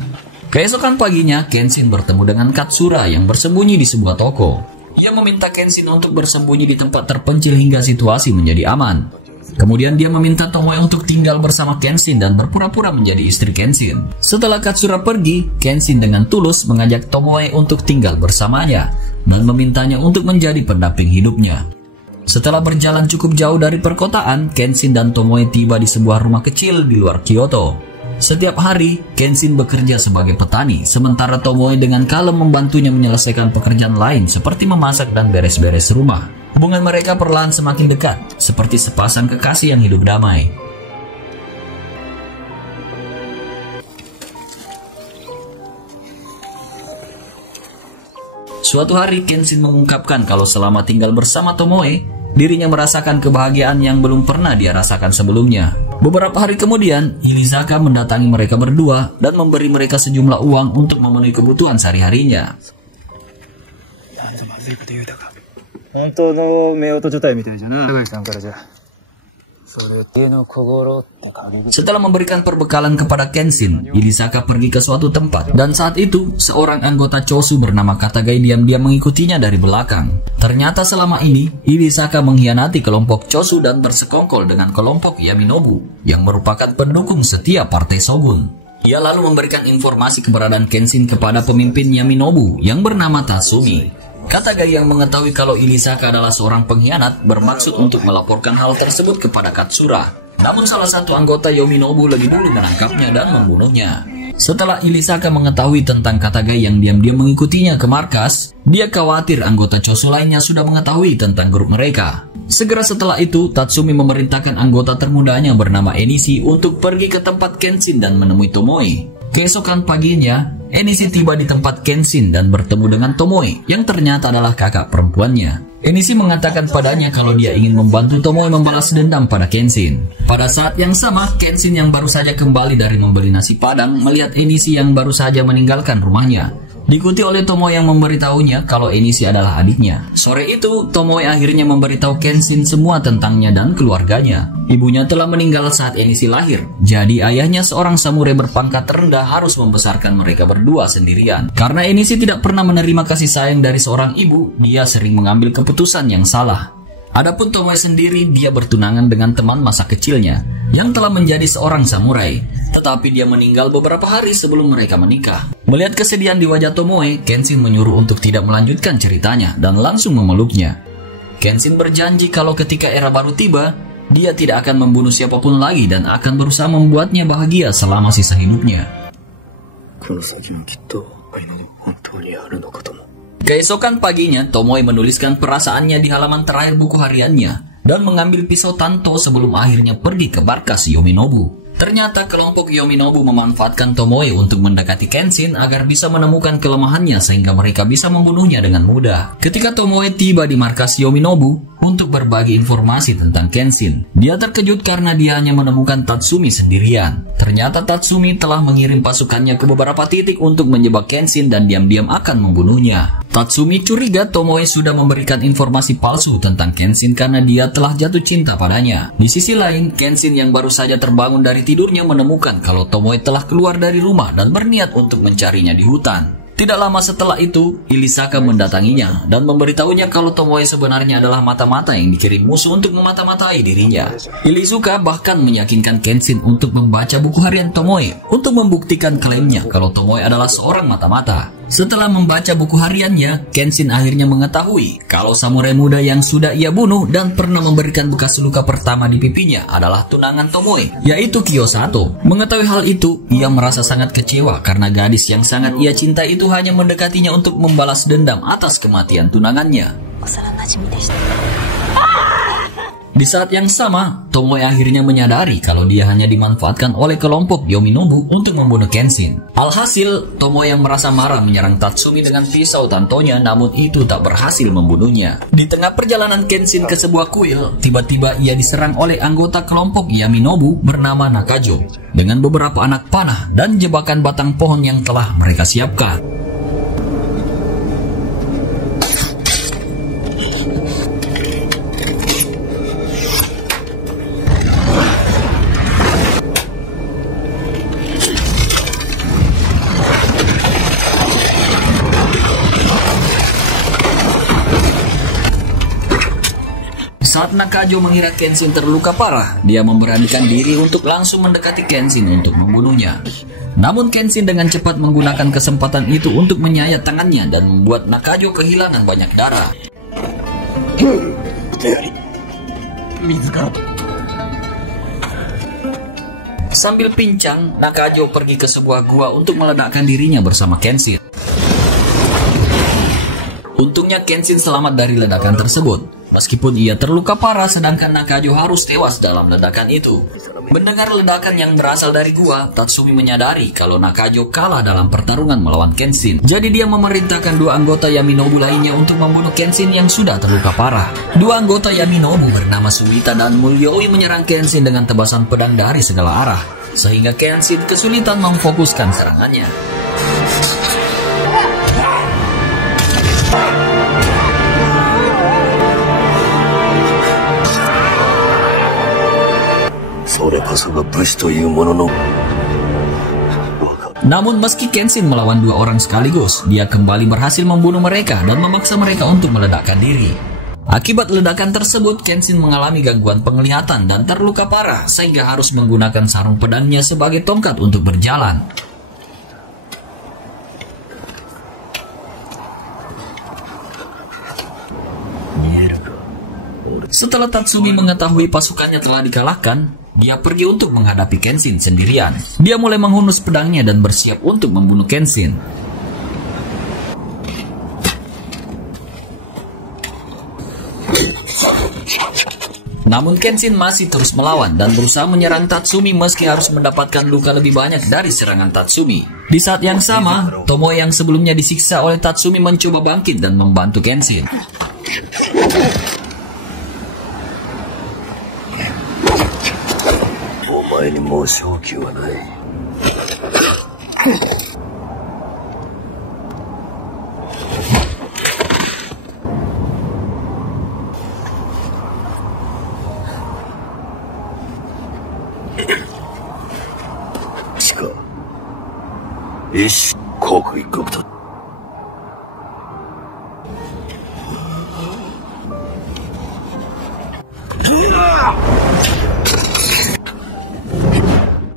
Keesokan paginya, Kenshin bertemu dengan Katsura yang bersembunyi di sebuah toko. Ia meminta Kenshin untuk bersembunyi di tempat terpencil hingga situasi menjadi aman. Kemudian dia meminta Tomoe untuk tinggal bersama Kenshin dan berpura-pura menjadi istri Kenshin. Setelah Katsura pergi, Kenshin dengan tulus mengajak Tomoe untuk tinggal bersamanya dan memintanya untuk menjadi pendamping hidupnya. Setelah berjalan cukup jauh dari perkotaan, Kenshin dan Tomoe tiba di sebuah rumah kecil di luar Kyoto. Setiap hari, Kenshin bekerja sebagai petani, sementara Tomoe dengan kalem membantunya menyelesaikan pekerjaan lain seperti memasak dan beres-beres rumah. Hubungan mereka perlahan semakin dekat, seperti sepasang kekasih yang hidup damai. Suatu hari, Kenshin mengungkapkan kalau selama tinggal bersama Tomoe, dirinya merasakan kebahagiaan yang belum pernah dia rasakan sebelumnya. Beberapa hari kemudian, Hirisaka mendatangi mereka berdua dan memberi mereka sejumlah uang untuk memenuhi kebutuhan sehari-harinya. Setelah memberikan perbekalan kepada Kenshin, Hirisaka pergi ke suatu tempat dan saat itu seorang anggota Chosu bernama Katagai diam-diam mengikutinya dari belakang. Ternyata selama ini Hirisaka mengkhianati kelompok Chosu dan bersekongkol dengan kelompok Yaminobu yang merupakan pendukung setia partai Shogun. Ia lalu memberikan informasi keberadaan Kenshin kepada pemimpin Yaminobu yang bernama Tatsumi. Katagai yang mengetahui kalau Hirisaka adalah seorang pengkhianat bermaksud untuk melaporkan hal tersebut kepada Katsura. Namun salah satu anggota Yaminobu lebih dulu menangkapnya dan membunuhnya. Setelah Hirisaka mengetahui tentang Katagai yang diam-diam mengikutinya ke markas, dia khawatir anggota Chosu lainnya sudah mengetahui tentang grup mereka. Segera setelah itu, Tatsumi memerintahkan anggota termudanya bernama Enishi untuk pergi ke tempat Kenshin dan menemui Tomoe. Keesokan paginya, Enishi tiba di tempat Kenshin dan bertemu dengan Tomoe yang ternyata adalah kakak perempuannya. Enishi mengatakan padanya kalau dia ingin membantu Tomoe membalas dendam pada Kenshin. Pada saat yang sama, Kenshin yang baru saja kembali dari membeli nasi padang melihat Enishi yang baru saja meninggalkan rumahnya. Diikuti oleh Tomoe yang memberitahunya kalau Enishi adalah adiknya. Sore itu, Tomoe akhirnya memberitahu Kenshin semua tentangnya dan keluarganya. Ibunya telah meninggal saat Enishi lahir. Jadi ayahnya seorang samurai berpangkat rendah harus membesarkan mereka berdua sendirian. Karena Enishi tidak pernah menerima kasih sayang dari seorang ibu, dia sering mengambil keputusan yang salah. Adapun Tomoe sendiri, dia bertunangan dengan teman masa kecilnya yang telah menjadi seorang samurai, tetapi dia meninggal beberapa hari sebelum mereka menikah. Melihat kesedihan di wajah Tomoe, Kenshin menyuruh untuk tidak melanjutkan ceritanya dan langsung memeluknya. Kenshin berjanji kalau ketika era baru tiba, dia tidak akan membunuh siapapun lagi dan akan berusaha membuatnya bahagia selama sisa hidupnya. Keesokan paginya, Tomoe menuliskan perasaannya di halaman terakhir buku hariannya dan mengambil pisau Tanto sebelum akhirnya pergi ke markas Yaminobu. Ternyata kelompok Yaminobu memanfaatkan Tomoe untuk mendekati Kenshin agar bisa menemukan kelemahannya sehingga mereka bisa membunuhnya dengan mudah. Ketika Tomoe tiba di markas Yaminobu untuk berbagi informasi tentang Kenshin, dia terkejut karena dia hanya menemukan Tatsumi sendirian. Ternyata Tatsumi telah mengirim pasukannya ke beberapa titik untuk menjebak Kenshin dan diam-diam akan membunuhnya. Tatsumi curiga Tomoe sudah memberikan informasi palsu tentang Kenshin karena dia telah jatuh cinta padanya. Di sisi lain, Kenshin yang baru saja terbangun dari tidurnya menemukan kalau Tomoe telah keluar dari rumah dan berniat untuk mencarinya di hutan. Tidak lama setelah itu, Ilisaka mendatanginya dan memberitahunya kalau Tomoe sebenarnya adalah mata-mata yang dikirim musuh untuk memata-matai dirinya. Ilisaka bahkan meyakinkan Kenshin untuk membaca buku harian Tomoe untuk membuktikan klaimnya kalau Tomoe adalah seorang mata-mata. Setelah membaca buku hariannya, Kenshin akhirnya mengetahui kalau samurai muda yang sudah ia bunuh dan pernah memberikan bekas luka pertama di pipinya adalah tunangan Tomoe, yaitu Kiyosato. Mengetahui hal itu, ia merasa sangat kecewa karena gadis yang sangat ia cinta itu hanya mendekatinya untuk membalas dendam atas kematian tunangannya. Di saat yang sama, Tomoe akhirnya menyadari kalau dia hanya dimanfaatkan oleh kelompok Yominobu untuk membunuh Kenshin. Alhasil, Tomoe yang merasa marah menyerang Tatsumi dengan pisau tantonya, namun itu tak berhasil membunuhnya. Di tengah perjalanan Kenshin ke sebuah kuil, tiba-tiba ia diserang oleh anggota kelompok Yaminobu bernama Nakajo dengan beberapa anak panah dan jebakan batang pohon yang telah mereka siapkan. Saat Nakajo mengira Kenshin terluka parah, dia memberanikan diri untuk langsung mendekati Kenshin untuk membunuhnya. Namun Kenshin dengan cepat menggunakan kesempatan itu untuk menyayat tangannya dan membuat Nakajo kehilangan banyak darah. Sambil pincang, Nakajo pergi ke sebuah gua untuk meledakkan dirinya bersama Kenshin. Untungnya Kenshin selamat dari ledakan tersebut. Meskipun ia terluka parah, sedangkan Nakajo harus tewas dalam ledakan itu. Mendengar ledakan yang berasal dari gua, Tatsumi menyadari kalau Nakajo kalah dalam pertarungan melawan Kenshin. Jadi dia memerintahkan dua anggota Yaminobu lainnya untuk membunuh Kenshin yang sudah terluka parah. Dua anggota Yaminobu bernama Suwita dan Muryoi menyerang Kenshin dengan tebasan pedang dari segala arah, sehingga Kenshin kesulitan memfokuskan serangannya. Namun meski Kenshin melawan dua orang sekaligus, dia kembali berhasil membunuh mereka dan memaksa mereka untuk meledakkan diri. Akibat ledakan tersebut, Kenshin mengalami gangguan penglihatan dan terluka parah sehingga harus menggunakan sarung pedangnya sebagai tongkat untuk berjalan. Setelah Tatsumi mengetahui pasukannya telah dikalahkan, dia pergi untuk menghadapi Kenshin sendirian. Dia mulai menghunus pedangnya dan bersiap untuk membunuh Kenshin. Namun Kenshin masih terus melawan dan berusaha menyerang Tatsumi meski harus mendapatkan luka lebih banyak dari serangan Tatsumi. Di saat yang sama, Tomoe yang sebelumnya disiksa oleh Tatsumi mencoba bangkit dan membantu Kenshin.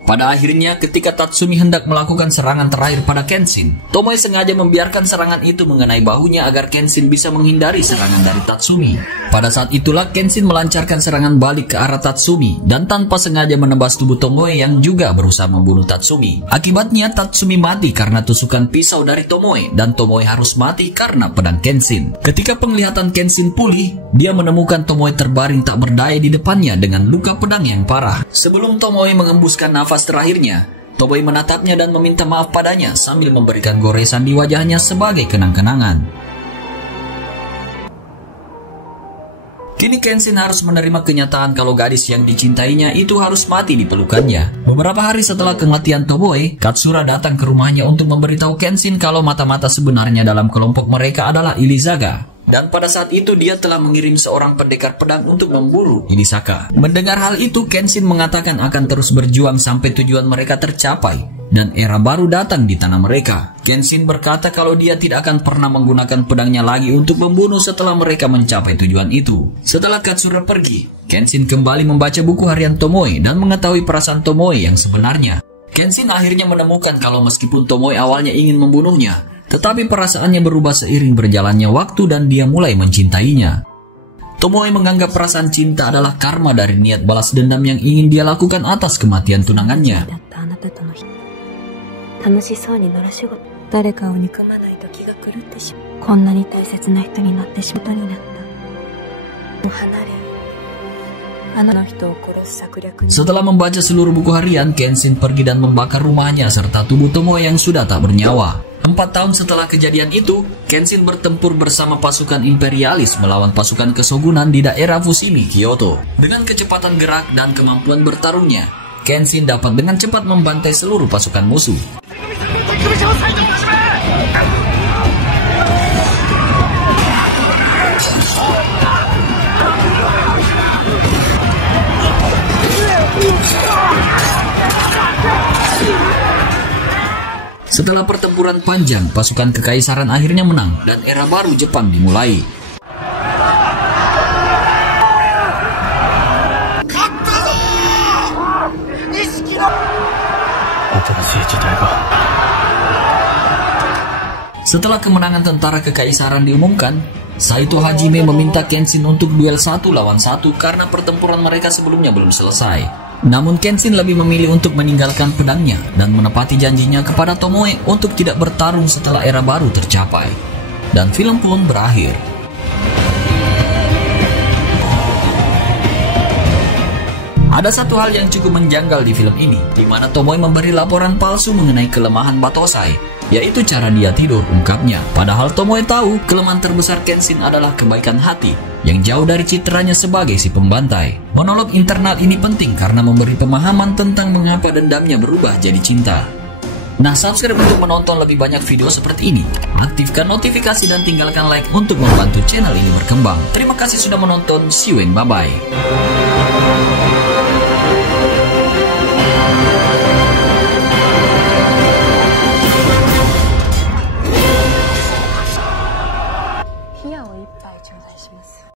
Pada akhirnya, ketika Tatsumi hendak melakukan serangan terakhir pada Kenshin, Tomoe sengaja membiarkan serangan itu mengenai bahunya agar Kenshin bisa menghindari serangan dari Tatsumi. Pada saat itulah Kenshin melancarkan serangan balik ke arah Tatsumi dan tanpa sengaja menebas tubuh Tomoe yang juga berusaha membunuh Tatsumi. Akibatnya Tatsumi mati karena tusukan pisau dari Tomoe dan Tomoe harus mati karena pedang Kenshin. Ketika penglihatan Kenshin pulih, dia menemukan Tomoe terbaring tak berdaya di depannya dengan luka pedang yang parah. Sebelum Tomoe mengembuskan nafas terakhirnya, Tomoe menatapnya dan meminta maaf padanya sambil memberikan goresan di wajahnya sebagai kenang-kenangan. Kini Kenshin harus menerima kenyataan kalau gadis yang dicintainya itu harus mati di pelukannya. Beberapa hari setelah kematian Tomoe, Katsura datang ke rumahnya untuk memberitahu Kenshin kalau mata-mata sebenarnya dalam kelompok mereka adalah Ilizaga. Dan pada saat itu dia telah mengirim seorang pendekar pedang untuk memburu Hirisaka. Mendengar hal itu, Kenshin mengatakan akan terus berjuang sampai tujuan mereka tercapai dan era baru datang di tanah mereka. Kenshin berkata kalau dia tidak akan pernah menggunakan pedangnya lagi untuk membunuh setelah mereka mencapai tujuan itu. Setelah Katsura pergi, Kenshin kembali membaca buku harian Tomoe dan mengetahui perasaan Tomoe yang sebenarnya. Kenshin akhirnya menemukan kalau meskipun Tomoe awalnya ingin membunuhnya, tetapi perasaannya berubah seiring berjalannya waktu dan dia mulai mencintainya. Tomoe menganggap perasaan cinta adalah karma dari niat balas dendam yang ingin dia lakukan atas kematian tunangannya. Setelah membaca seluruh buku harian, Kenshin pergi dan membakar rumahnya serta tubuh Tomoe yang sudah tak bernyawa. 4 tahun setelah kejadian itu, Kenshin bertempur bersama pasukan imperialis melawan pasukan kesogunan di daerah Fushimi, Kyoto. Dengan kecepatan gerak dan kemampuan bertarungnya, Kenshin dapat dengan cepat membantai seluruh pasukan musuh. Setelah pertempuran panjang, pasukan kekaisaran akhirnya menang dan era baru Jepang dimulai. Setelah kemenangan tentara kekaisaran diumumkan, Saito Hajime meminta Kenshin untuk duel 1 lawan 1 karena pertempuran mereka sebelumnya belum selesai. Namun Kenshin lebih memilih untuk meninggalkan pedangnya dan menepati janjinya kepada Tomoe untuk tidak bertarung setelah era baru tercapai. Dan film pun berakhir. Ada satu hal yang cukup menjanggal di film ini, di mana Tomoe memberi laporan palsu mengenai kelemahan Batosai, yaitu cara dia tidur, ungkapnya. Padahal Tomoe tahu kelemahan terbesar Kenshin adalah kebaikan hati, yang jauh dari citranya sebagai si pembantai. Monolog internal ini penting karena memberi pemahaman tentang mengapa dendamnya berubah jadi cinta. Nah, subscribe untuk menonton lebih banyak video seperti ini. Aktifkan notifikasi dan tinggalkan like untuk membantu channel ini berkembang. Terima kasih sudah menonton. See you and bye-bye.